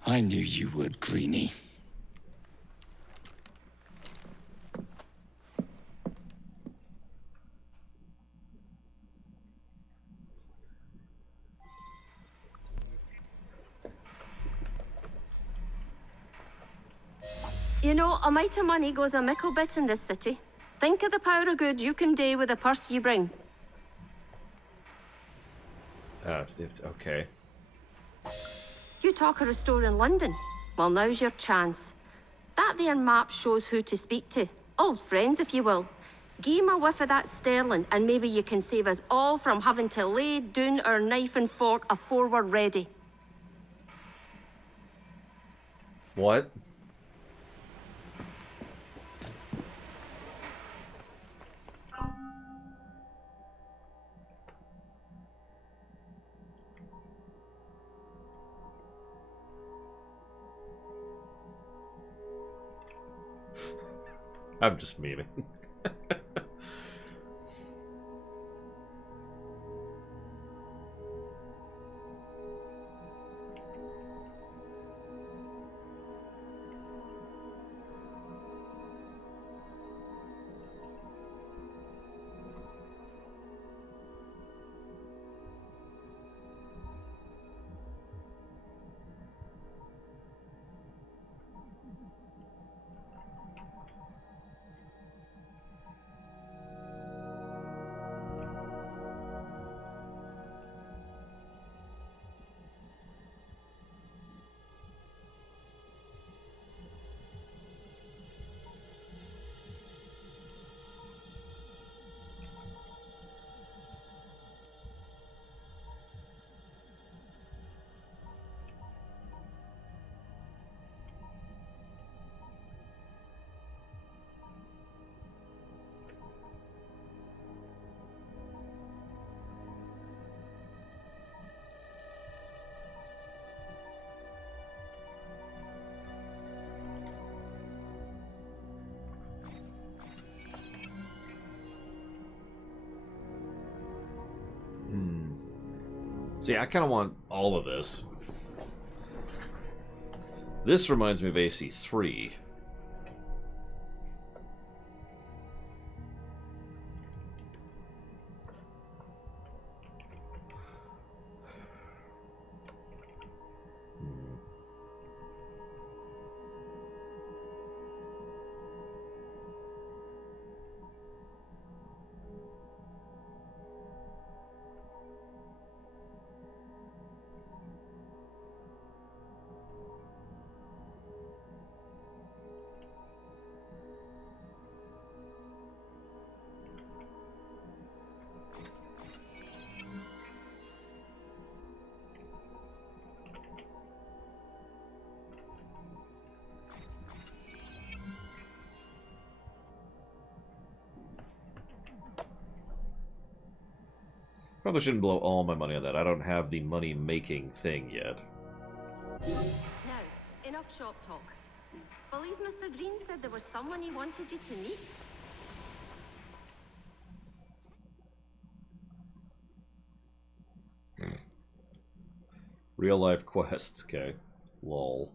I knew you would, Greenie. You know, a mite of money goes a mickle bit in this city. Think of the power of good you can do with the purse you bring. Okay. You talk of a store in London. Well, now's your chance. That there map shows who to speak to. Old friends, if you will. Give 'em a whiff of that sterling, and maybe you can save us all from having to lay down our knife and fork afore we're ready. What? I'm just memeing. See, I kind of want all of this. This reminds me of AC3. Probably shouldn't blow all my money on that. I don't have the money-making thing yet. Now, enough shop talk. Believe Mr. Green said there was someone he wanted you to meet? Real-life quests, okay. Lol.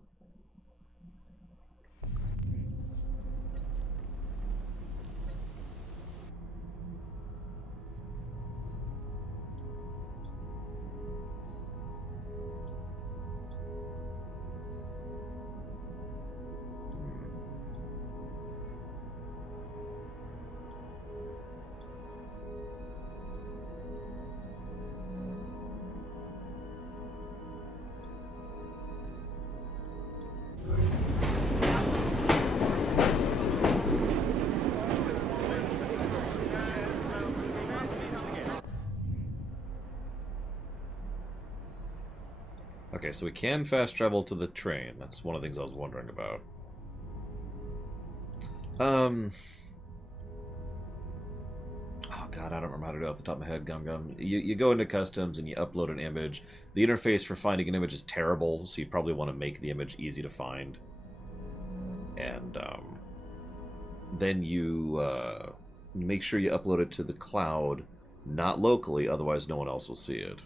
Okay, so we can fast travel to the train. That's one of the things I was wondering about. Oh god, I don't remember how to do it off the top of my head, Gum. You go into customs and you upload an image. The interface for finding an image is terrible, so you probably want to make the image easy to find. And then you make sure you upload it to the cloud, not locally, otherwise no one else will see it.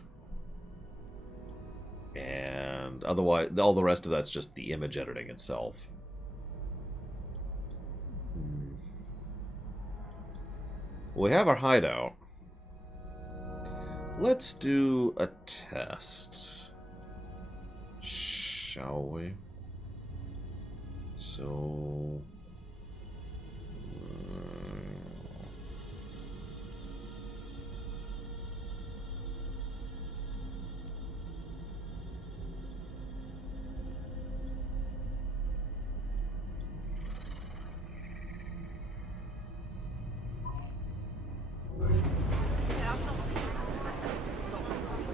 And otherwise, all the rest of that's just the image editing itself. We have our hideout. Let's do a test, shall we? So...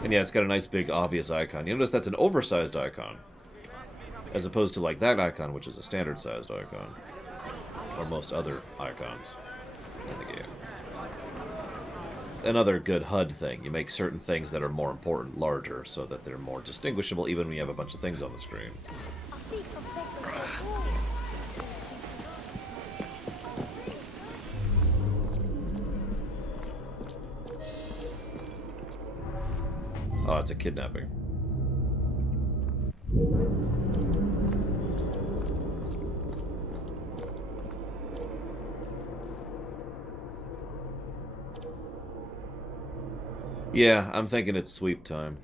And yeah, it's got a nice big obvious icon. You notice that's an oversized icon, as opposed to like that icon, which is a standard sized icon, or most other icons in the game. Another good HUD thing, you make certain things that are more important larger so that they're more distinguishable even when you have a bunch of things on the screen. Oh, it's a kidnapping. Yeah, I'm thinking it's sweep time.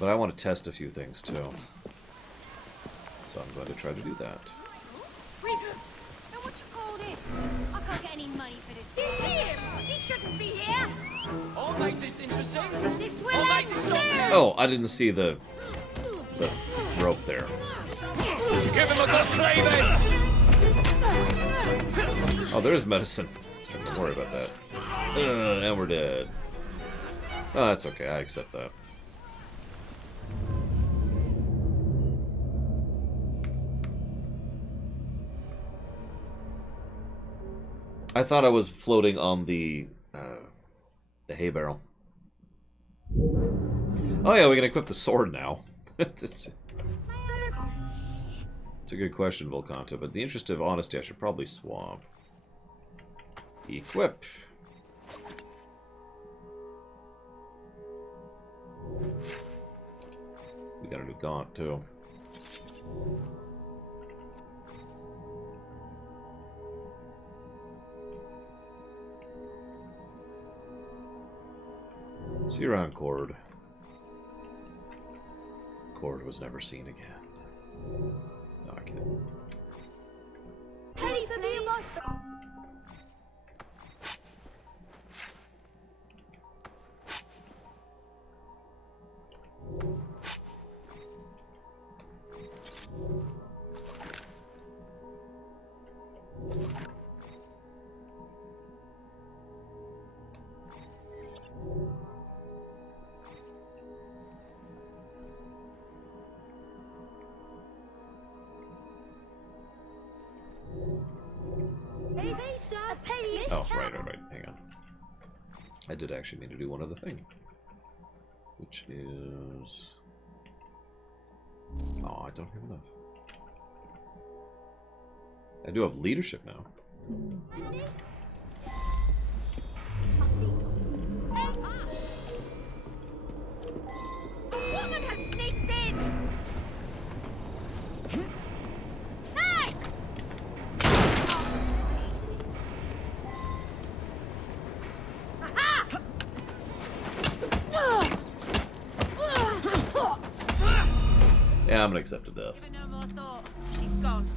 But I want to test a few things too. So I'm going to try to do that. What you call this? I can't get any money for this. You see him? He shouldn't be here. I'll make this interesting. This will I'll make this something. Oh, I didn't see the rope there. Give him a good cleaving. Oh, there's medicine. Don't worry about that. And we're dead. Oh, that's okay. I accept that. I thought I was floating on the hay barrel. Oh yeah, we can equip the sword now. It's a good question, Volcanta, but in the interest of honesty, I should probably swap. Equip. We got a new gaunt, too. See you around, Cord. Cord was never seen again. No, I can't. Penny for me, Oh, right. Hang on. I did actually need to do one other thing. Which is... Oh, I don't have enough. I do have leadership now. Woman has sneaked in! Hey! Aha! Yeah, I'm gonna accept a death. No more thought. She's gone.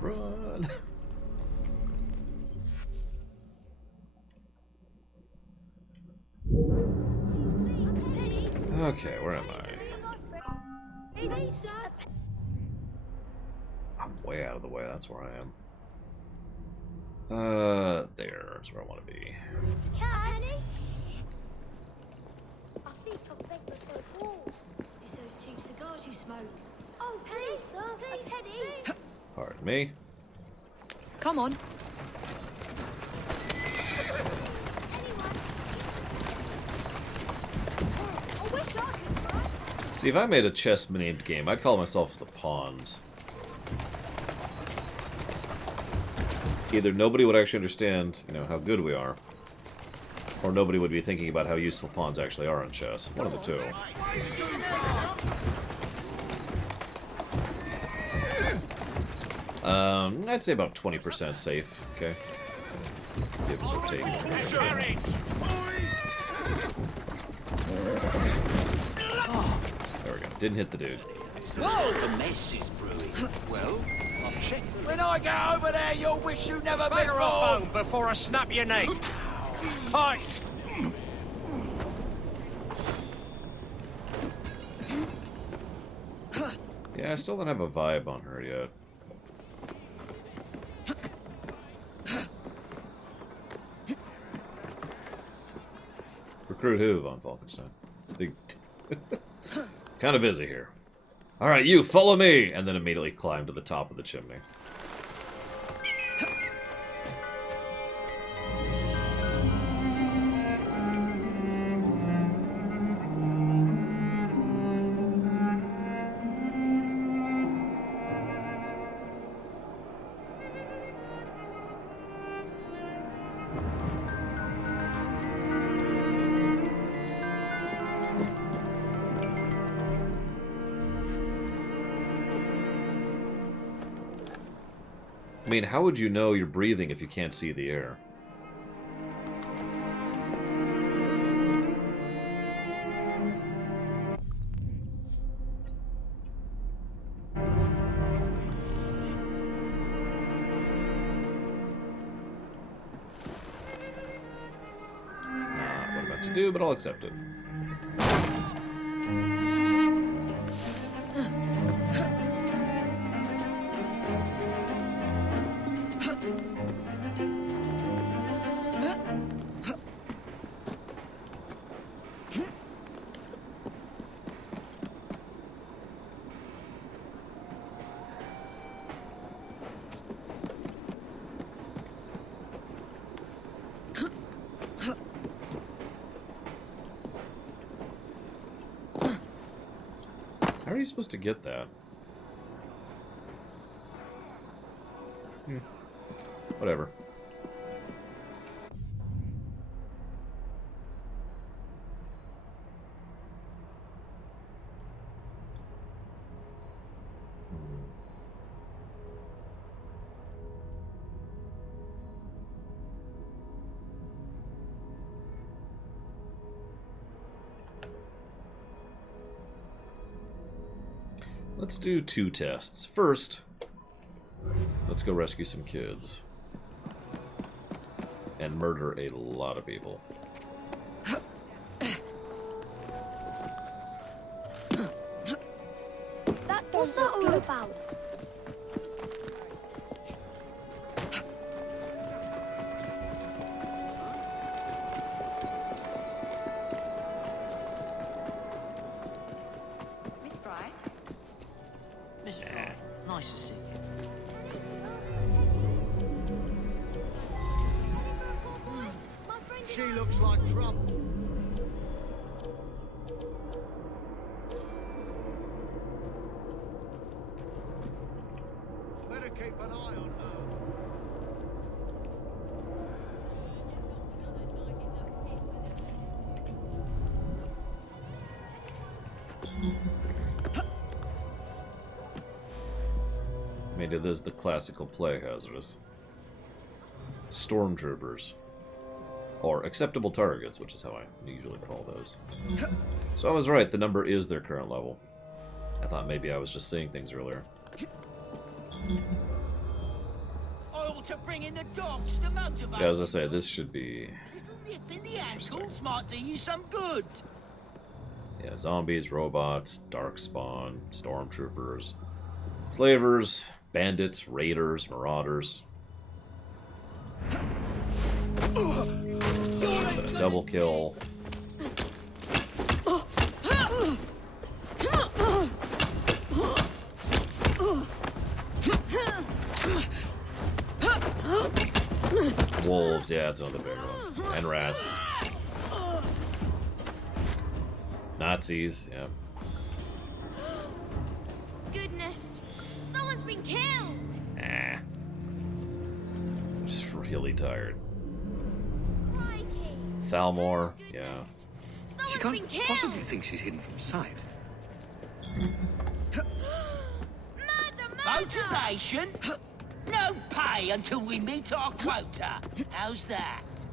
Run! Okay, where am I? I'm way out of the way, that's where I am. There's where I want to be. Penny? I think I'll beg myself walls. It's those cheap cigars you smoke. Oh, please, sir. Please, Teddy. Pardon me. Come on. I wish I could try. See, if I made a chess-named game, I'd call myself the Pawns. Either nobody would actually understand, you know, how good we are, or nobody would be thinking about how useful pawns actually are in chess. One of the two. I'd say about 20% safe, okay? Give us or take. There we go. Didn't hit the dude. Whoa! The mess is brewing. Well, I've checked. When I get over there, you'll wish you never been Better off born. home before I snap your neck. Hi. Yeah, I still don't have a vibe on her yet. Recruit who, von Falkenstein? Kind of busy here. Alright, you, follow me! And then immediately climb to the top of the chimney. I mean, how would you know you're breathing if you can't see the air? Not what I'm about to do, but I'll accept it. How are you supposed to get that? Whatever. Let's do 2 tests. First, let's go rescue some kids. And murder a lot of people. What's that all about? Miss Fry? Mrs. Fry, nice to see you. She looks like trouble. Better keep an eye on her. Made it as the classical play hazardous. Stormtroopers. Or acceptable targets, which is how I usually call those. So I was right, the number is their current level. I thought maybe I was just seeing things earlier. I ought to bring in the dogs to motivate. Yeah, as I say, this should be... Nip in the ankles might do you some good. Yeah, zombies, robots, darkspawn, stormtroopers, slavers, bandits, raiders, marauders. A double kill. Yeah, it's one of the bigger ones. And rats. Nazis, yeah. Goodness, someone's been killed! Ah. I'm just really tired. Thalmor, yeah. She can't possibly think she's hidden from sight. Motivation? No pay until we meet our quota. How's that?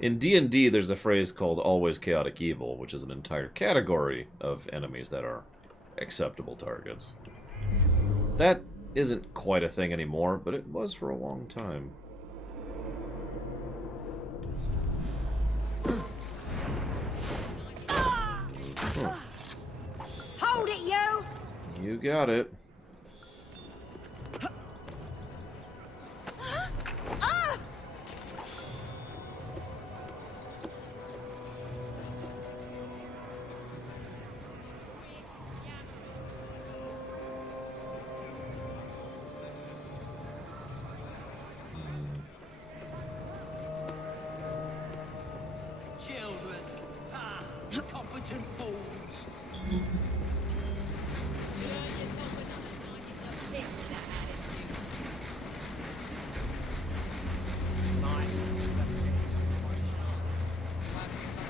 In D&D, there's a phrase called always chaotic evil, which is an entire category of enemies that are acceptable targets. That isn't quite a thing anymore, but it was for a long time. Huh. Hold it, you! You got it. Children. Ah, competent fools.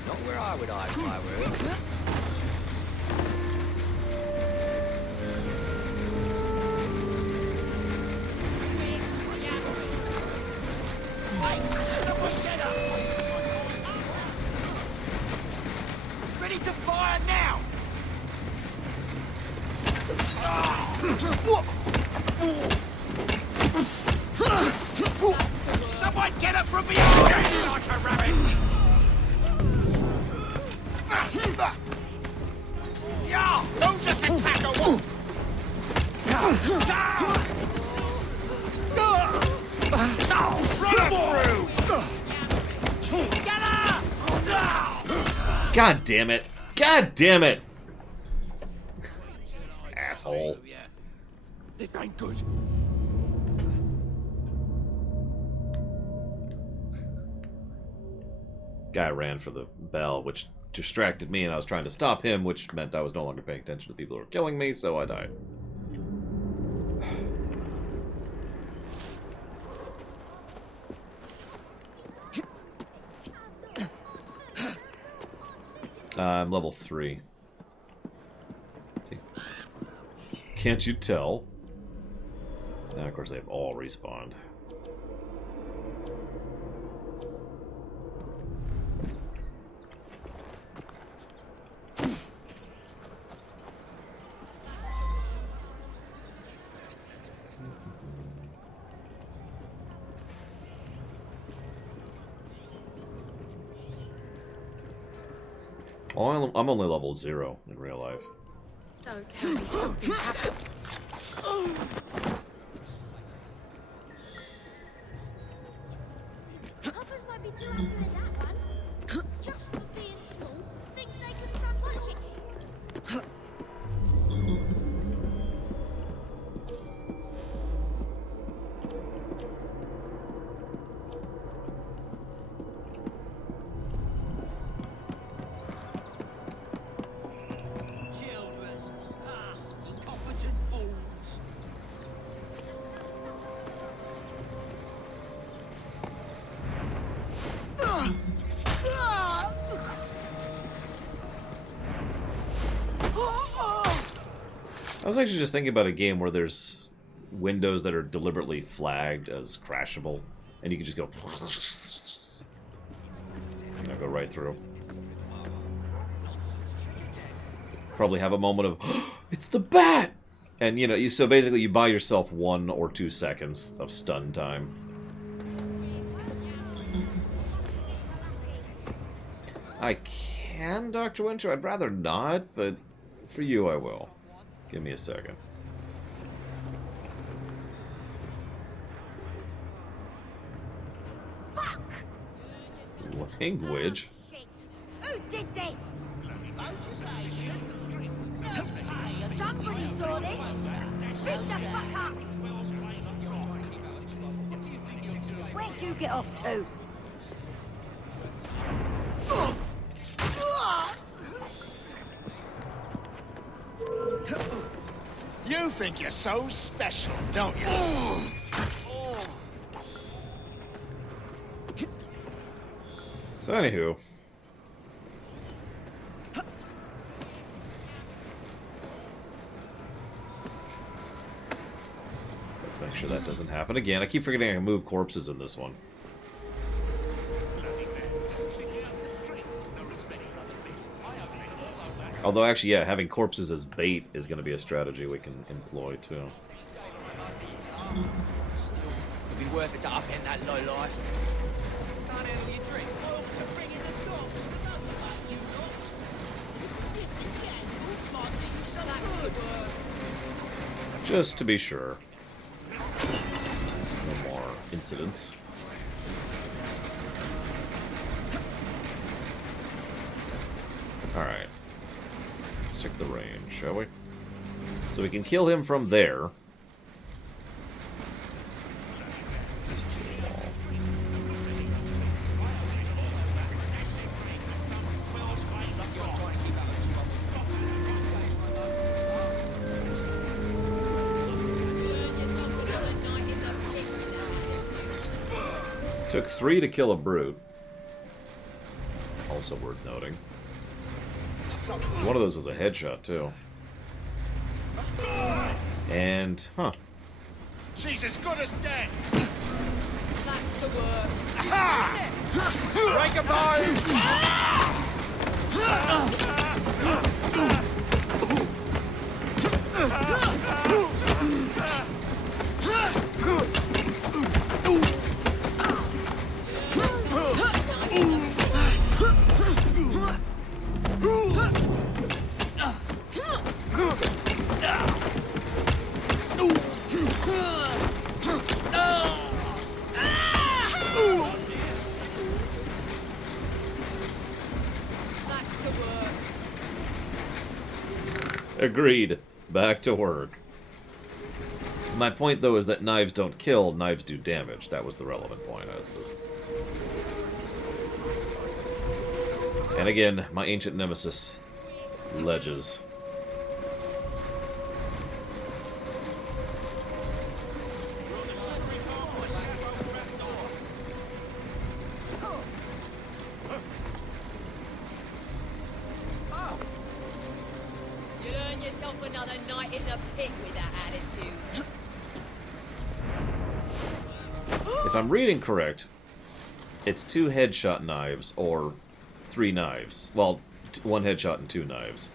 Not where I would hide my word. Ready to fire now! Someone get her from behind! Like a rabbit! Yeah! Don't just attack her! Run through! Get her! God damn it! God damn it! Asshole. This ain't good. Guy ran for the bell, which distracted me, and I was trying to stop him, which meant I was no longer paying attention to the people who were killing me, so I died. I'm level 3. Can't you tell? And of course they've all respawned. Oh, I'm only level 0 in real life. Don't tell me something happened. Others might be too happy with that one. Just for being small, think they can trample chicken. Children. Ah, incompetent fools. I was actually just thinking about a game where there's windows that are deliberately flagged as crashable, and you can just go, you know, go right through. Probably have a moment of, it's the bat! And, you know, so basically you buy yourself 1 or 2 seconds of stun time. I can, Dr. Winter. I'd rather not, but for you I will. Give me a second. Fuck! Language? Shit! Who did this? Motivation? Somebody saw this! Speak the fuck up! Where'd you get off to? You think you're so special, don't you? So anywho. Let's make sure that doesn't happen again. I keep forgetting I can move corpses in this one. Although, actually, yeah, having corpses as bait is going to be a strategy we can employ, too. It'd be worth it to upend that low life. Can't handle your drink. Oh, to bring in the dogs. Nothing like you lot. If you can, looks like you should Just to be sure. No more incidents. Alright. Let's check the range, shall we? So we can kill him from there. Took 3 to kill a brute. Also worth noting. One of those was a headshot, too. And, huh. She's as good as dead. Back to work. Aha! Break a Agreed. Back to work. My point, though, is that knives don't kill, knives do damage. That was the relevant point. And again, my ancient nemesis, ledges. You'll earn yourself another night in the pit with that attitude. If I'm reading correct, it's 2 headshot knives, or 3 knives. Well, 1 headshot and 2 knives.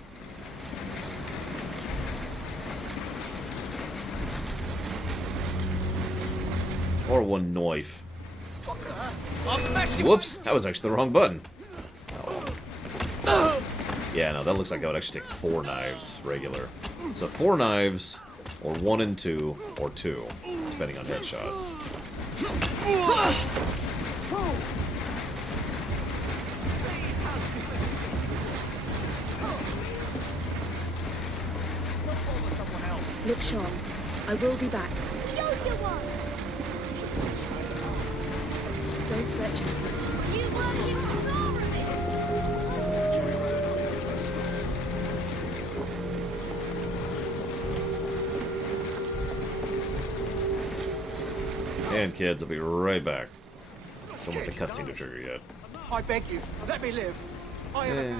Or 1 knife. I'll smash you. Whoops, that was actually the wrong button. Oh. Yeah, no, that looks like that would actually take 4 knives, regular. So 4 knives, or 1 and 2, or 2, depending on headshots. Look sharp. I will be back. Don't fetch me. You were And kids, I'll be right back. Don't want the cutscene to trigger yet. I beg you, let me live. I have a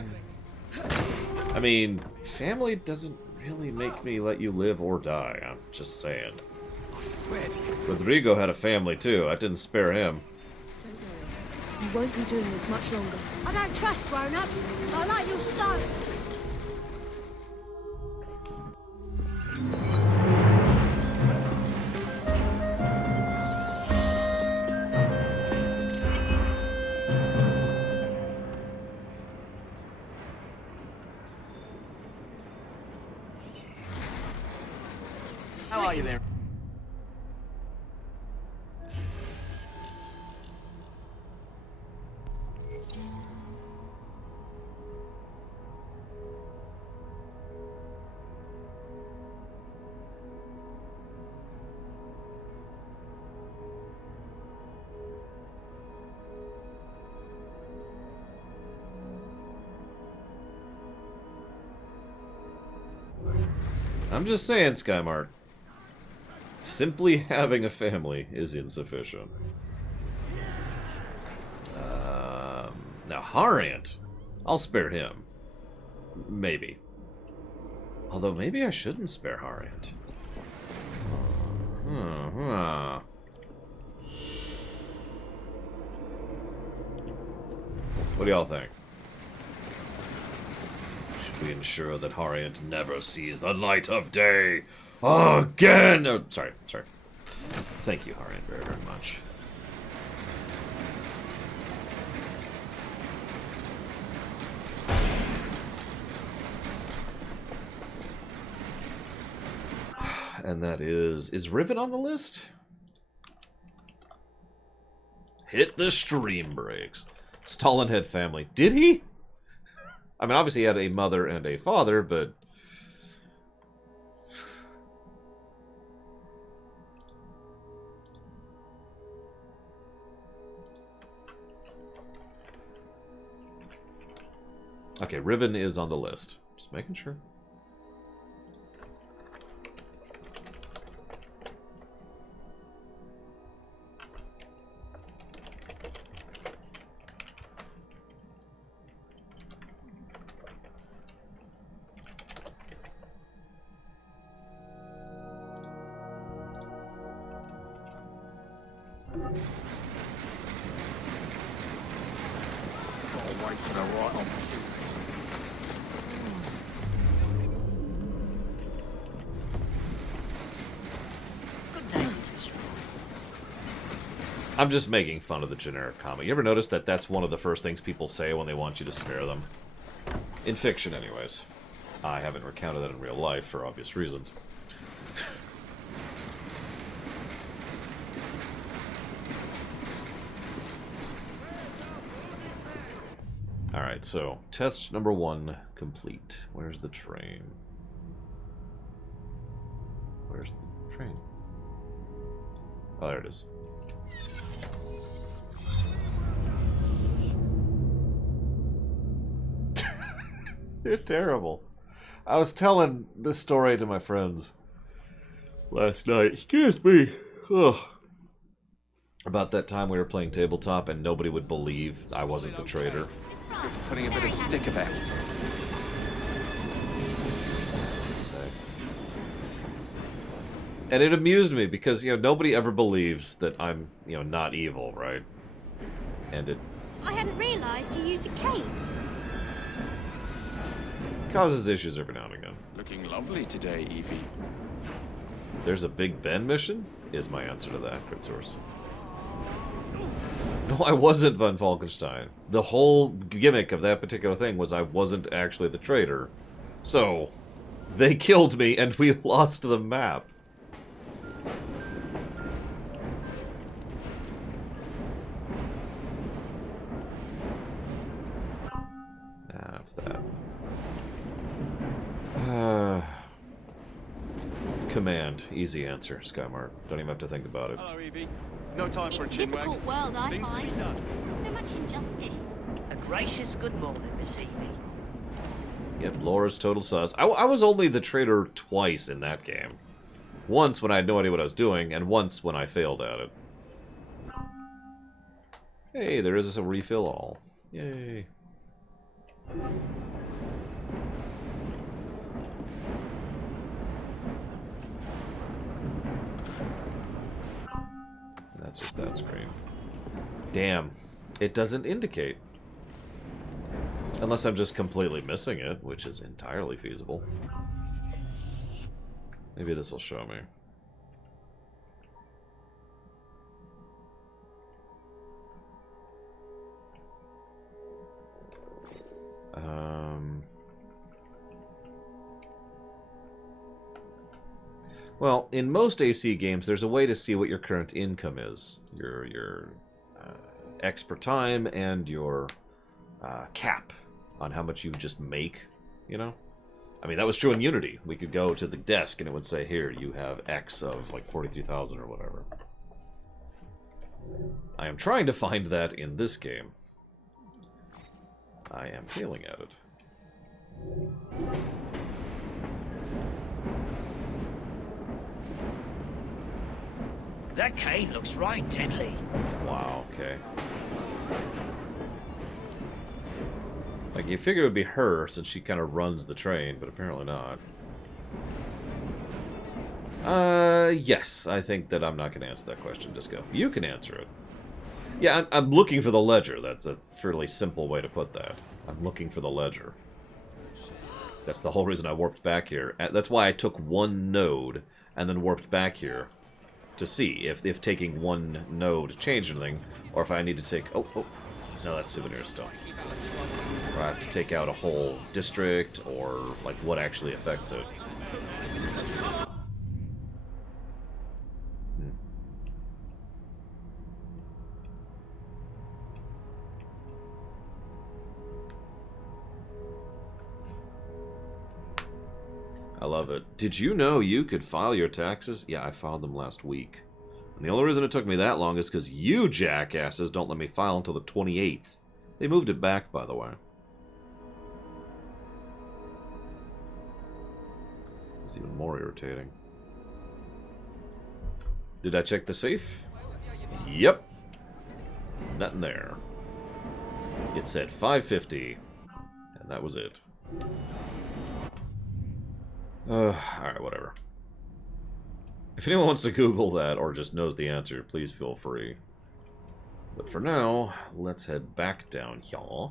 family. I mean, family doesn't really make me let you live or die, I'm just saying. Rodrigo had a family too, I didn't spare him. You won't be doing this much longer. I don't trust grown-ups. I like your style. How are you there? I'm just saying, Skymart. Simply having a family is insufficient. Now, Harant. I'll spare him. Maybe. Although, maybe I shouldn't spare Harant. What do y'all think? Should we ensure that Harant never sees the light of day again? Oh, sorry. Thank you, Harant, very, very much. And that is Riven on the list? Hit the stream brakes. Stalinhead family. Did he? I mean, obviously he had a mother and a father, but... Okay, Riven is on the list. Just making sure. Gotta wait for the right opportunity. I'm just making fun of the generic comment. You ever notice that that's one of the first things people say when they want you to spare them? In fiction, anyways. I haven't recounted that in real life for obvious reasons. Alright, so, test number 1 complete. Where's the train? Where's the train? Oh, there it is. They're terrible. I was telling this story to my friends last night. Excuse me. Ugh. About that time we were playing tabletop and nobody would believe I wasn't the traitor. Putting a bit of stick about. And it amused me because, you know, nobody ever believes that I'm, you know, not evil, right? And it I hadn't realised you used a cape. causes issues every now and again. Looking lovely today, Evie. There's a Big Ben mission? Is my answer to that, Crit Source. No, I wasn't Von Falkenstein. The whole gimmick of that particular thing was I wasn't actually the traitor. So, they killed me and we lost the map. That's that. Command. Easy answer, Skymart. Don't even have to think about it. Hello, Evie. No time for a It's a chinwag. difficult world, I Things to find. be done. So much injustice. A gracious good morning, Miss Evie. Yep, Laura's total sus. I was only the traitor twice in that game. Once when I had no idea what I was doing, and once when I failed at it. Hey, there is a refill all. Yay. That's just that screen. Damn. It doesn't indicate. Unless I'm just completely missing it, which is entirely feasible. Maybe this will show me. Well, in most AC games, there's a way to see what your current income is. Your X per time and your cap on how much you just make, you know? I mean, that was true in Unity. We could go to the desk and it would say, here, you have X of like 43,000 or whatever. I am trying to find that in this game. I am failing at it. That cane looks right deadly. Wow, okay. Like, you figure it would be her, since she kind of runs the train, but apparently not. Yes, I think that I'm not going to answer that question, Disco. You can answer it. Yeah, I'm looking for the ledger. That's a fairly simple way to put that. I'm looking for the ledger. That's the whole reason I warped back here. That's why I took one node and then warped back here to see if taking one node changed anything, or if I need to take... Oh, no, that's souvenir stuff. Or I have to take out a whole district, or like what actually affects it. I love it. Did you know you could file your taxes? Yeah, I filed them last week. And the only reason it took me that long is because you jackasses don't let me file until the 28th. They moved it back, by the way. It's even more irritating. Did I check the safe? Yep. Nothing there. It said 550. And that was it. Alright, whatever. If anyone wants to Google that or just knows the answer, please feel free. But for now, let's head back down here.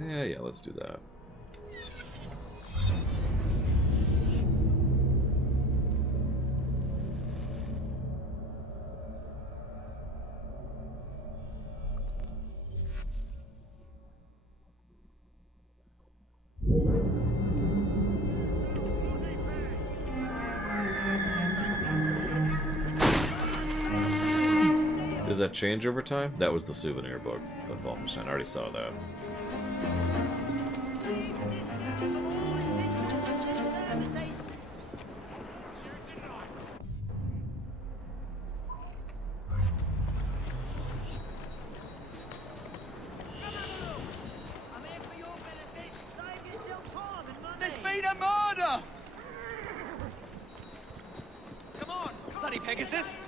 Yeah, let's do that. Does that change over time? That was the souvenir book of Wolfenstein. I already saw that. There's been a murder! Come on, bloody Pegasus!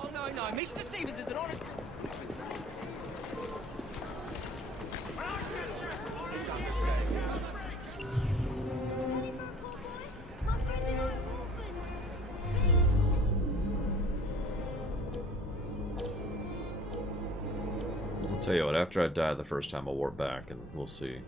Oh no, Mr. Stevens is an honest... I'll tell you what, after I die the first time, I'll warp back and we'll see.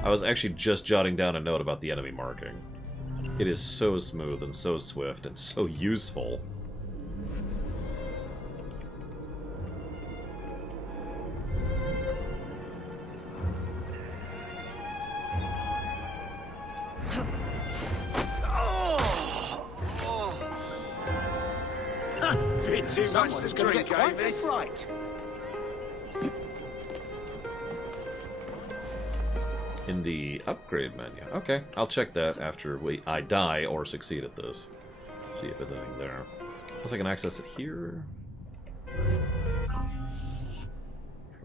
I was actually just jotting down a note about the enemy marking. It is so smooth and so swift and so useful. Bit too much to drink, eh, miss? Right. In the upgrade menu. Okay, I'll check that after I die or succeed at this. See if there's anything there. Unless I can access it here.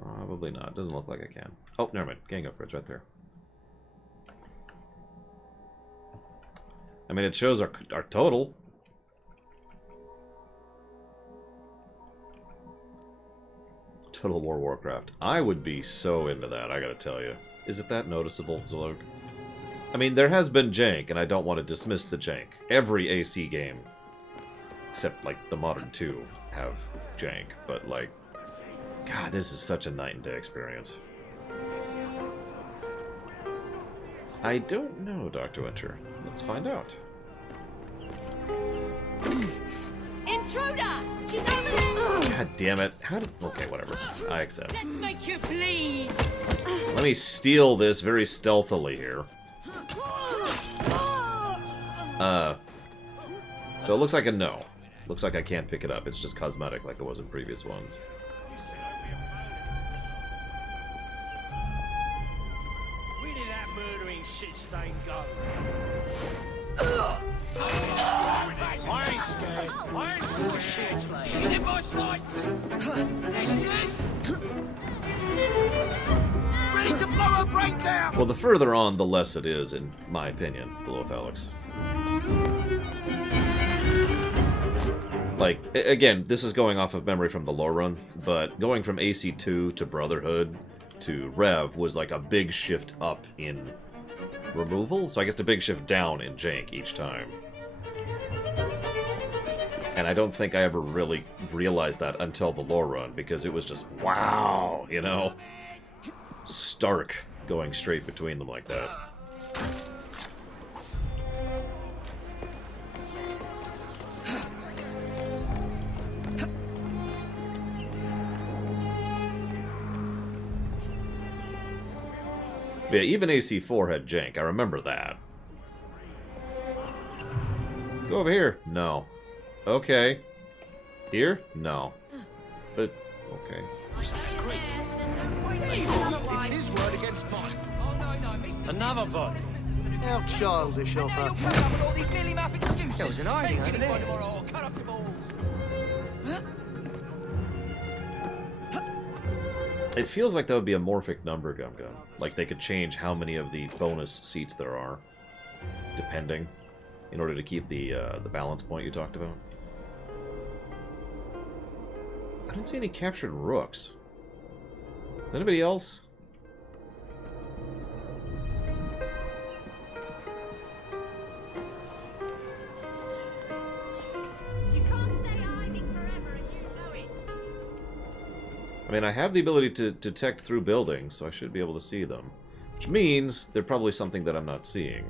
Probably not. Doesn't look like I can. Oh, never mind. Gang upgrades right there. I mean, it shows our total. Total War Warcraft. I would be so into that, I gotta tell you. Is it that noticeable, Zalog? I mean, there has been jank, and I don't want to dismiss the jank. Every AC game, except, like, the modern 2, have jank. But, like, God, this is such a night and day experience. I don't know, Dr. Winter. Let's find out. In intruder! She's over there! God damn it. How did... Okay, whatever. I accept. Let's make you bleed! Let me steal this very stealthily here. So it looks like a no. Looks like I can't pick it up. It's just cosmetic like it was in previous ones. Where did that murdering shit stain go? I ain't scared. I ain't scared. Shit. She's in my sights. There she is. Ready to blow her brain down. Well, the further on, the less it is, in my opinion, below Alex. Like, again, this is going off of memory from the lore run, but going from AC2 to Brotherhood to Rev was like a big shift up in removal, so I guess a big shift down in jank each time. And I don't think I ever really realized that until the lore run, because it was just, wow, you know? Stark going straight between them like that. Yeah, even AC4 had jank. I remember that. Go over here. No. Okay. Here? No. But, okay. It's his word against mine. Another vote. How childish of her. There was an hiding over there. It feels like that would be a morphic number, Gum Gum. Like they could change how many of the bonus seats there are, depending, in order to keep the balance point you talked about. I don't see any captured rooks. Anybody else? I mean, I have the ability to detect through buildings, so I should be able to see them. Which means they're probably something that I'm not seeing.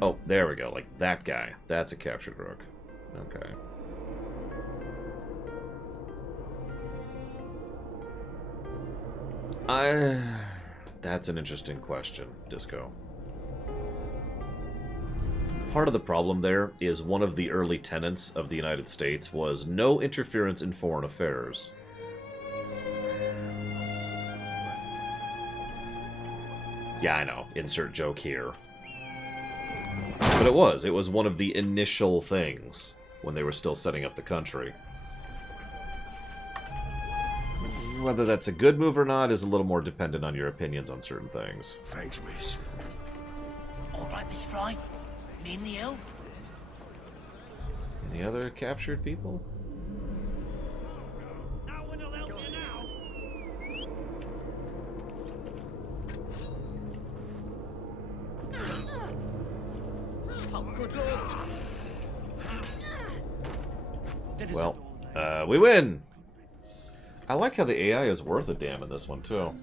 Oh, there we go. Like that guy. That's a captured rook. Okay. That's an interesting question, Disco. Part of the problem there is one of the early tenets of the United States was no interference in foreign affairs. Yeah, I know. Insert joke here. But it was one of the initial things when they were still setting up the country. Whether that's a good move or not is a little more dependent on your opinions on certain things. Thanks, miss. All right, Miss Fry. Need any help? Any other captured people? Well, we win! I like how the AI is worth a damn in this one, too.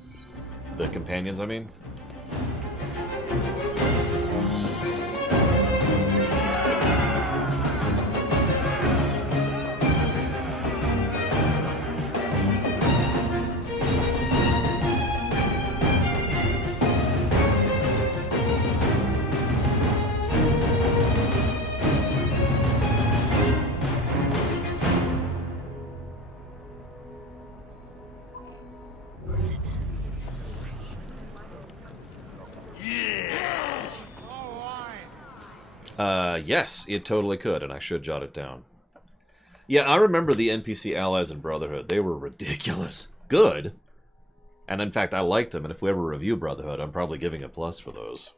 The companions, I mean. Yes, it totally could, and I should jot it down. Yeah, I remember the NPC allies in Brotherhood. They were ridiculous. Good. And in fact, I liked them, and if we ever review Brotherhood, I'm probably giving a plus for those.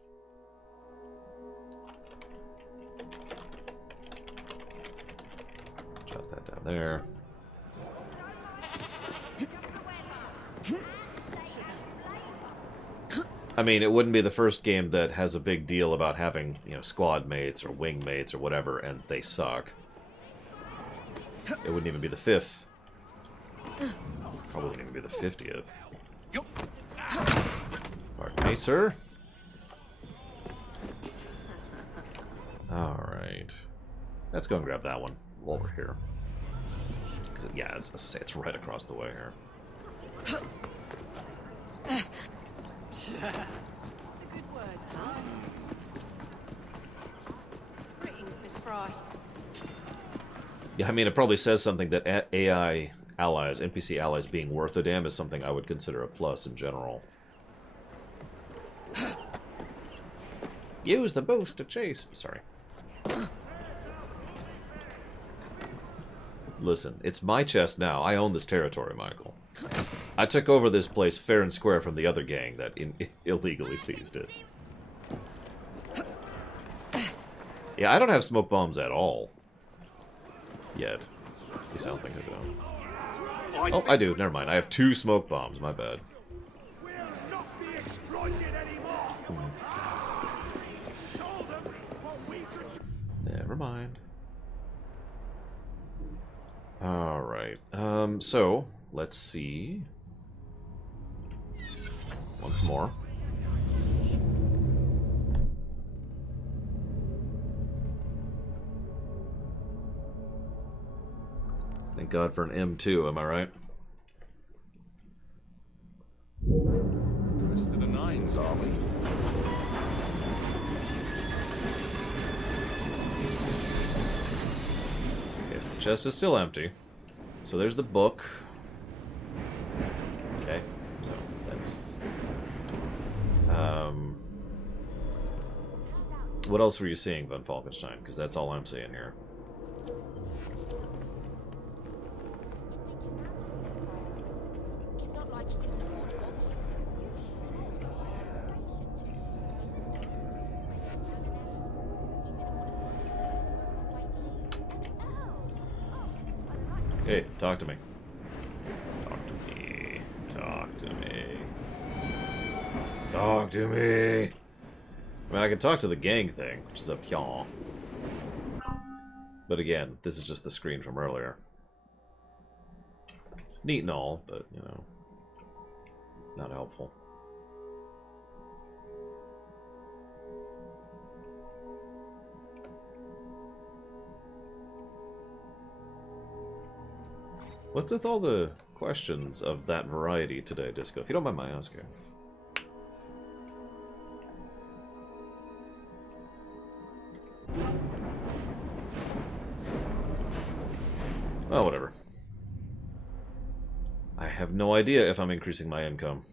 Jot that down there. I mean, it wouldn't be the first game that has a big deal about having, you know, squad mates or wing mates or whatever, and they suck. It wouldn't even be the 5th. Probably wouldn't even be the 50th. Pardon me, sir. Alright. Let's go and grab that one while we're here. Yeah, it's right across the way here. That's a good word, huh? Greetings, Miss Fry. Yeah, I mean, it probably says something that AI allies, NPC allies being worth a damn is something I would consider a plus in general. Use the boost to chase. Sorry. Listen, it's my chest now. I own this territory, Michael. I took over this place fair and square from the other gang that illegally seized it. Yeah, I don't have smoke bombs at all. Yet. At least I don't think I do. Oh, I do. Never mind. I have 2 smoke bombs. My bad. Never mind. Alright. So, let's see. Once more. Thank God for an M2, am I right? Dressed to the nines, are we? Yes, the chest is still empty. So there's the book. Okay, so that's... What else were you seeing, Von Falkenstein? Because that's all I'm seeing here. Hey, talk to me. Talk to me. Talk to me. Talk to me. I mean, I can talk to the gang thing, which is up here. But again, this is just the screen from earlier. Neat and all, but, you know, not helpful. What's with all the questions of that variety today, Disco? If you don't mind my asking. Oh, whatever. I have no idea if I'm increasing my income.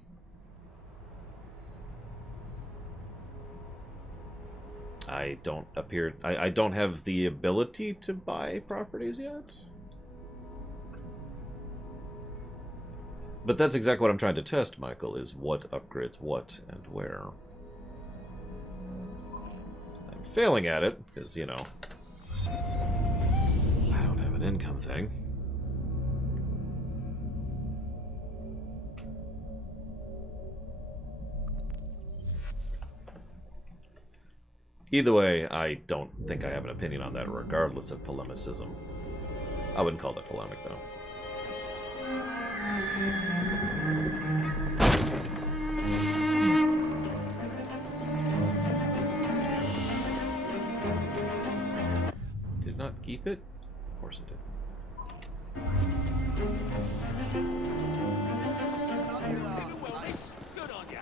I don't appear... I don't have the ability to buy properties yet? But that's exactly what I'm trying to test, Michael, is what upgrades what and where. I'm failing at it, because, you know, I don't have an income thing. Either way, I don't think I have an opinion on that, regardless of polemicism. I wouldn't call that polemic, though. Did not keep it? Of course it did. Good on ya.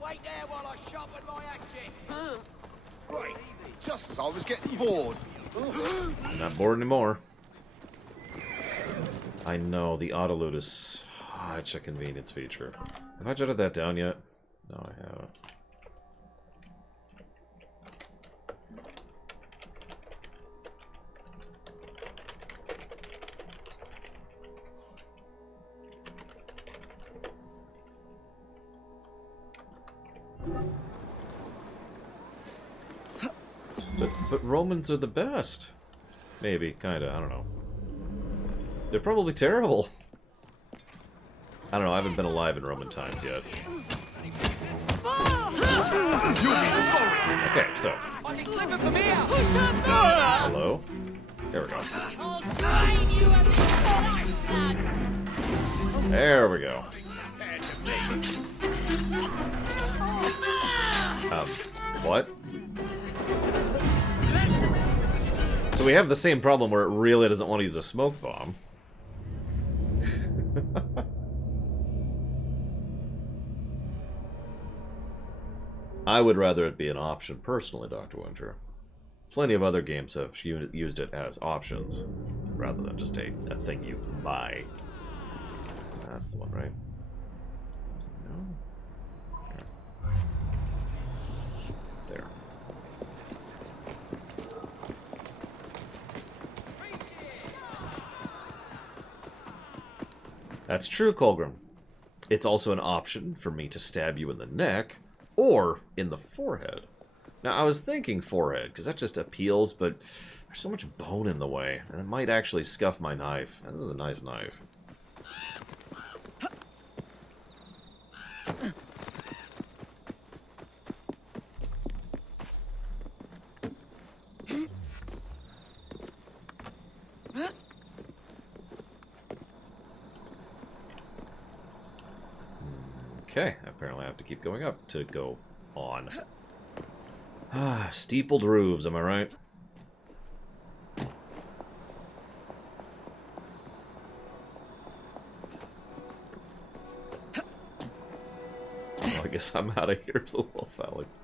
Wait there while I sharpen my hatchet. Right, just as I was getting bored. I'm not bored anymore. I know, the auto loot is such a convenience feature. Have I jotted that down yet? No, I haven't. But Romans are the best. Maybe, kinda, I don't know. They're probably terrible. I don't know, I haven't been alive in Roman times yet. You'll be sorry. Okay, so. I can clip it from here. Hello? There we go. I'll train you a bit like that. There we go. What? So we have the same problem where it really doesn't want to use a smoke bomb. I would rather it be an option personally, Dr. Winter. Plenty of other games have used it as options, rather than just a thing you buy. That's the one, right? No? There. That's true, Colgrim. It's also an option for me to stab you in the neck, or in the forehead. Now, I was thinking forehead, because that just appeals, but there's so much bone in the way, and it might actually scuff my knife. And this is a nice knife. Okay, apparently I have to keep going up to go on. Ah, steepled roofs, am I right? Well, I guess I'm out of here, the wolf, Alex.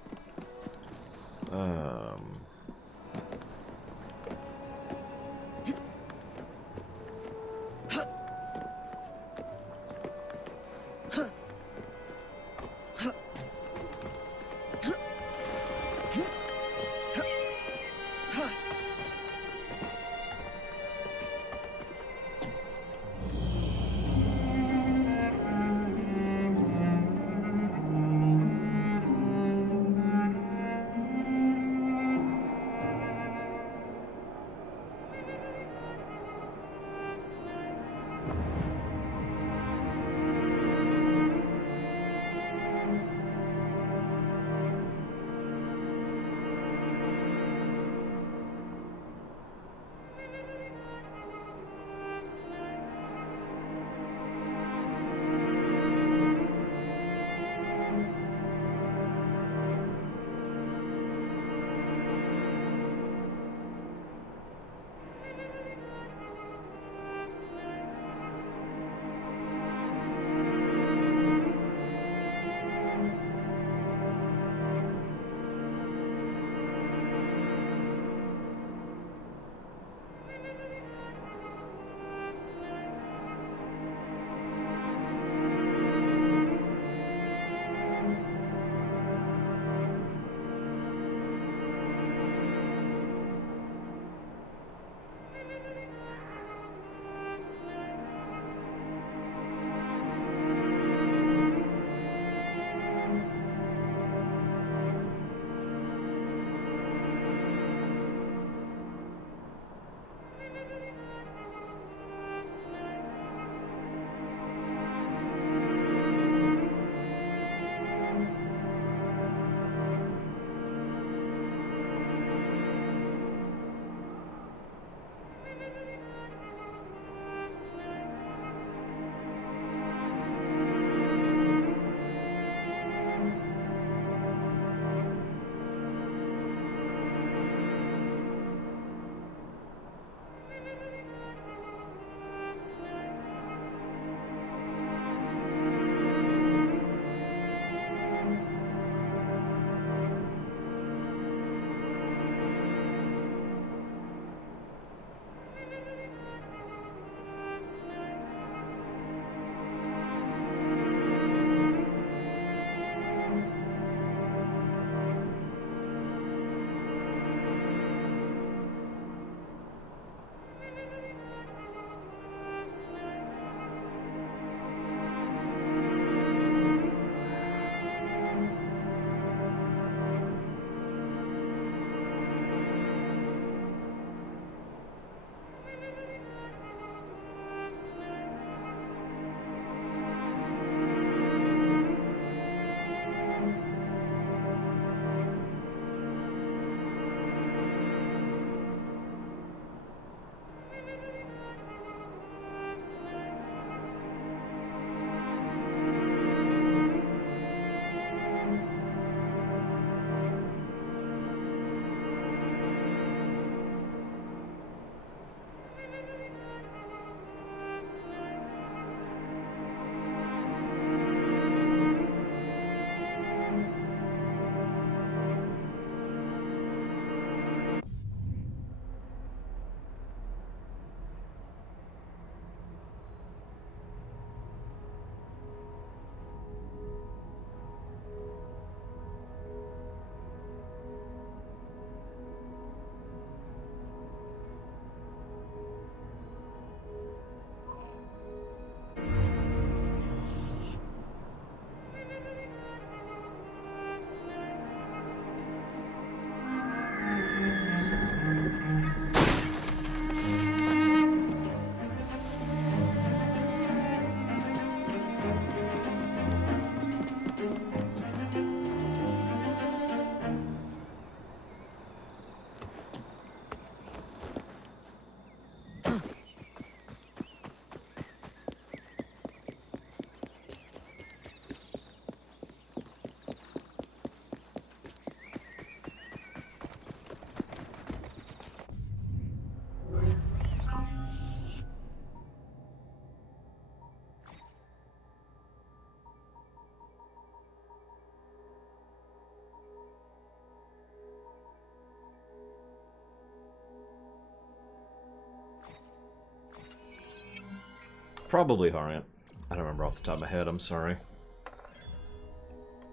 probably Harant. I don't remember off the top of my head, I'm sorry.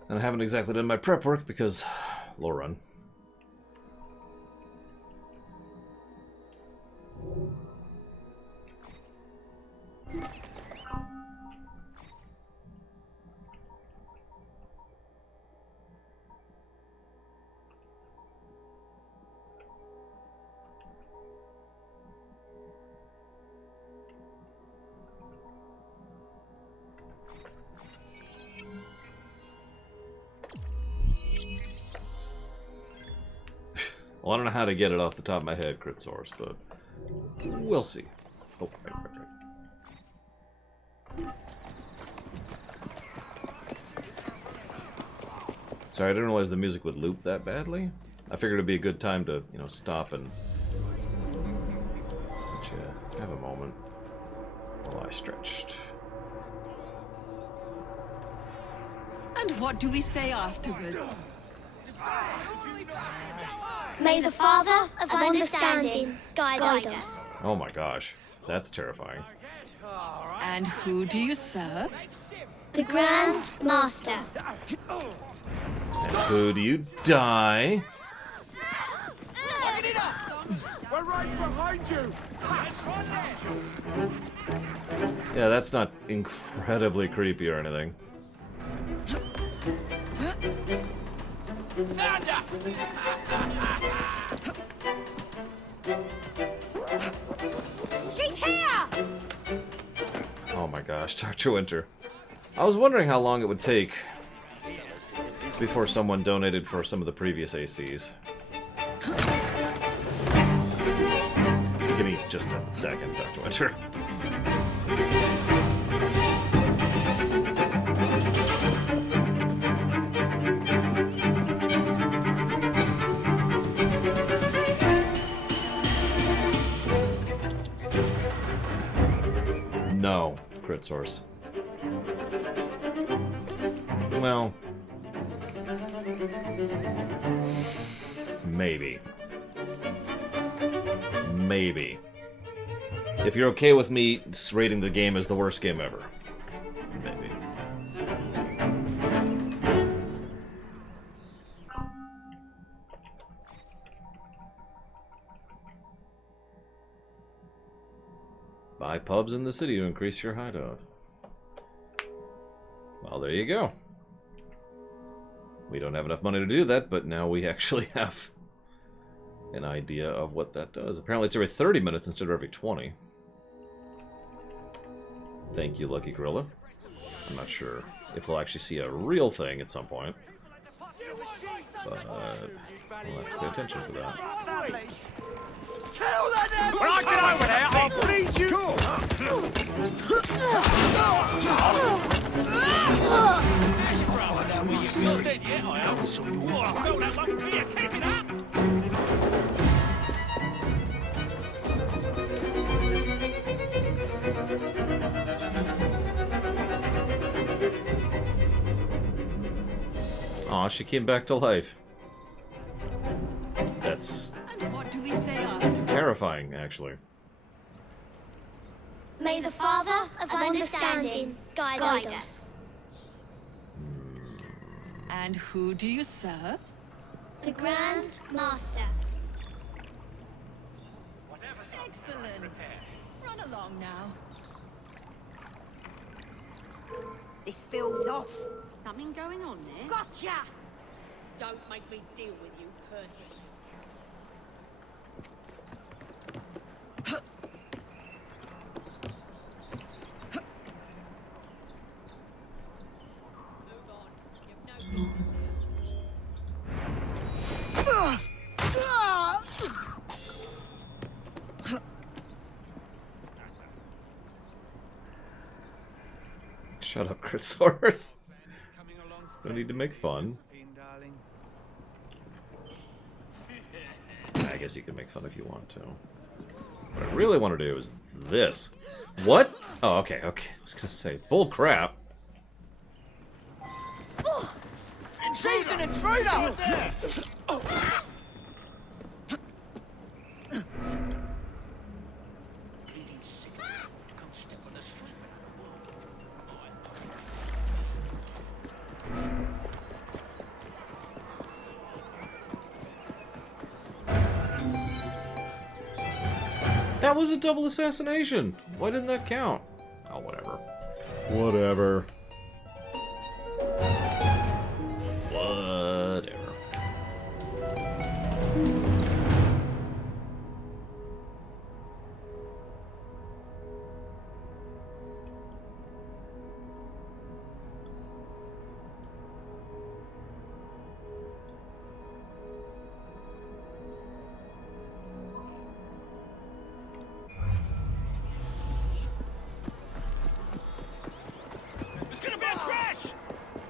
And I haven't exactly done my prep work because low run. Well, I don't know how to get it off the top of my head, crit source, but we'll see. Oh, right. Sorry, I didn't realize the music would loop that badly. I figured it'd be a good time to, you know, stop and have a moment while I stretched. And what do we say afterwards? May the Father of Understanding guide us. Oh my gosh, that's terrifying. And who do you serve? The Grand Master. And who do you die? We're right behind you! Yeah, that's not incredibly creepy or anything. She's here! Oh my gosh, Dr. Winter. I was wondering how long it would take before someone donated for some of the previous ACs. Give me just a second, Dr. Winter. No, crit source. Well, maybe. Maybe. If you're okay with me rating the game as the worst game ever. Maybe. Buy pubs in the city to increase your hideout. Well, there you go. We don't have enough money to do that, but now we actually have an idea of what that does. Apparently it's every 30 minutes instead of every 20. Thank you, Lucky Gorilla. I'm not sure if we'll actually see a real thing at some point. But we'll have to pay attention to that. When I get over there, I'll bleed you! Aw, she came back to life. That's And what do we say afterwards? terrifying, actually. May the Father of Understanding guide us. And who do you serve? The Grand Master. Excellent. Run along now. This feels off. Something going on there? Gotcha! Don't make me deal with you personally. Shut up, crit source. No need to make fun. I guess you can make fun if you want to. What I really want to do is this. What? Oh, okay, okay. I was gonna say, bull crap. She's an intruder! That was a double assassination! Why didn't that count? Oh, whatever. Whatever. Whatever.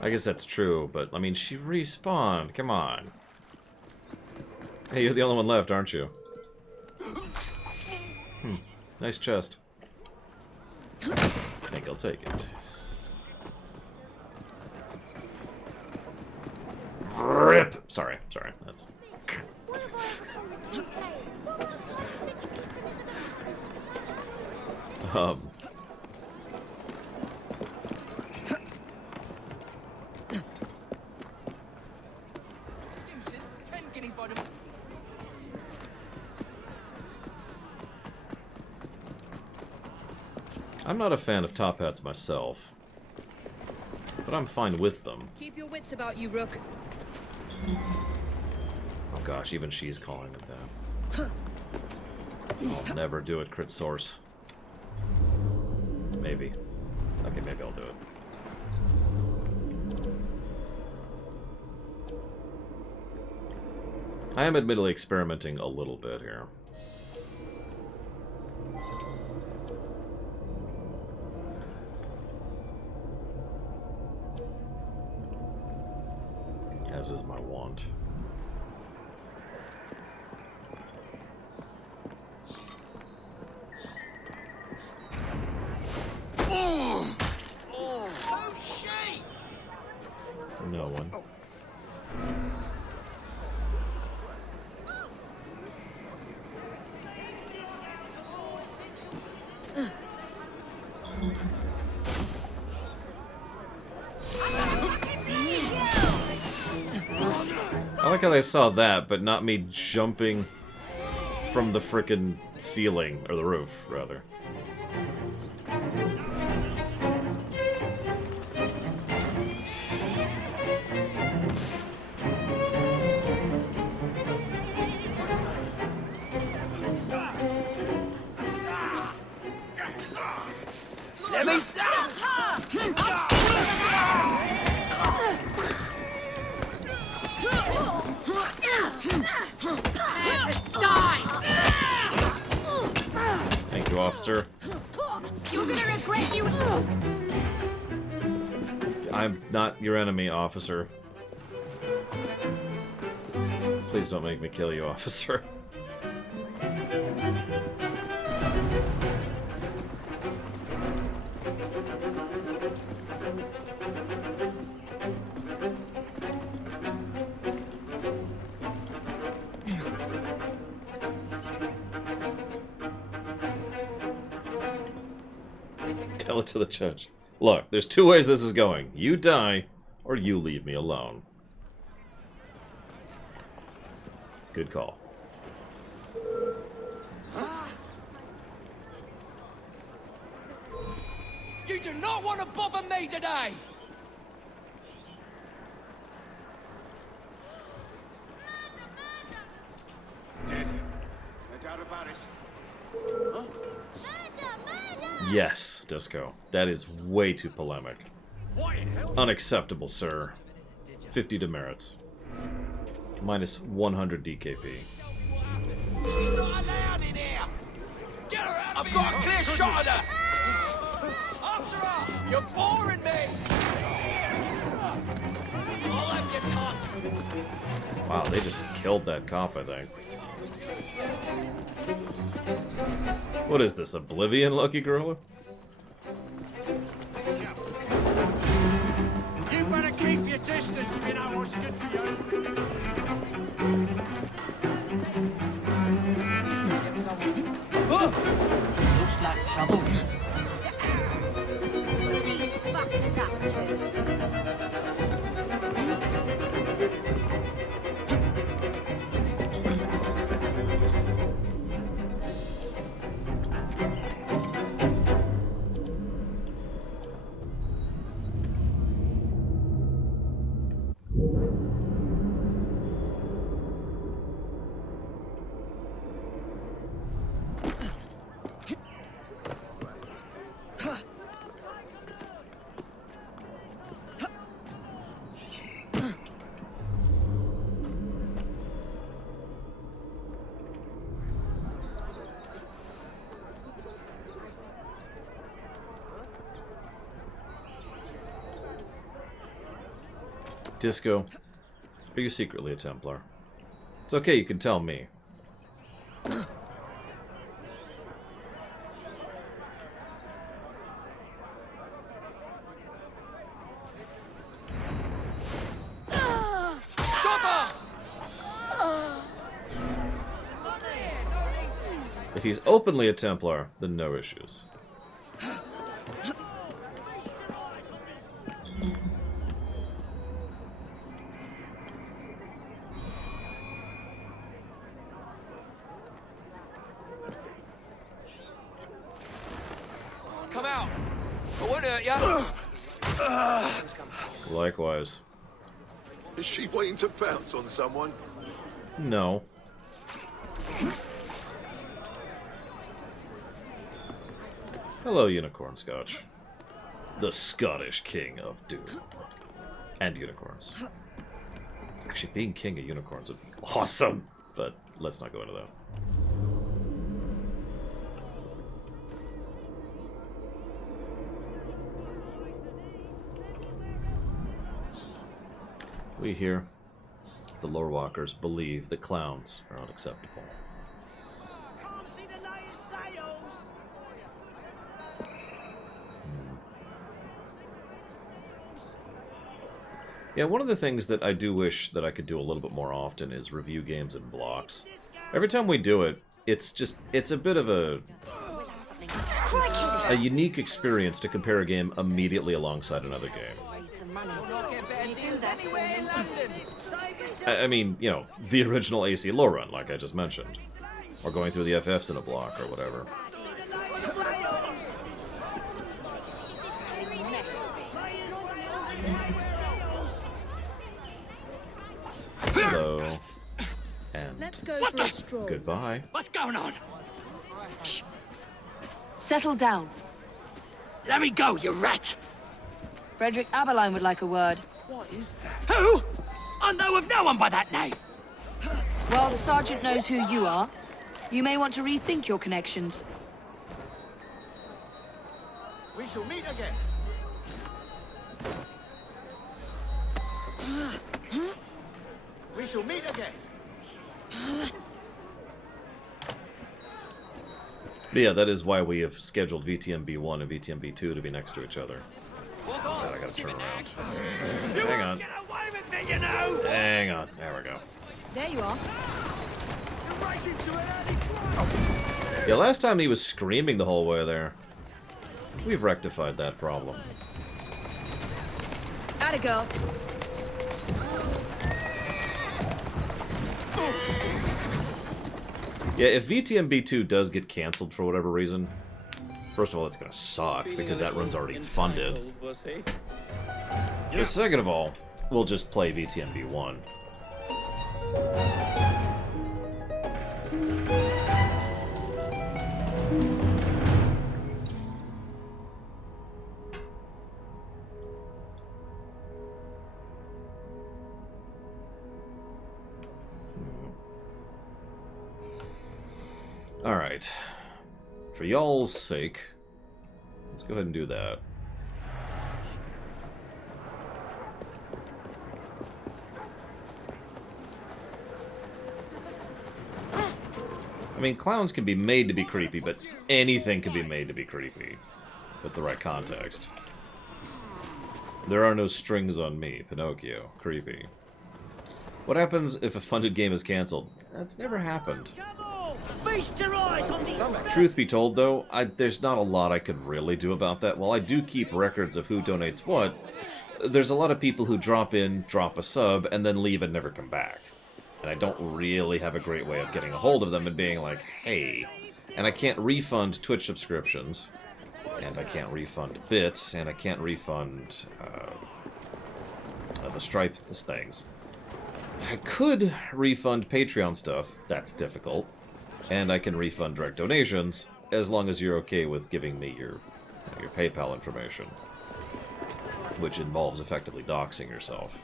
I guess that's true, but, I mean, she respawned. Come on. Hey, you're the only one left, aren't you? Nice chest. I think I'll take it. Rip! Sorry. That's... I'm not a fan of top hats myself, but I'm fine with them. Keep your wits about you, Rook. Oh gosh, even she's calling it that. I'll never do it, crit source. Maybe. Okay, maybe I'll do it. I am admittedly experimenting a little bit here. As is my want. No one. I like how they saw that, but not me jumping from the frickin' ceiling, or the roof, rather. Let me Thank you, officer. You're gonna regret you. I'm not your enemy, officer. Please don't make me kill you, officer. Tell it to the judge. Look, there's two ways this is going. You die, or you leave me alone. Good call. You do not want to bother me today! Dead. No doubt about it. Huh? Yes, Disco. That is way too polemic. Unacceptable, sir. 50 demerits. Minus 100 DKP. She's not allowed in here! Get her out of here! I've got a clear shot at her! After her! You're boring me! I'll have your tongue! Wow, they just killed that cop, I think. What is this, Oblivion, Lucky Gorilla? You better keep your distance if you know what's good for you. Looks like trouble. What are these fuckers up to? Disco, are you secretly a Templar? It's okay, you can tell me. If he's openly a Templar, then no issues. Come out. I won't hurt you. Likewise. Is she waiting to pounce on someone? No. Hello, Unicorn Scotch. The Scottish King of Doom. And unicorns. Actually, being king of unicorns would be awesome, but let's not go into that. We here, the lore walkers, believe that clowns are unacceptable. Yeah, one of the things that I do wish that I could do a little bit more often is review games in blocks. Every time we do it, it's a bit of a unique experience to compare a game immediately alongside another game. I mean, you know, the original AC lore run, like I just mentioned. Or going through the FFs in a block or whatever. Hello. And Let's go for a stroll. goodbye. What's going on? Shh. Settle down. Let me go, you rat! Frederick Aberline would like a word. What is that? Who? I know of no one by that name. Well, the sergeant knows who you are. You may want to rethink your connections. We shall meet again. We shall meet again. But yeah, that is why we have scheduled VTMB1 and VTMB2 to be next to each other. God, I gotta turn around. Hang on. Hang on. There we go. There you are. Yeah, last time he was screaming the whole way there. We've rectified that problem. Atta girl. Yeah, if VTMB2 does get cancelled for whatever reason, first of all, it's gonna suck, because that run's already funded. But second of all, we'll just play VTMB1. Alright. For y'all's sake, let's go ahead and do that. I mean, clowns can be made to be creepy, but anything can be made to be creepy with the right context. There are no strings on me, Pinocchio. Creepy. What happens if a funded game is cancelled? That's never happened. Feast your eyes on these. Truth be told, though, there's not a lot I could really do about that. While I do keep records of who donates what, there's a lot of people who drop in, drop a sub, and then leave and never come back. And I don't really have a great way of getting a hold of them and being like, hey. And I can't refund Twitch subscriptions, and I can't refund bits, and I can't refund the Stripe things. I could refund Patreon stuff. That's difficult. And I can refund direct donations, as long as you're okay with giving me your PayPal information. Which involves effectively doxing yourself.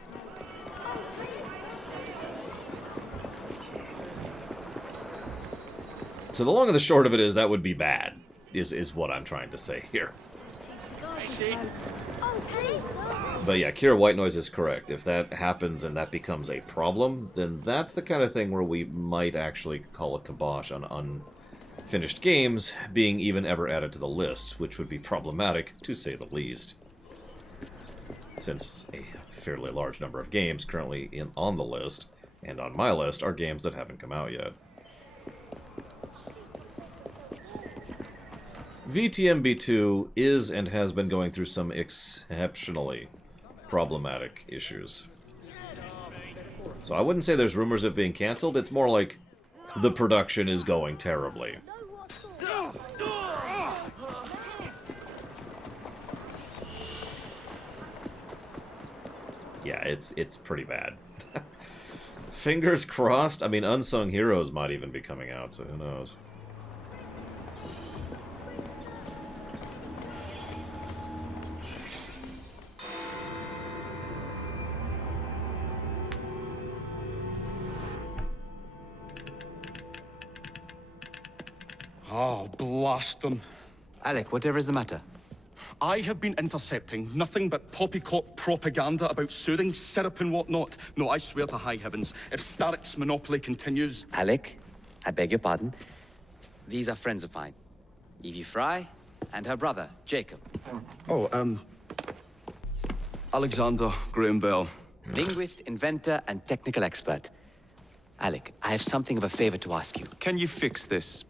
So the long and the short of it is that would be bad, is what I'm trying to say here. But yeah, Kira White Noise is correct. If that happens and that becomes a problem, then that's the kind of thing where we might actually call a kibosh on unfinished games being even ever added to the list, which would be problematic, to say the least. Since a fairly large number of games currently on the list, and on my list, are games that haven't come out yet. VTMB2 is and has been going through some exceptionally problematic issues. So I wouldn't say there's rumors of being canceled, it's more like the production is going terribly. Yeah, it's pretty bad. Fingers crossed. I mean, Unsung Heroes might even be coming out, so who knows. Oh, blast them. Alec, whatever is the matter? I have been intercepting nothing but poppycock propaganda about soothing syrup and whatnot. No, I swear to high heavens, if Starrick's monopoly continues... Alec, I beg your pardon. These are friends of mine. Evie Fry and her brother, Jacob. Oh, Alexander Graham Bell. Linguist, inventor, and technical expert. Alec, I have something of a favor to ask you. Can you fix this?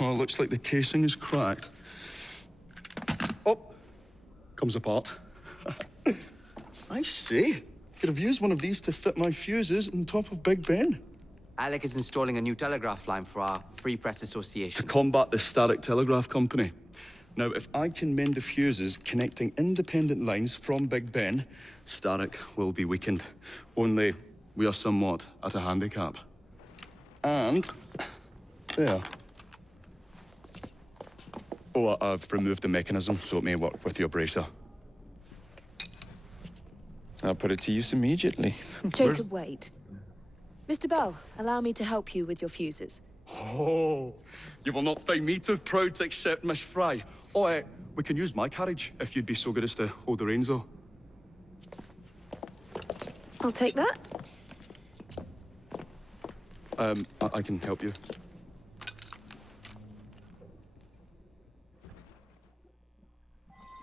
Oh, looks like the casing is cracked. Oh, comes apart. I see. Could have used one of these to fit my fuses on top of Big Ben. Alec is installing a new telegraph line for our Free Press Association. To combat the Starrick Telegraph Company. Now, if I can mend the fuses connecting independent lines from Big Ben, Starrick will be weakened. Only we are somewhat at a handicap. And... there. Oh, I've removed the mechanism so it may work with your bracer. I'll put it to use immediately. Jacob, wait. Mr. Bell, allow me to help you with your fuses. Oh, you will not find me too proud to accept Miss Fry. Oh, we can use my carriage, if you'd be so good as to hold the reins, though. I'll take that. I can help you.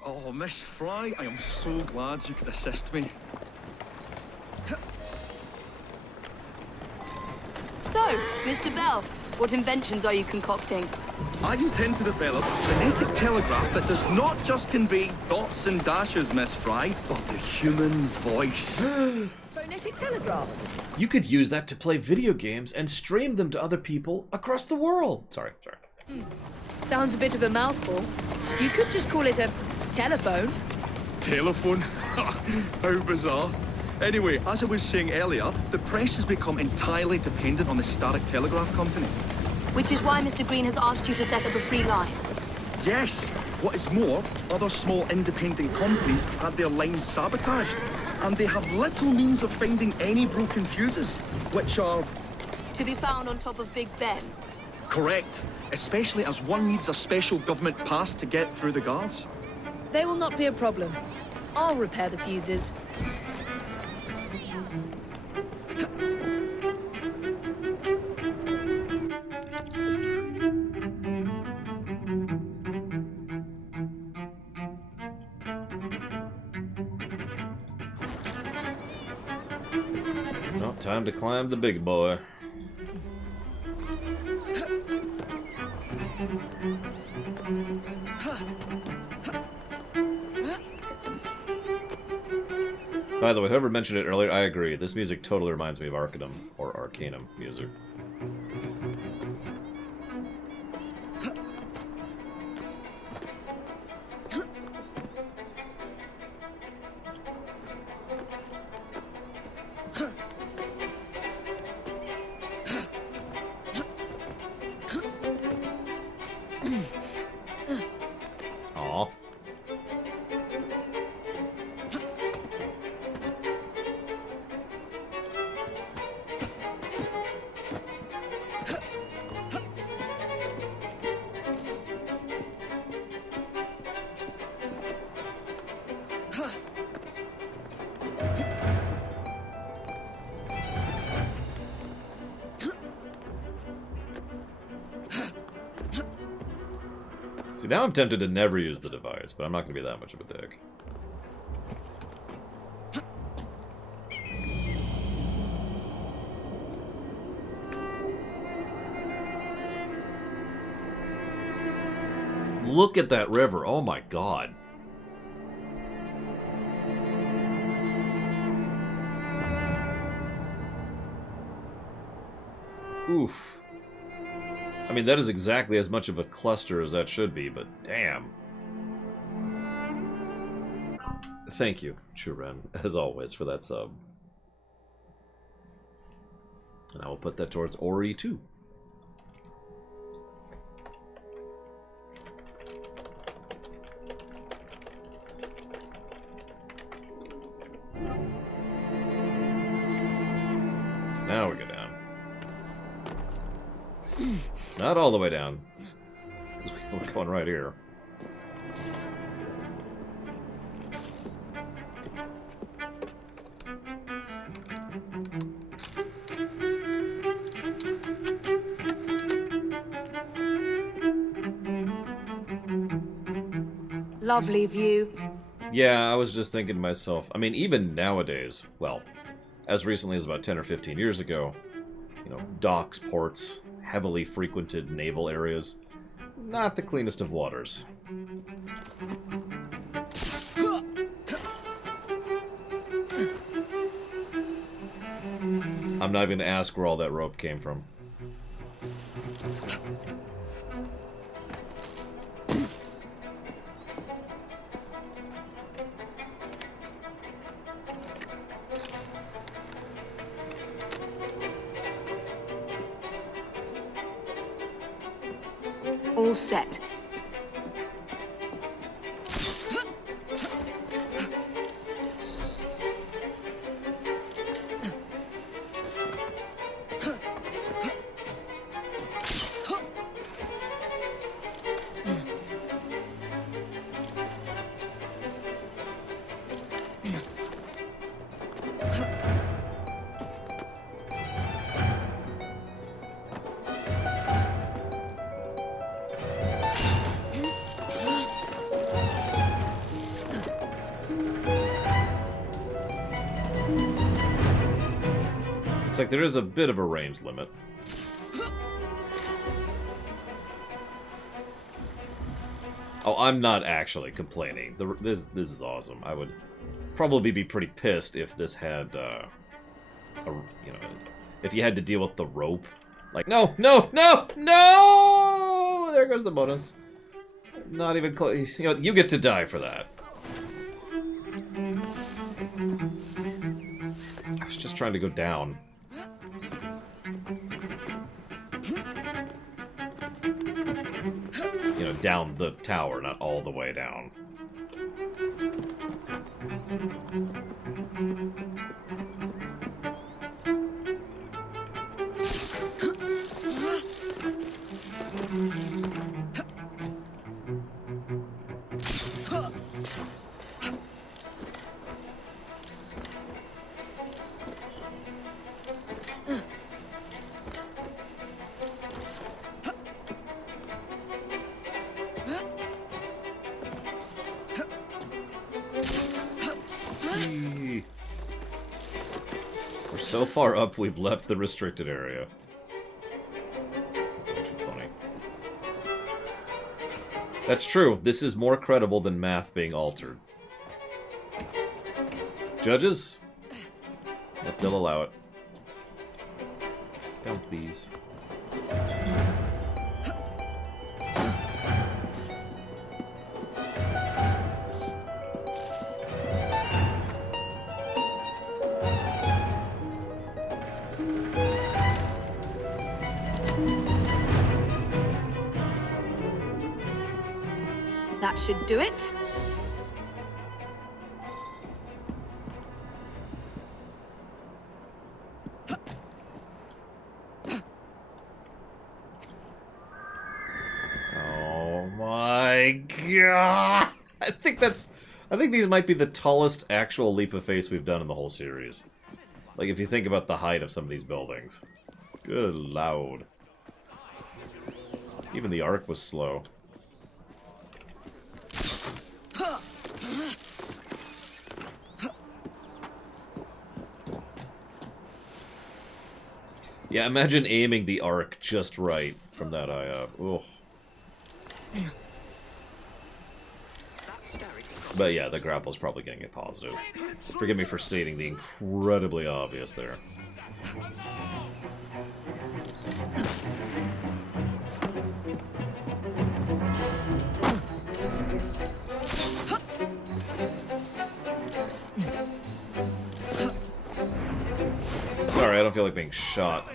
Oh, Miss Fry, I am so glad you could assist me. So, Mr. Bell, what inventions are you concocting? I intend to develop a phonetic telegraph that does not just convey dots and dashes, Miss Fry, but the human voice. Phonetic telegraph? You could use that to play video games and stream them to other people across the world. Sorry. Sounds a bit of a mouthful. You could just call it a telephone. Telephone? How bizarre. Anyway, as I was saying earlier, the press has become entirely dependent on the Starrick Telegraph Company. Which is why Mr. Green has asked you to set up a free line. Yes. What is more, other small independent companies have had their lines sabotaged, and they have little means of finding any broken fuses, which are... To be found on top of Big Ben. Correct. Especially as one needs a special government pass to get through the guards. They will not be a problem. I'll repair the fuses. Well, time to climb the big boy. By the way, whoever mentioned it earlier, I agree. This music totally reminds me of Arcanum, or Arcanum music. Aw. now I'm tempted to never use the device, but I'm not going to be that much of a dick. Look at that river. Oh my god. Oof. I mean, that is exactly as much of a cluster as that should be, but damn. Thank you, Churen, as always, for that sub. And I will put that towards Ori too. Now we go down. Not all the way down. We're going right here. Lovely view. Yeah, I was just thinking to myself, I mean, even nowadays, well, as recently as about 10 or 15 years ago, you know, docks, ports, heavily frequented naval areas, not the cleanest of waters. I'm not even going to ask where all that rope came from. All set. Like there is a bit of a range limit. Oh, I'm not actually complaining. This is awesome. I would probably be pretty pissed if this had, you know, if you had to deal with the rope. Like, no, no, no, no! There goes the bonus. Not even close. You know, you get to die for that. I was just trying to go down. You know, down the tower, not all the way down. We're so far up, we've left the restricted area. That's actually funny. That's true. This is more credible than math being altered. Judges? Yep, they'll allow it. Come, please. That should do it. Oh my god! I think these might be the tallest actual leap of faith we've done in the whole series. Like, if you think about the height of some of these buildings. Good lord. Even the arc was slow. Yeah, imagine aiming the arc just right from that eye up. Ugh. But yeah, the grapple's probably getting it positive. Forgive me for stating the incredibly obvious there. Sorry, I don't feel like being shot.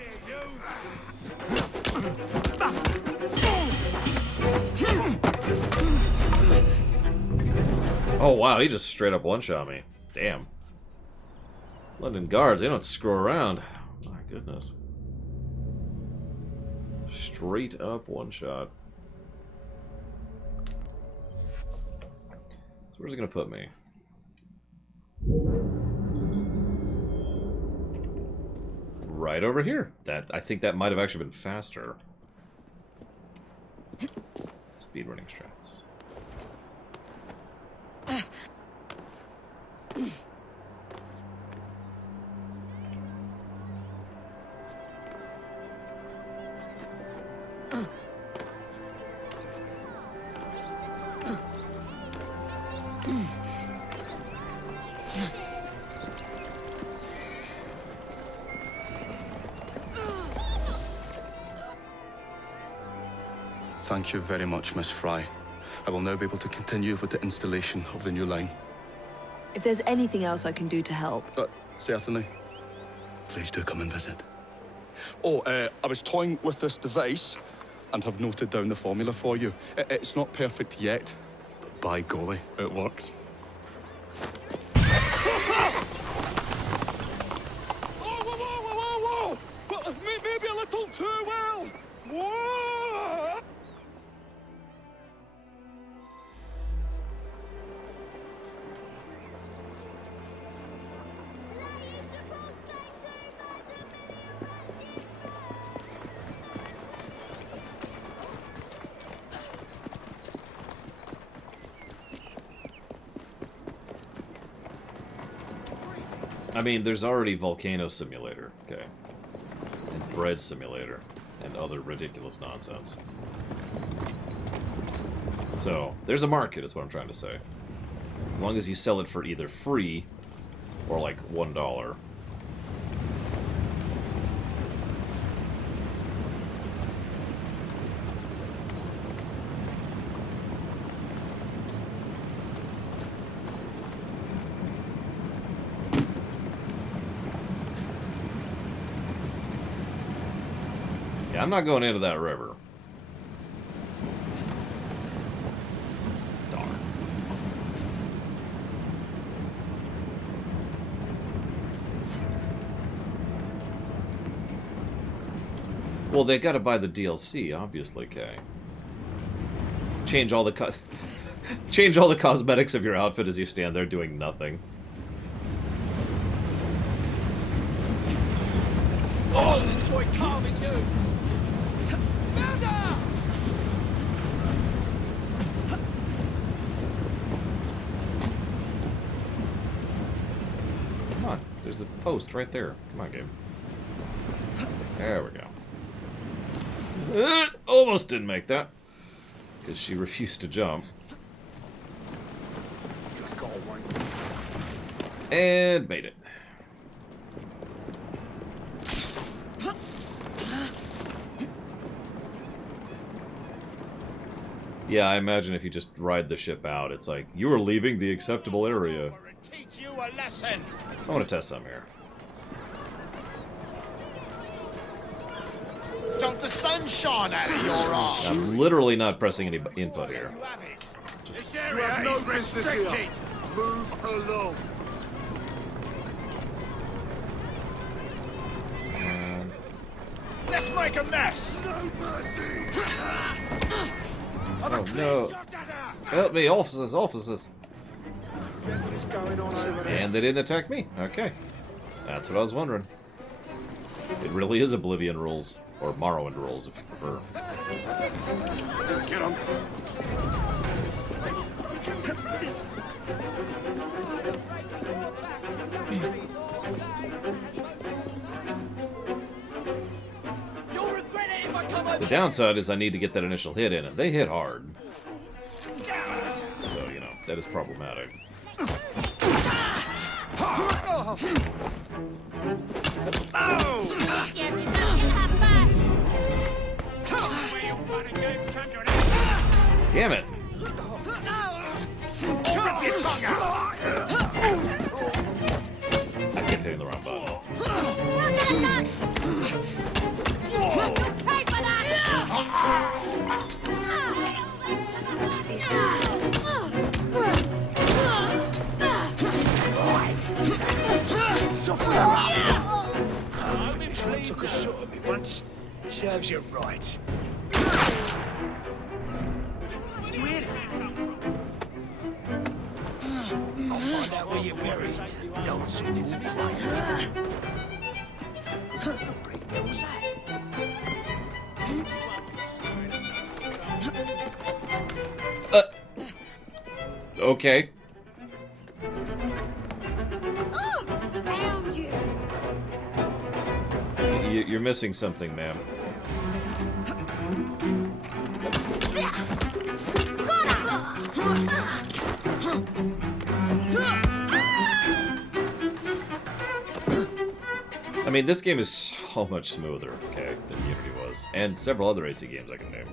Oh wow, he just straight up one-shot me. Damn. London guards, they don't screw around. My goodness. Straight up one-shot. So where's it gonna put me? Right over here. I think that might have actually been faster. Speedrunning strats. Thank you very much, Miss Fry. I will now be able to continue with the installation of the new line. If there's anything else I can do to help... Certainly. Please do come and visit. Oh, I was toying with this device and have noted down the formula for you. It's not perfect yet, but by golly, it works. Whoa! Maybe a little too well! Whoa! I mean, there's already Volcano Simulator, okay? And Bread Simulator, and other ridiculous nonsense. So, there's a market, is what I'm trying to say. As long as you sell it for either free, or like $1. Yeah, I'm not going into that river. Darn. Well, they gotta buy the DLC, obviously, Kay. Change all the change all the cosmetics of your outfit as you stand there doing nothing. Oh, enjoy carving you! Come on, there's a post right there. Come on, game. There we go. Almost didn't make that. Because she refused to jump. And made it. Yeah, I imagine if you just ride the ship out, it's like, you are leaving the acceptable area. Teach you a lesson. I want to test some here. Don't the sun shine out of your arse? I'm literally not pressing any input here. This You area have no is business restricted. here. Move along. Let's make a mess. No mercy. Oh no. Help me, officers, officers. What's going on over there? And they didn't attack me. Okay. That's what I was wondering. It really is Oblivion rules. Or Morrowind rules, if you prefer. Get on. The downside is I need to get that initial hit in, and they hit hard. So, you know, that is problematic. Damn it! Rip your tongue out! I kept hitting the wrong button. Someone took a shot at me once. Serves you right. Did you hear it? I'll find out where you're buried. Don't see you. What was that? Okay. Found you. You're missing something, ma'am. I mean, this game is so much smoother, okay, than Unity was. And several other AC games I can name.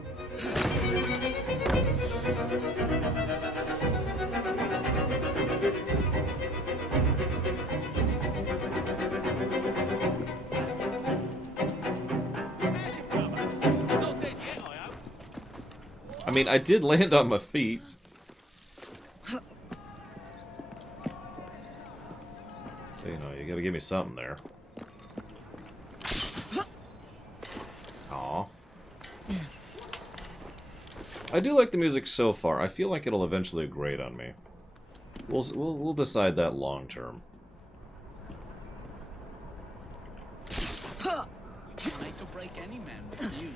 I mean, I did land on my feet. So, you know, you gotta give me something there. Aw. I do like the music so far. I feel like it'll eventually grate on me. We'll decide that long term. Make or break any man with news,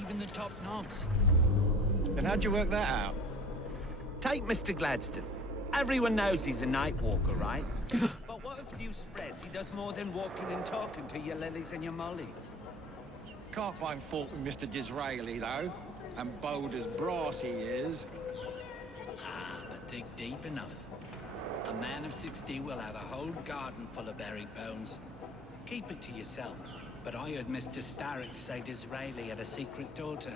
even the top knobs. And how'd you work that out? Take Mr. Gladstone. Everyone knows he's a night walker, right? But what if news spreads he does more than walking and talking to your lilies and your mollies? Can't find fault with Mr. Disraeli, though. And bold as brass he is. Ah, but dig deep enough. A man of 60 will have a whole garden full of buried bones. Keep it to yourself. But I heard Mr. Starrick say Disraeli had a secret daughter.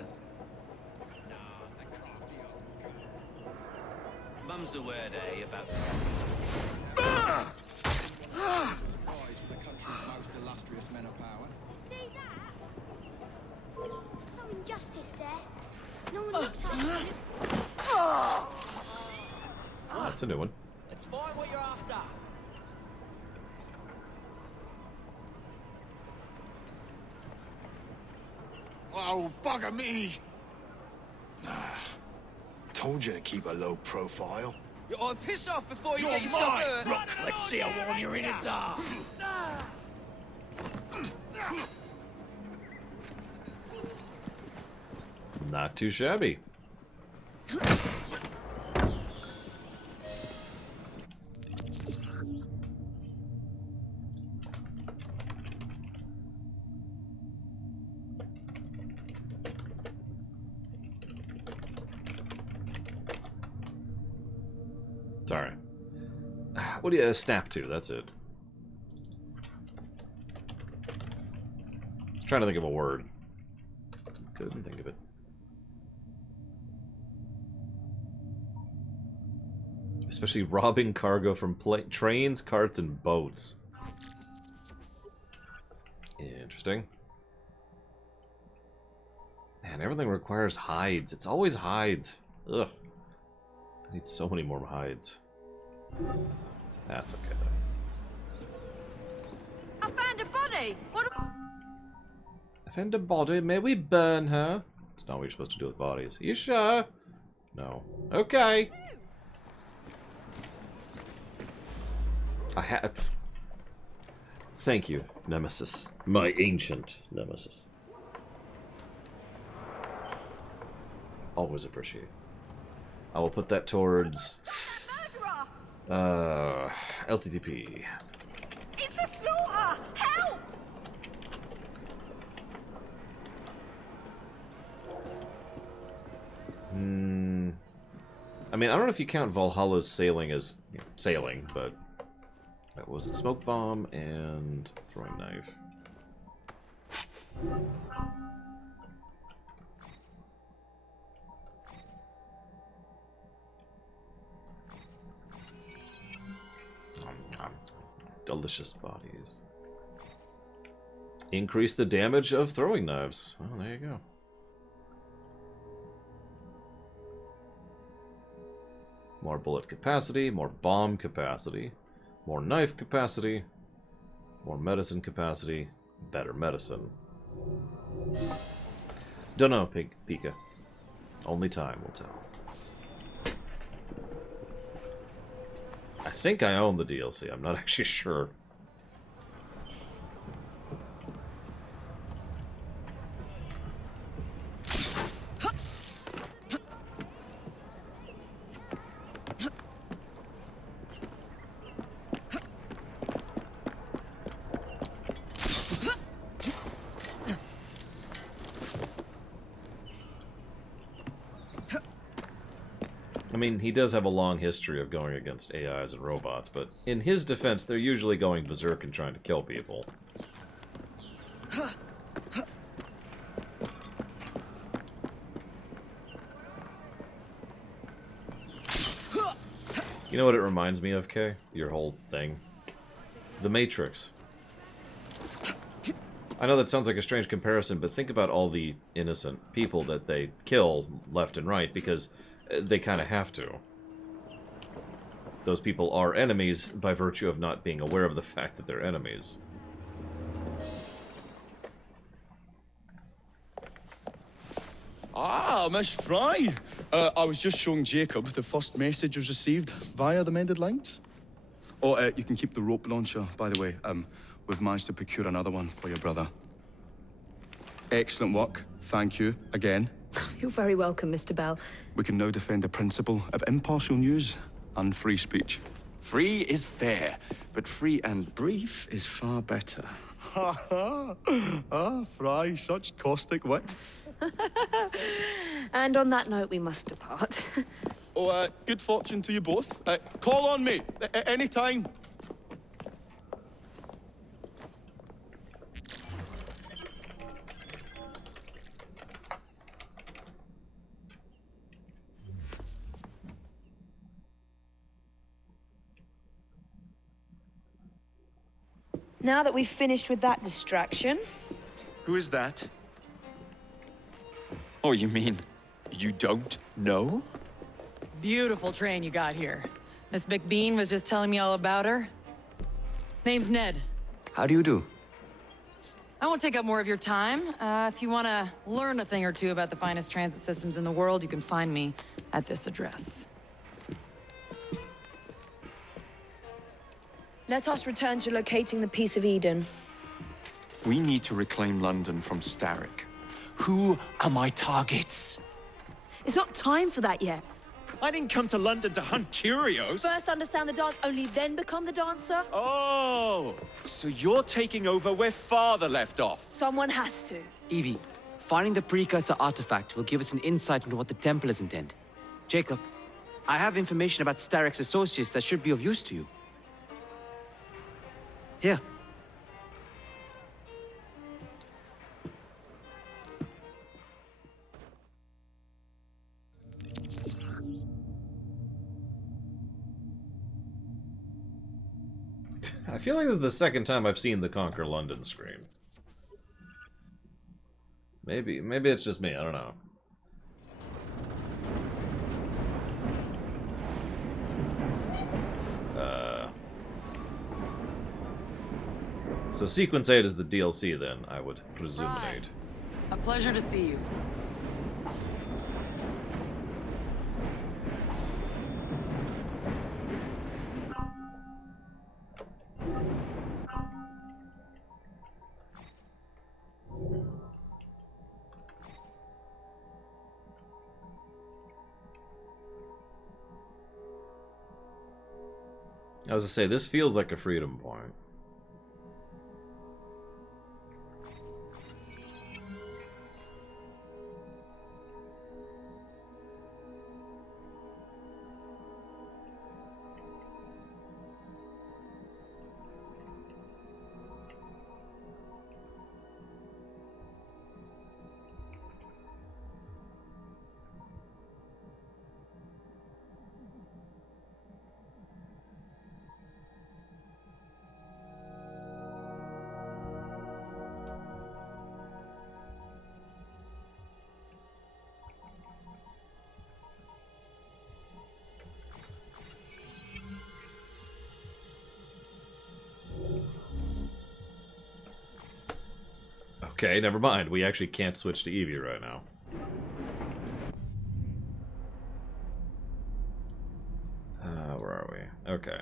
Mum's the word, eh, about... Surprised for the country's most illustrious men of power. See that? There's some injustice there. No one looks at it. Oh, that's a new one. Let's find what you're after. Oh, bugger me! Told you to keep a low profile. Oh, piss off before you You're get yourself mine. hurt. Look, let's see how warm your innards are. Not too shabby. Sorry. What do you snap to? That's it. Trying to think of a word. Couldn't think of it. Especially robbing cargo from trains, carts, and boats. Interesting. Man, everything requires hides. It's always hides. Ugh. I need so many more hides. That's okay, though. I found a body! What? I found a body. May we burn her? That's not what you're supposed to do with bodies. Are you sure? No. Okay. I have. Thank you, Nemesis. My ancient Nemesis. Always appreciate. I will put that towards LTTP. It's a slaughter! Help! mean, I don't know if you count Valhalla's sailing as sailing, but that was it. Smoke bomb and throwing knife. Delicious bodies. Increase the damage of throwing knives. Well, there you go. More bullet capacity, more bomb capacity, more knife capacity, more medicine capacity, better medicine. Dunno, Pika. Only time will tell. I think I own the DLC. I'm not actually sure. I mean, he does have a long history of going against AIs and robots, but in his defense, they're usually going berserk and trying to kill people. You know what it reminds me of, Kay? Your whole thing? The Matrix. I know that sounds like a strange comparison, but think about all the innocent people that they kill left and right, because they kind of have to. Those people are enemies by virtue of not being aware of the fact that they're enemies. Ah, Miss Fry. I was just showing Jacob the first message was received via the mended lines. Oh, you can keep the rope launcher, by the way. We've managed to procure another one for your brother. Excellent work. Thank you, again. You're very welcome, Mr. Bell. We can now defend the principle of impartial news and free speech. Free is fair, but free and brief is far better. Ha ha! Ah, Fry, such caustic wit. And on that note, we must depart. Oh, good fortune to you both. Call on me, any time. Now that we've finished with that distraction... Who is that? Oh, you mean you don't know? Beautiful train you got here. Miss McBean was just telling me all about her. Name's Ned. How do you do? I won't take up more of your time. If you want to learn a thing or two about the finest transit systems in the world, you can find me at this address. Let us return to locating the Piece of Eden. We need to reclaim London from Starrick. Who are my targets? It's not time for that yet. I didn't come to London to hunt curios. First understand the dance, only then become the dancer. Oh, so you're taking over where Father left off. Someone has to. Evie, finding the precursor artifact will give us an insight into what the Templars intend. Jacob, I have information about Starrick's associates that should be of use to you. Here. I feel like this is the second time I've seen the Conquer London screen. Maybe it's just me, I don't know. So Sequence 8 is the DLC then, I would presuminate. A pleasure to see you. I was to say, this feels like a freedom point. Okay, never mind. We actually can't switch to Eevee right now. Where are we? Okay.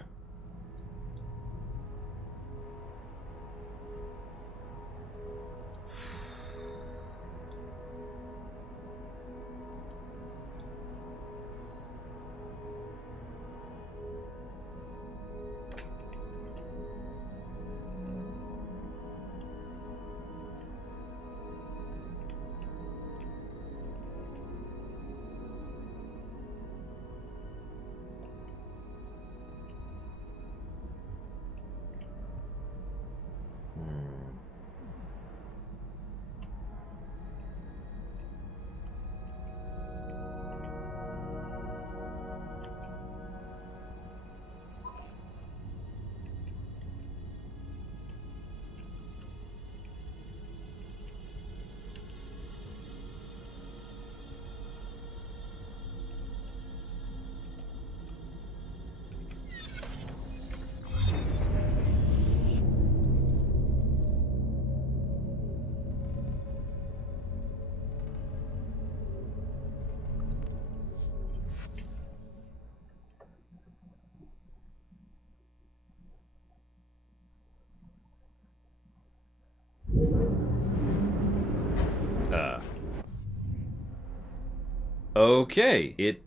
Okay, it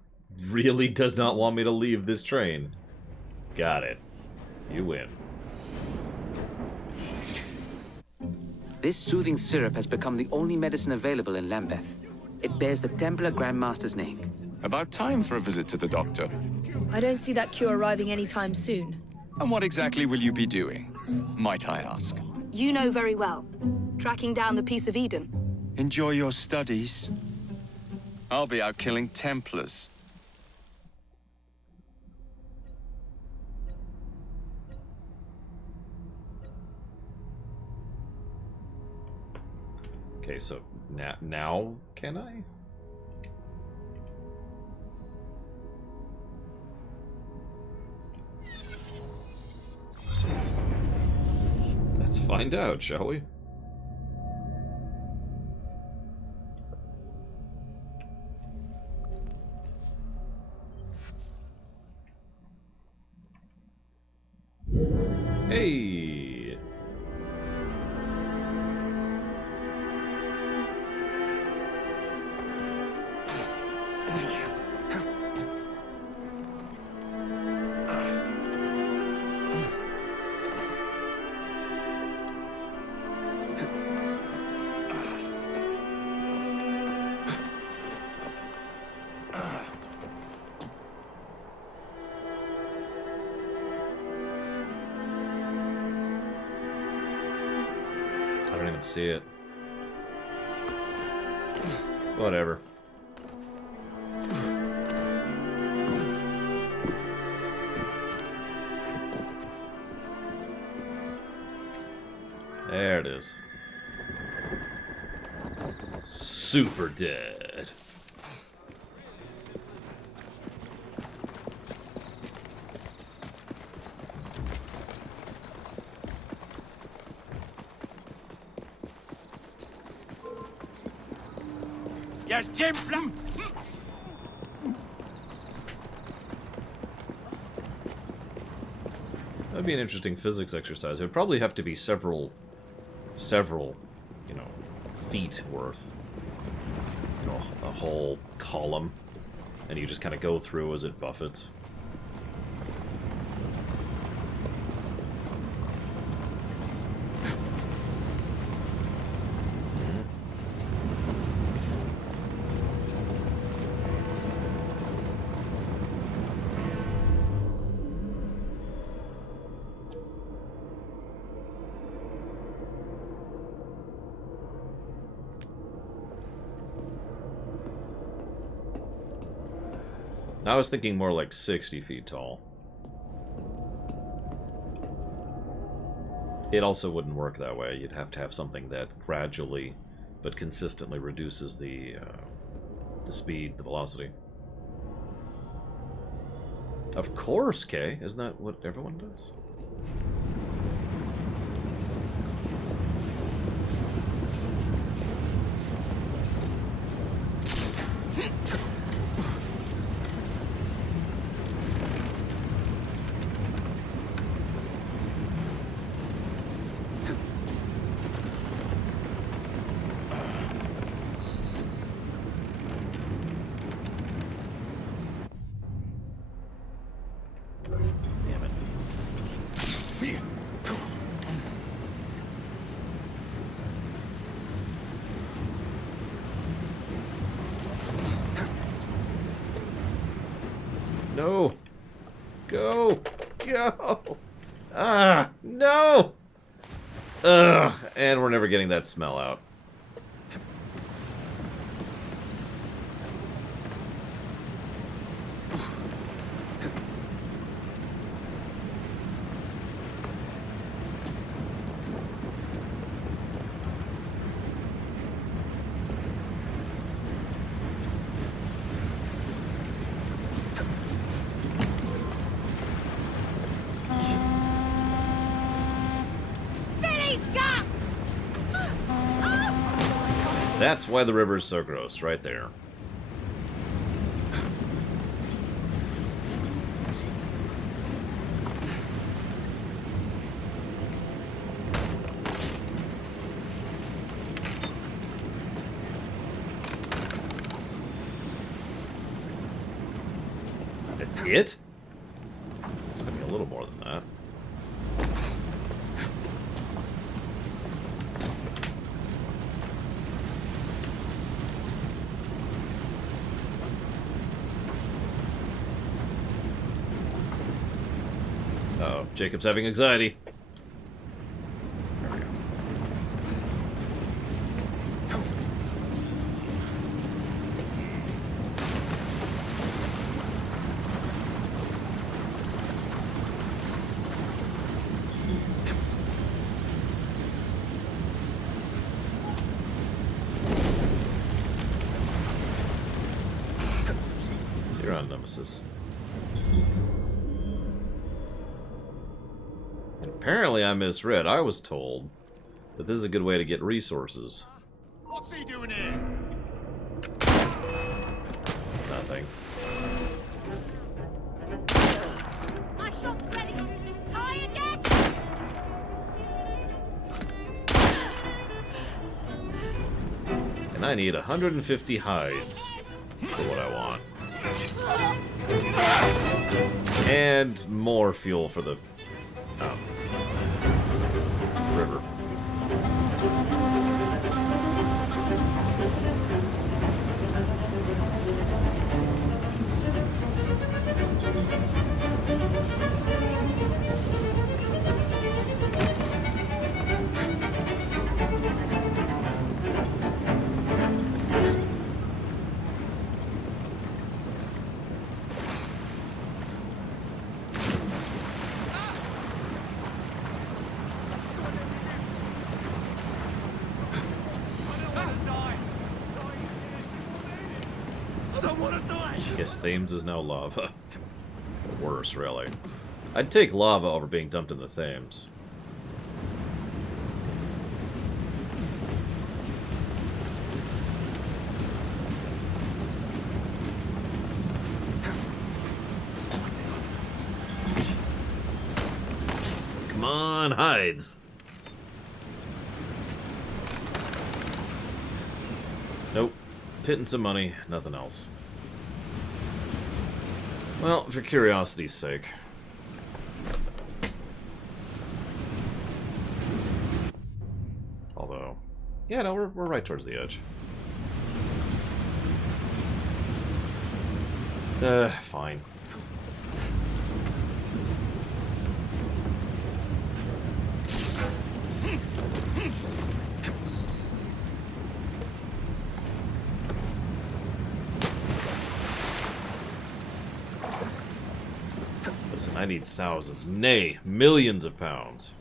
really does not want me to leave this train. Got it. You win. This soothing syrup has become the only medicine available in Lambeth. It bears the Templar Grand Master's name. About time for a visit to the doctor. I don't see that cure arriving anytime soon. And what exactly will you be doing, might I ask? You know very well. Tracking down the Piece of Eden. Enjoy your studies. I'll be out killing Templars. Okay, so now can I? Let's find out, shall we? Hey! I don't even see it. Whatever. There it is. Super dead. You Templar! That'd be an interesting physics exercise. It would probably have to be several, you know, feet worth. You know, a whole column. And you just kind of go through as it buffets. I was thinking more like 60 feet tall. It also wouldn't work that way. You'd have to have something that gradually but consistently reduces the speed, the velocity. Of course, Kay. Isn't that what everyone does? No. Go. Go. Ah, no. Ugh. And we're never getting that smell out. That's why the river is so gross, right there. That's it? It's gonna be a little more than that. Uh-oh, Jacob's having anxiety. There we go. So you're on Nemesis. Apparently I misread. I was told that this is a good way to get resources. What's he doing here? Nothing. My shot's ready. Try and get. And I need 150 hides for what I want. And more fuel for the river. I guess Thames is now lava. Worse, really. I'd take lava over being dumped in the Thames. Come on, hides. Nope. Pitting some money, nothing else. Well, for curiosity's sake. Although, yeah, no, we're right towards the edge. Fine. Listen, I need thousands, nay, millions of pounds.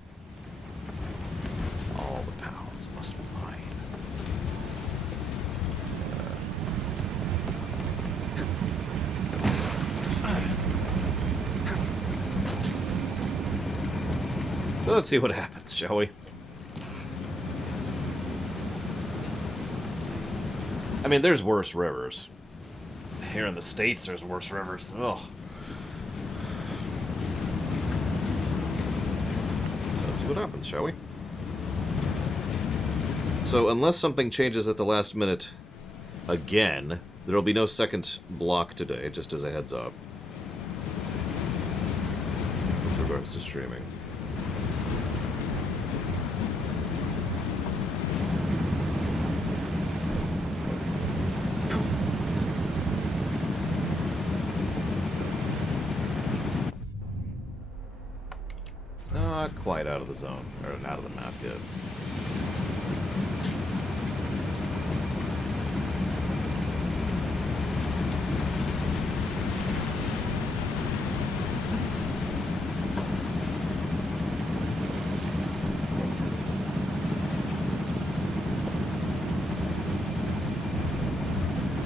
All the pounds must be mine. So let's see what happens, shall we? I mean, there's worse rivers. Here in the States, there's worse rivers. Ugh. So let's see what happens, shall we? So, unless something changes at the last minute again, there will be no second block today, just as a heads up. With regards to streaming. quite out of the zone, or out of the map yet.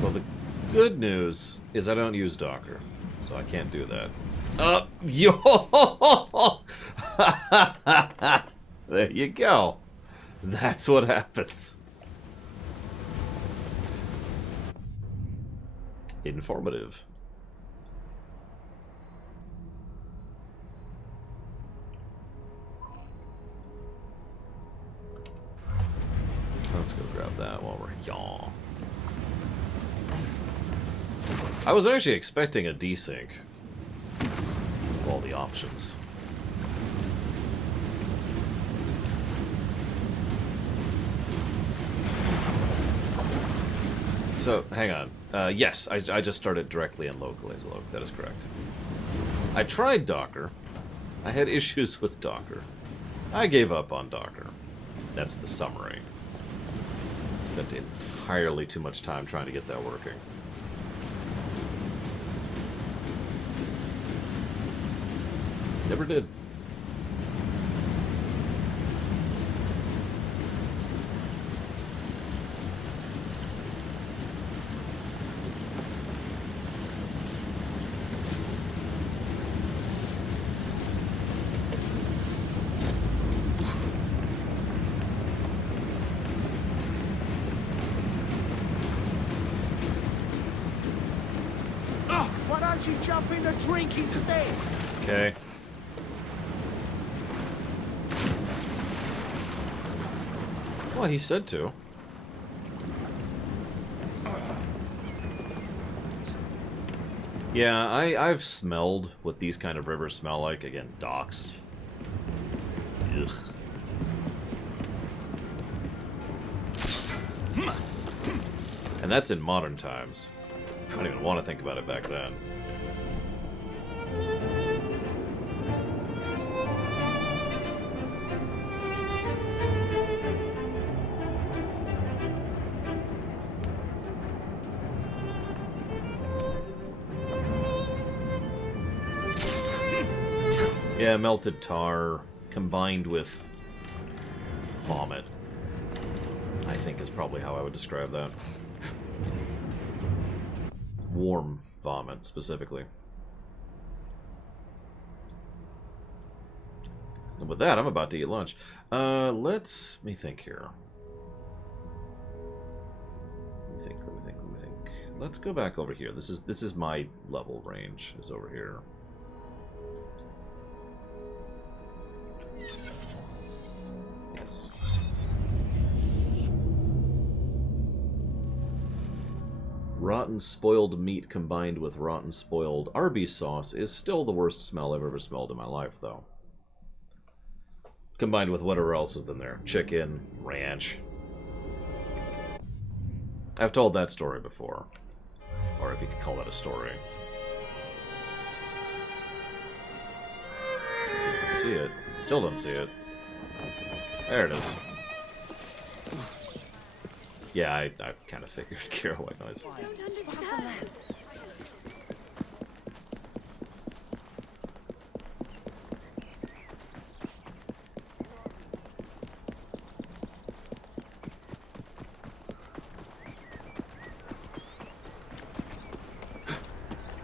Well, the good news is I don't use Docker, so I can't do that. Yo! There you go. That's what happens. Informative. Let's go grab that while we're yaw. I was actually expecting a desync. All the options. So, hang on. Yes, I just started directly in locally. That is correct. I tried Docker. I had issues with Docker. I gave up on Docker. That's the summary. Spent entirely too much time trying to get that working. Never did. Why don't you jump in the drink instead? Okay. Well, he said to. Yeah, I've smelled what these kind of rivers smell like. Again, docks. Ugh. And that's in modern times. I don't even want to think about it back then. Yeah, melted tar combined with vomit, I think is probably how I would describe that. Warm vomit, specifically. And with that, I'm about to eat lunch. Let me think here. Let me think. Let's go back over here. This is my level range, is over here. Yes. Rotten spoiled meat combined with rotten spoiled Arby's sauce is still the worst smell I've ever smelled in my life, though. Combined with whatever else is in there. Chicken, ranch. I've told that story before. Or if you could call that a story. You can see it. Still don't see it. There it is. Yeah, I kind of figured Kira white noise. I don't understand.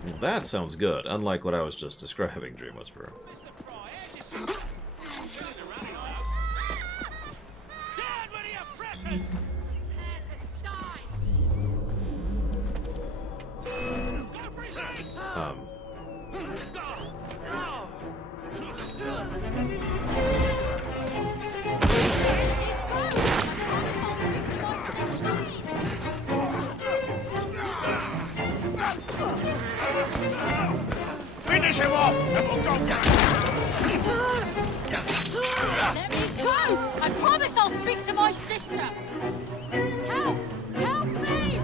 Well, that sounds good, unlike what I was just describing, Dream Whisperer. Finish him off, and we'll go. Let me go! I promise I'll speak to my sister! Help! Help me!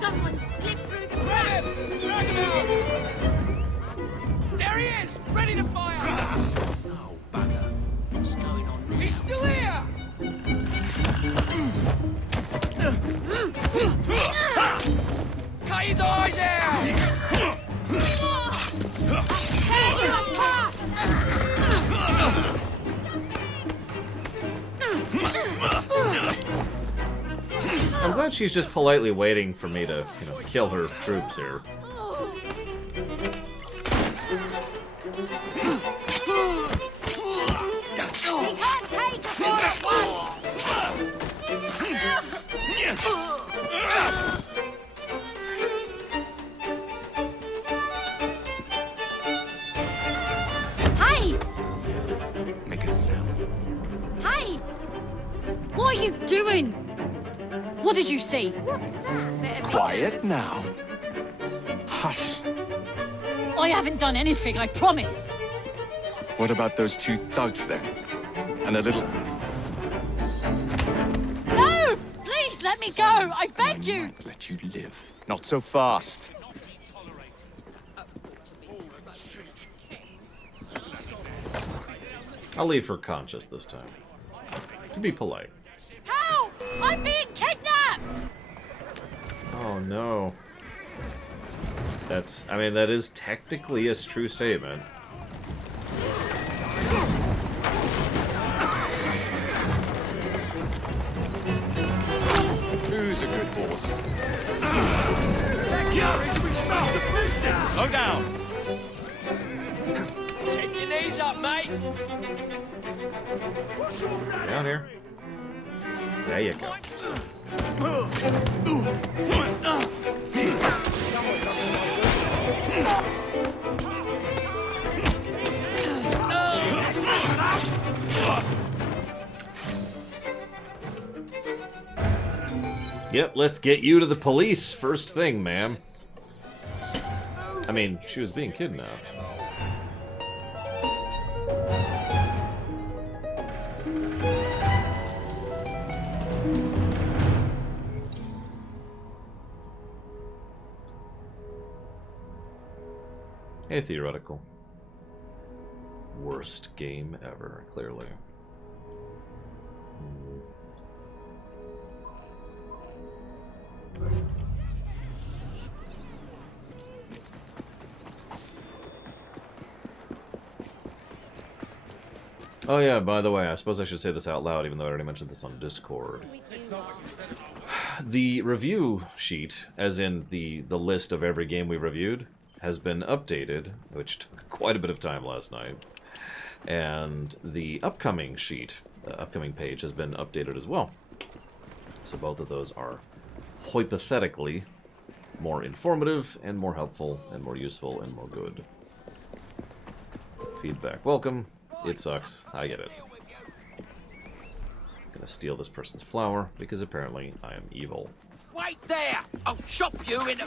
Someone slipped through the cracks! Drag him out! There he is! Ready to fire! eyes out! Tear you apart! I'm glad she's just politely waiting for me to, kill her troops here. We can't take us all at once! Hey! Make a sound. Hey! What are you doing? What did you see? What's that? Quiet now. Hush. I haven't done anything, I promise. What about those two thugs then? And a little... No! Please let me go! I beg you! Let you live. Not so fast. I'll leave her conscious this time. To be polite. Help! I'm being kidnapped! Oh no. That is technically a true statement. Who's a good horse? Slow down. Keep your knees up, mate. Down here. There you go. Yep, let's get you to the police first thing, ma'am. I mean, she was being kidnapped. Hey, theoretical. Worst game ever, clearly. Oh yeah, by the way, I suppose I should say this out loud, even though I already mentioned this on Discord. The review sheet, as in the list of every game we reviewed, has been updated, which took quite a bit of time last night. And the upcoming sheet, upcoming page, has been updated as well. So both of those are hypothetically more informative and more helpful and more useful and more good. Feedback welcome. It sucks. I get it. Gonna steal this person's flower because apparently I am evil. Wait there! I'll chop you in a...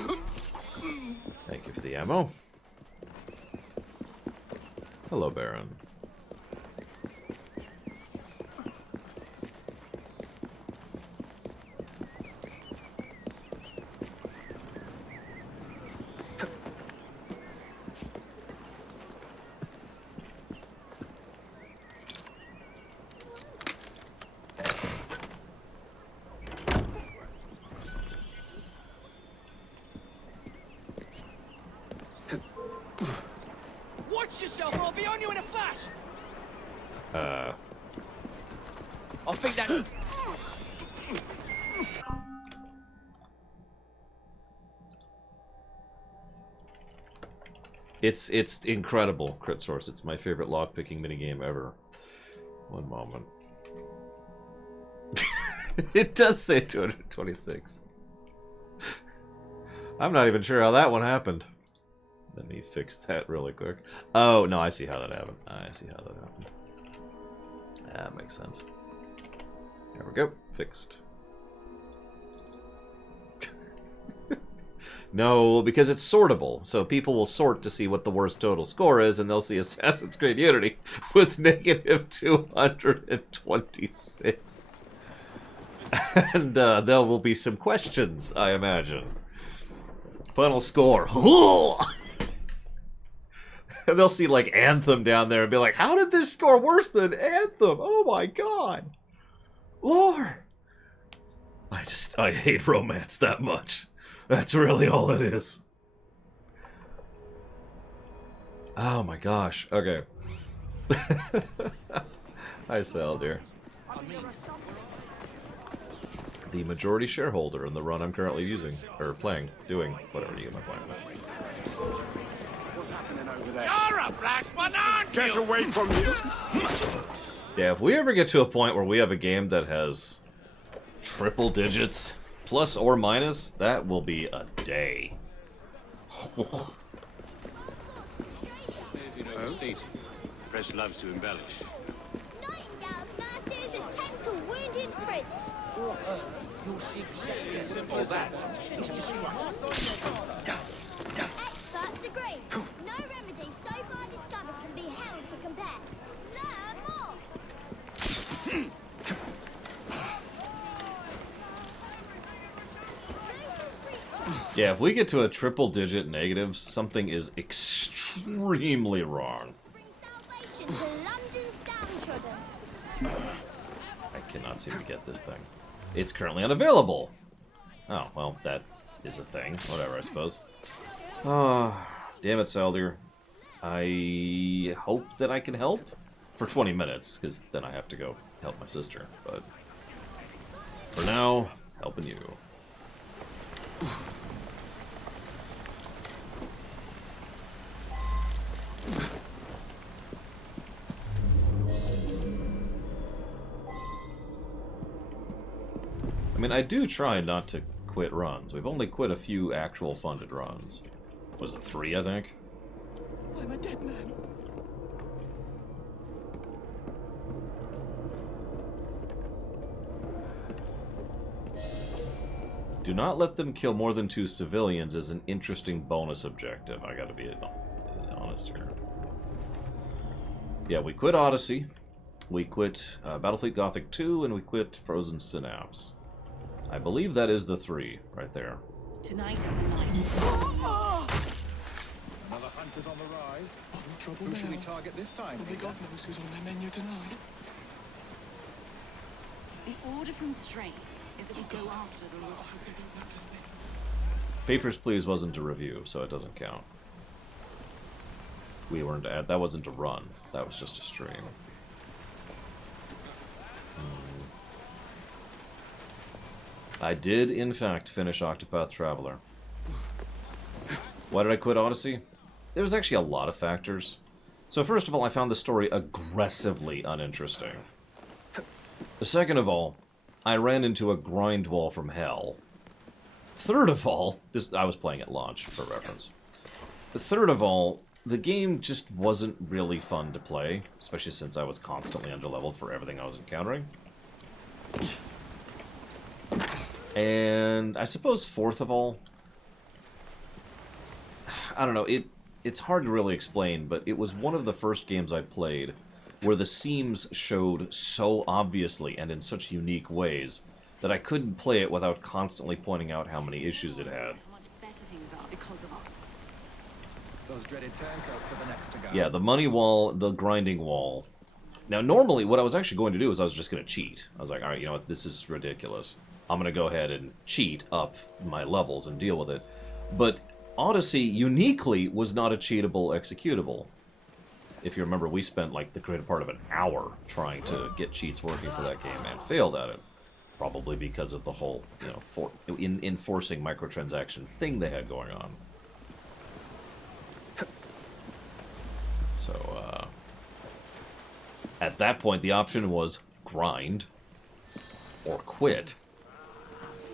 Thank you for the ammo. Hello, Baron. Watch yourself or I'll be on you in a flash! I think that... It's incredible, Crit Source. It's my favorite lockpicking minigame ever. One moment. It does say 226. I'm not even sure how that one happened. Let me fix that really quick. Oh, no, I see how that happened. I see how that happened. That makes sense. There we go. Fixed. No, because it's sortable. So people will sort to see what the worst total score is, and they'll see Assassin's Creed Unity with negative 226. And there will be some questions, I imagine. Final score. And they'll see, like, Anthem down there and be like, how did this score worse than Anthem? Oh my god. Lord. I hate romance that much. That's really all it is. Oh my gosh. Okay. Hi, Sal, dear. The majority shareholder in the run I'm currently using, or playing, doing, whatever you am I playing with. What's happening over there? You're a brash one, aren't you? Get away from me! Yeah, if we ever get to a point where we have a game that has triple digits, plus or minus, that will be a day. Press loves to embellish. Nightingales, nurses, attend to wounded prince. Your secret or that? Experts agree. No remedy so far discovered can be held to compare. Learn more. Yeah, if we get to a triple digit negatives, something is extremely wrong. Salvation to London's downtrodden. I cannot seem to get this thing. It's currently unavailable. Oh, well, that is a thing. Whatever, I suppose. Oh, damn it, Saldir. I hope that I can help for 20 minutes, because then I have to go help my sister. But for now, helping you. I mean, I do try not to quit runs. We've only quit a few actual funded runs. Was it 3, I think? I'm a dead man. Do not let them kill more than 2 civilians is an interesting bonus objective. I gotta be honest here. Yeah, we quit Odyssey, we quit Battlefleet Gothic 2, and we quit Frozen Synapse. I believe that is the 3 right there. Tonight is the night. Another hunter's on the rise. I'm in trouble Who now. should we target this time? Only God knows who's on their menu tonight. The order from Strain is that we go after the rocks. Papers, Please wasn't a review, so it doesn't count. We weren't at, that wasn't a run. That was just a stream. I did, in fact, finish Octopath Traveler. Why did I quit Odyssey? There was actually a lot of factors. So first of all, I found the story aggressively uninteresting. Second of all, I ran into a grind wall from hell. Third of all, this I was playing at launch, for reference. Third of all, the game just wasn't really fun to play, especially since I was constantly underleveled for everything I was encountering. And I suppose fourth of all, I don't know, it's hard to really explain, but it was one of the first games I played where the seams showed so obviously and in such unique ways that I couldn't play it without constantly pointing out how many issues it had. How much better things are because of us. Those dreaded turncoats are the next to go. Yeah, the money wall, the grinding wall. Now, normally, what I was actually going to do is I was just going to cheat. I was like, alright, you know what, this is ridiculous. I'm going to go ahead and cheat up my levels and deal with it. But Odyssey, uniquely, was not a cheatable executable. If you remember, we spent like the greater part of an hour trying to get cheats working for that game and failed at it. Probably because of the whole, you know, enforcing microtransaction thing they had going on. So, at that point, the option was grind or quit.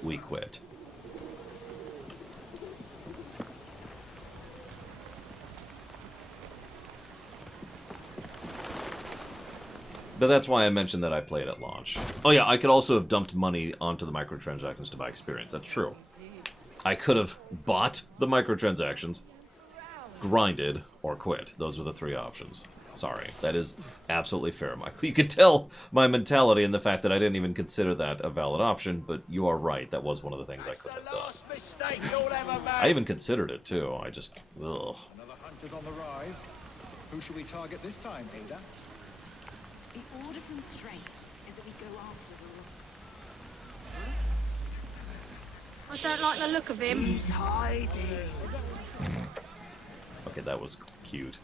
We quit. But that's why I mentioned that I played at launch. Oh yeah, I could also have dumped money onto the microtransactions to buy experience. That's true. I could have bought the microtransactions, grinded, or quit. Those were the 3 options. Sorry, that is absolutely fair, Michael. You could tell my mentality in the fact that I didn't even consider that a valid option, but you are right. That was one of the things I could have done. Mistake you'll ever make. I even considered it, too. I just... ugh. Another hunter's on the rise. Who should we target this time, Ada? The order from Strain is that we go after the rocks. I don't like the look of him. He's hiding. Okay, that was cute.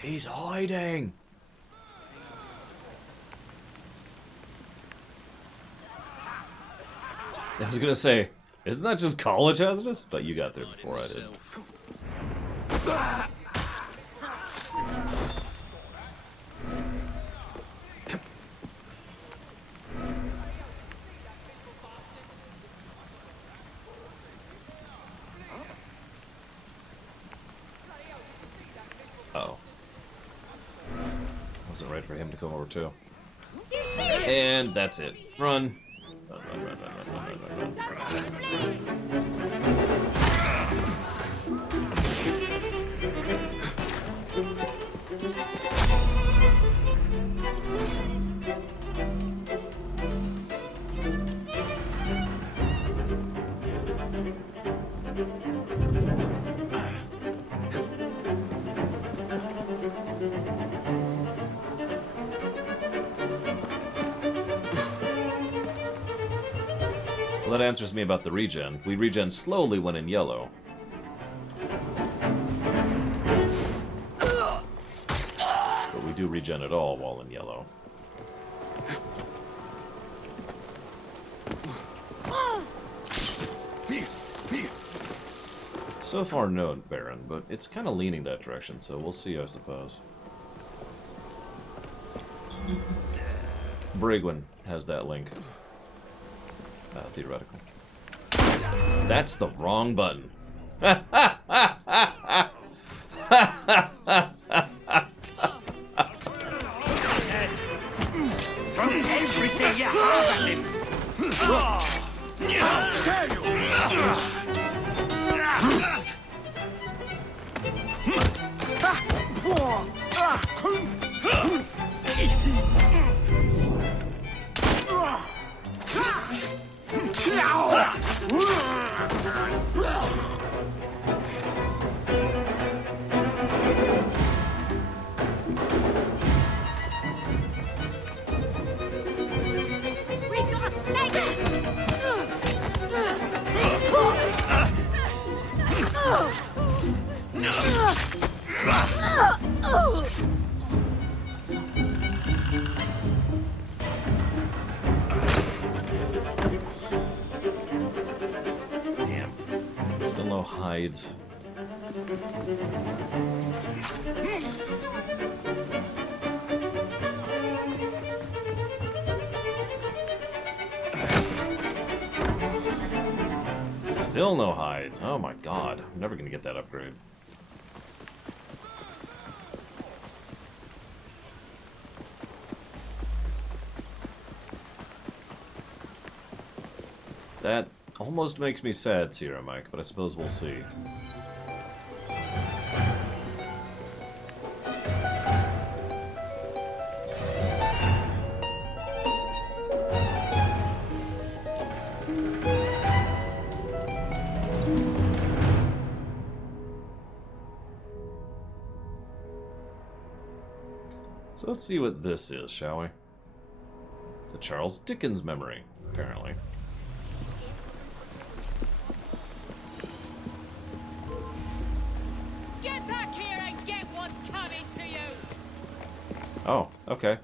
He's hiding! I was gonna say, isn't that just college hazardous? But you got there before I did. Uh-oh. Wasn't ready for him to come over too. And that's it. Run. Run, run, run, run, run, run, run, Well, that answers me about the regen. We regen slowly when in yellow. But we do regen at all while in yellow. So far, no, Baron, but it's kind of leaning that direction, so we'll see, I suppose. Brigwin has that link. Theoretical. That's the wrong button. Throw everything you have at him. We've got a snake! Damn. Still no hides. Still no hides. Oh my god. I'm never gonna get that upgrade. That almost makes me sad, Sierra Mike, but I suppose we'll see. So let's see what this is, shall we? The Charles Dickens memory, apparently. Get back here and get what's coming to you! Oh, okay.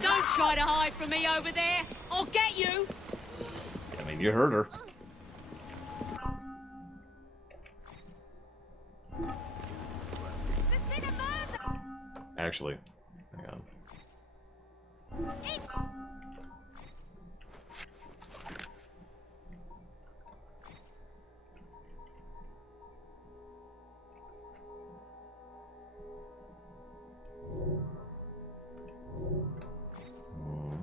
Don't try to hide from me over there! I'll get you! I mean, you heard her. Actually, hang on.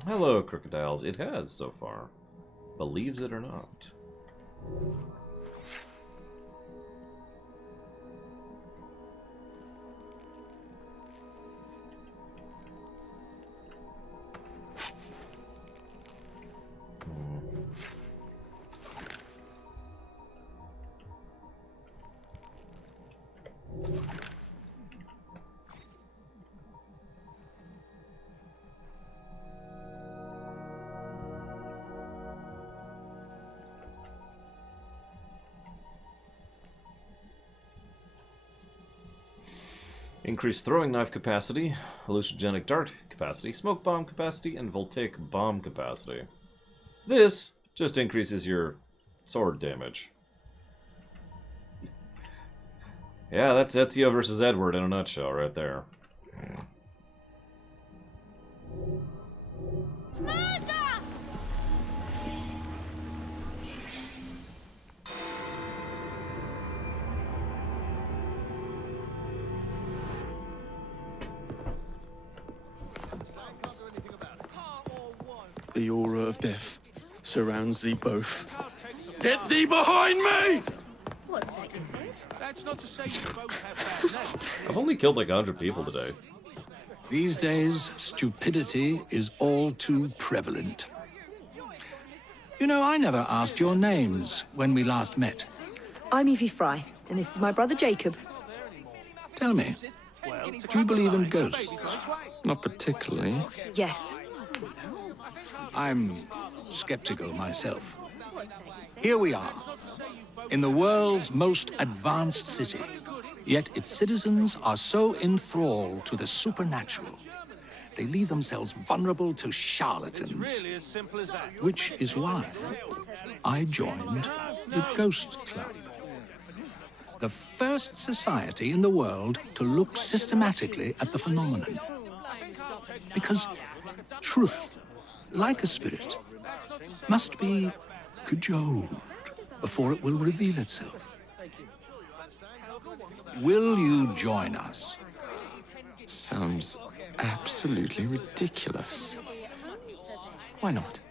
Hello, crocodiles. It has so far. Believes it or not. Increased throwing knife capacity, hallucinogenic dart capacity, smoke bomb capacity, and voltaic bomb capacity. This just increases your sword damage. Yeah, that's Ezio versus Edward in a nutshell right there. The aura of death surrounds thee both. Get thee behind me! What's that you said? That's not to say you both have bad names. I've only killed like 100 people today. These days, stupidity is all too prevalent. You know, I never asked your names when we last met. I'm Evie Fry, and this is my brother Jacob. Tell me, do you believe in ghosts? Not particularly. Yes. I'm skeptical myself. Here we are, in the world's most advanced city, yet its citizens are so enthralled to the supernatural, they leave themselves vulnerable to charlatans. Really as simple as that. Which is why I joined the Ghost Club. The first society in the world to look systematically at the phenomenon. Because truth, like a spirit, must be cajoled before it will reveal itself. Will you join us? Sounds absolutely ridiculous. Why not?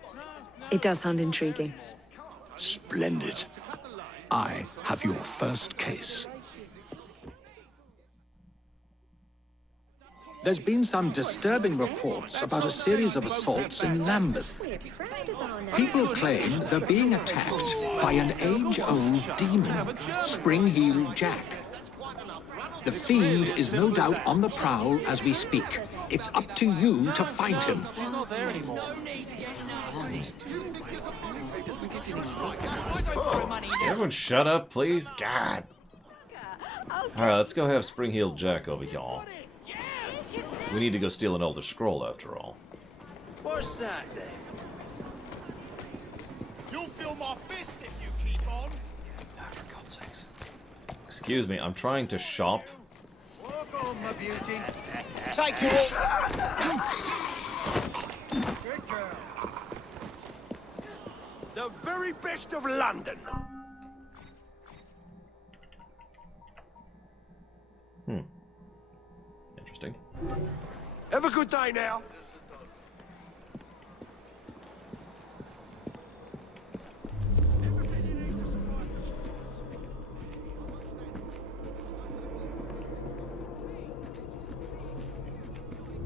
It does sound intriguing. Splendid. I have your first case. There's been some disturbing reports about a series of assaults in Lambeth. People claim they're being attacked by an age-old demon, Spring-Heeled Jack. The fiend is no doubt on the prowl as we speak. It's up to you to find him. He's not there anymore. Everyone shut up, please. God. Alright, let's go have Spring-Heeled Jack over here. We need to go steal an Elder Scroll after all. What's that then? You'll feel my fist if you keep on. For God's sakes. Excuse me, I'm trying to shop. Walk on, my beauty. Take it. Good girl. The very best of London. Interesting. Have a good day now.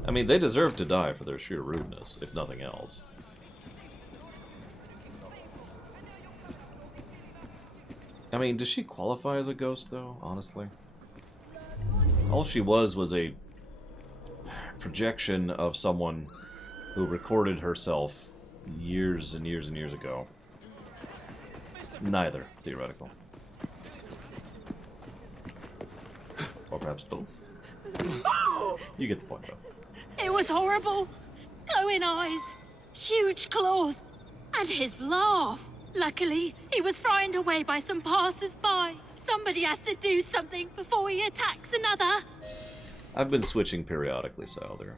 I mean, they deserve to die for their sheer rudeness, if nothing else. I mean, does she qualify as a ghost, though, honestly? All she was a projection of someone who recorded herself years and years and years ago. Neither, theoretical. Or perhaps both. You get the point, though. It was horrible. Glowing eyes, huge claws, and his laugh. Luckily, he was frightened away by some passers-by. Somebody has to do something before he attacks another. I've been switching periodically, so there.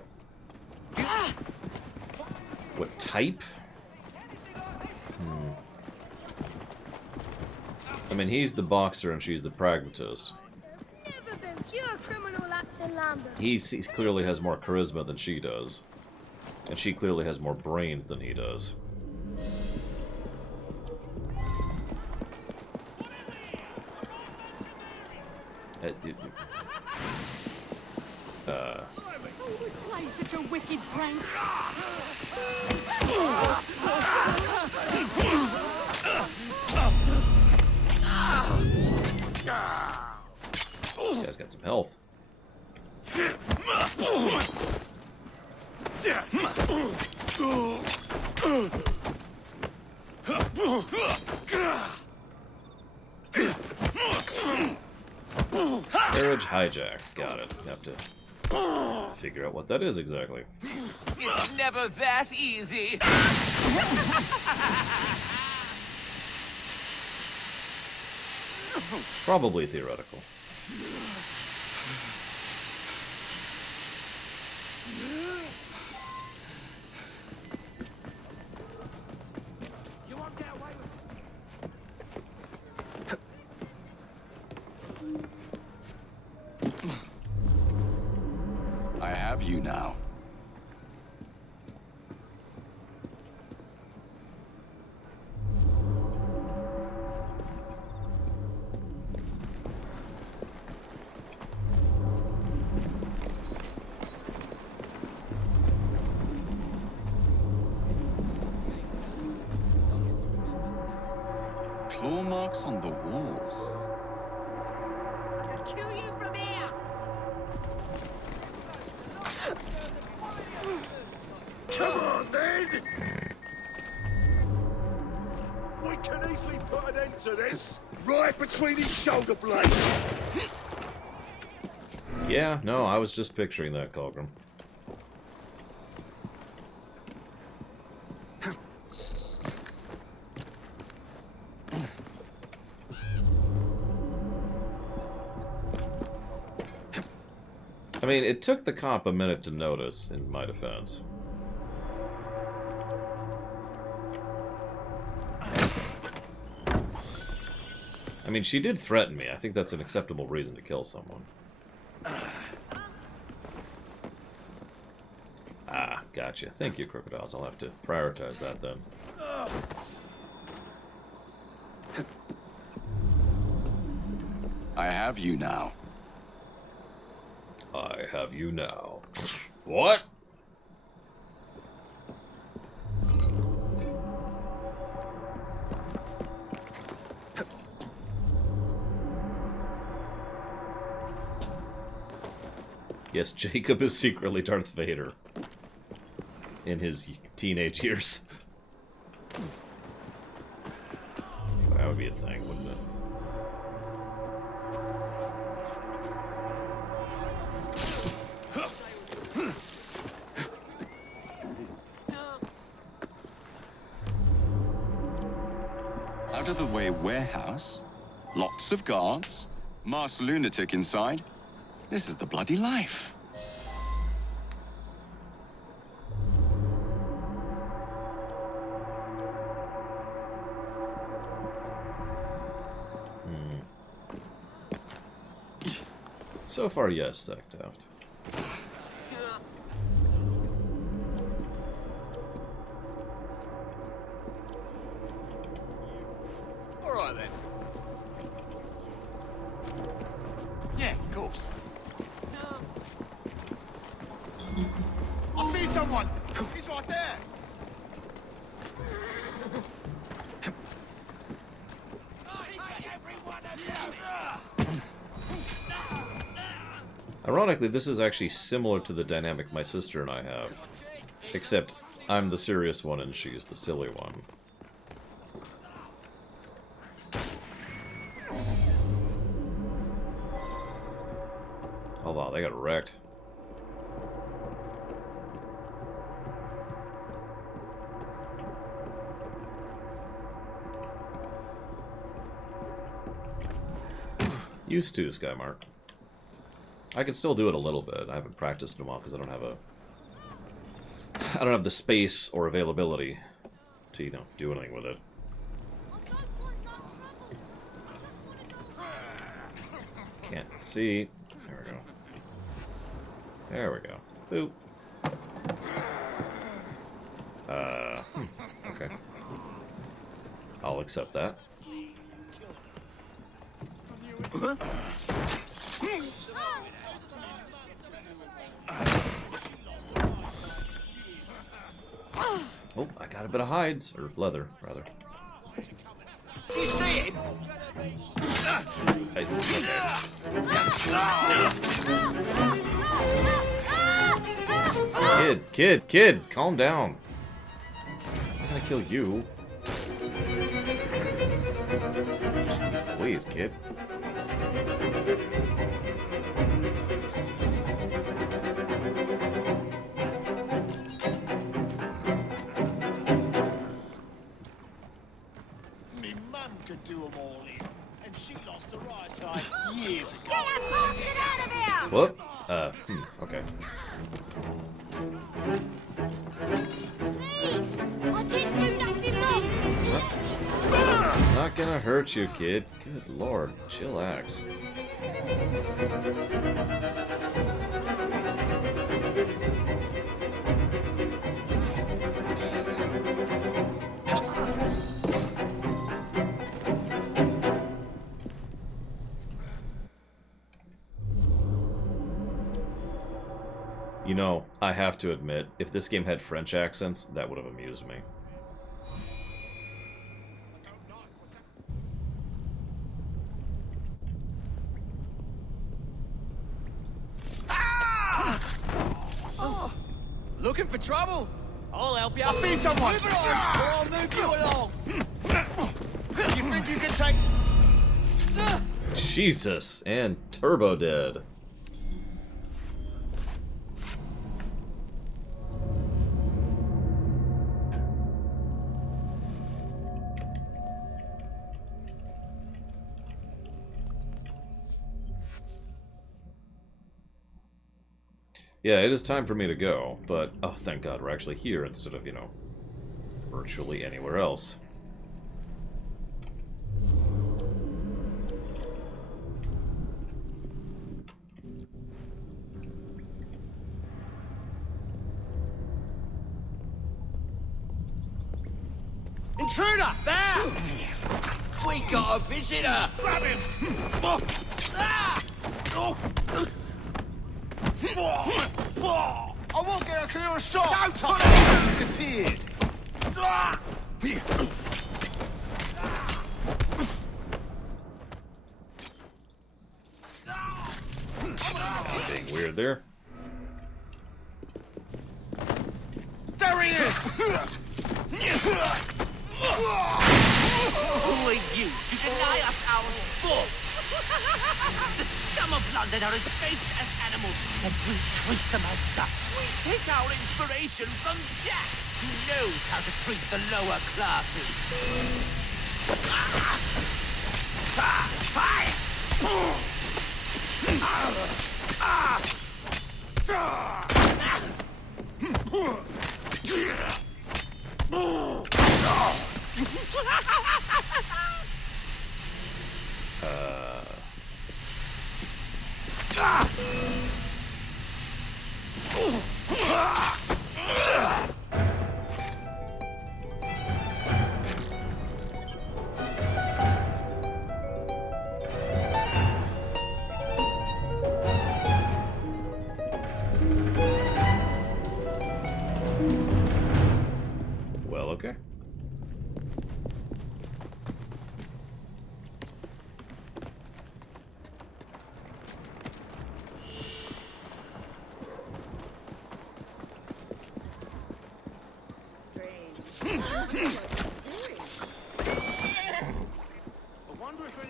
What type? I mean, he's the boxer and she's the pragmatist. Never been fewer criminal acts in Lambeth. He clearly has more charisma than she does. And she clearly has more brains than he does. Play such a wicked prank. This guy's got some health. There Carriage hijack. Got it. Have to figure out what that is exactly. It's never that easy. Probably theoretical. I have you now. Claw marks on the walls. I could kill you from here. Come on, then! We can easily put an end to this. Right between his shoulder blades. Yeah, no, I was just picturing that, Colgrim. I mean, it took the cop a minute to notice, in my defense. I mean, she did threaten me. I think that's an acceptable reason to kill someone. Ah, gotcha. Thank you, Crocodiles. I'll have to prioritize that then. I have you now. I have you now. What? Yes, Jacob is secretly Darth Vader. In his teenage years. That would be a thing, wouldn't it? Out of the way warehouse, lots of guards, masked lunatic inside. This is the bloody life. So far, yes, Sectaft. All right, then. Yeah, of course. I see someone! He's right there! Ironically, this is actually similar to the dynamic my sister and I have. Except, I'm the serious one and she's the silly one. Oh wow, they got wrecked. Used to, Skymark. I can still do it a little bit. I haven't practiced in a while because I don't have the space or availability to, you know, do anything with it. Can't see. There we go. There we go. Boop. Okay. I'll accept that. Oh, I got a bit of hides, or leather, rather. Do you see him? Kid, calm down. I'm not gonna kill you. Please, kid. Me mum could do 'em all in, and she lost her eyesight years ago. Get that bastard out of here! What? Okay. Please! I didn't do nothing wrong! Not gonna hurt you, kid. Good lord. Chillax. You know, I have to admit, if this game had French accents, that would have amused me. Looking for trouble? I'll help you. I see someone. Move it on, or I'll move you along. You think you can take... Jesus, and Turbo Dead. Yeah, it is time for me to go, but oh, thank God we're actually here instead of, you know, virtually anywhere else. Intruder! There! We got a visitor! Grab him! I won't get a clearer shot! Don't touch him! Disappeared! Being weird there. There he is! Who are you to deny us our sport? The scum of London are as base as animals, and we treat them as such. We take our inspiration from Jack, who knows how to treat the lower classes. Well, okay.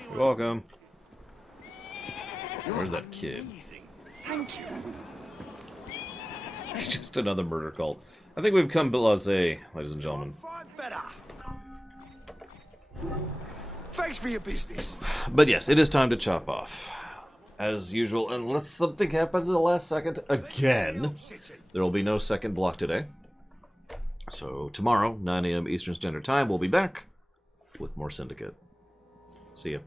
You're welcome. Where's that kid? Thank you. It's just another murder cult. I think we've come blasé, ladies and gentlemen. Better. Thanks for your business. But yes, it is time to chop off. As usual, unless something happens in the last second again, there will be no second block today. So tomorrow, 9 a.m. Eastern Standard Time, we'll be back with more Syndicate. See ya.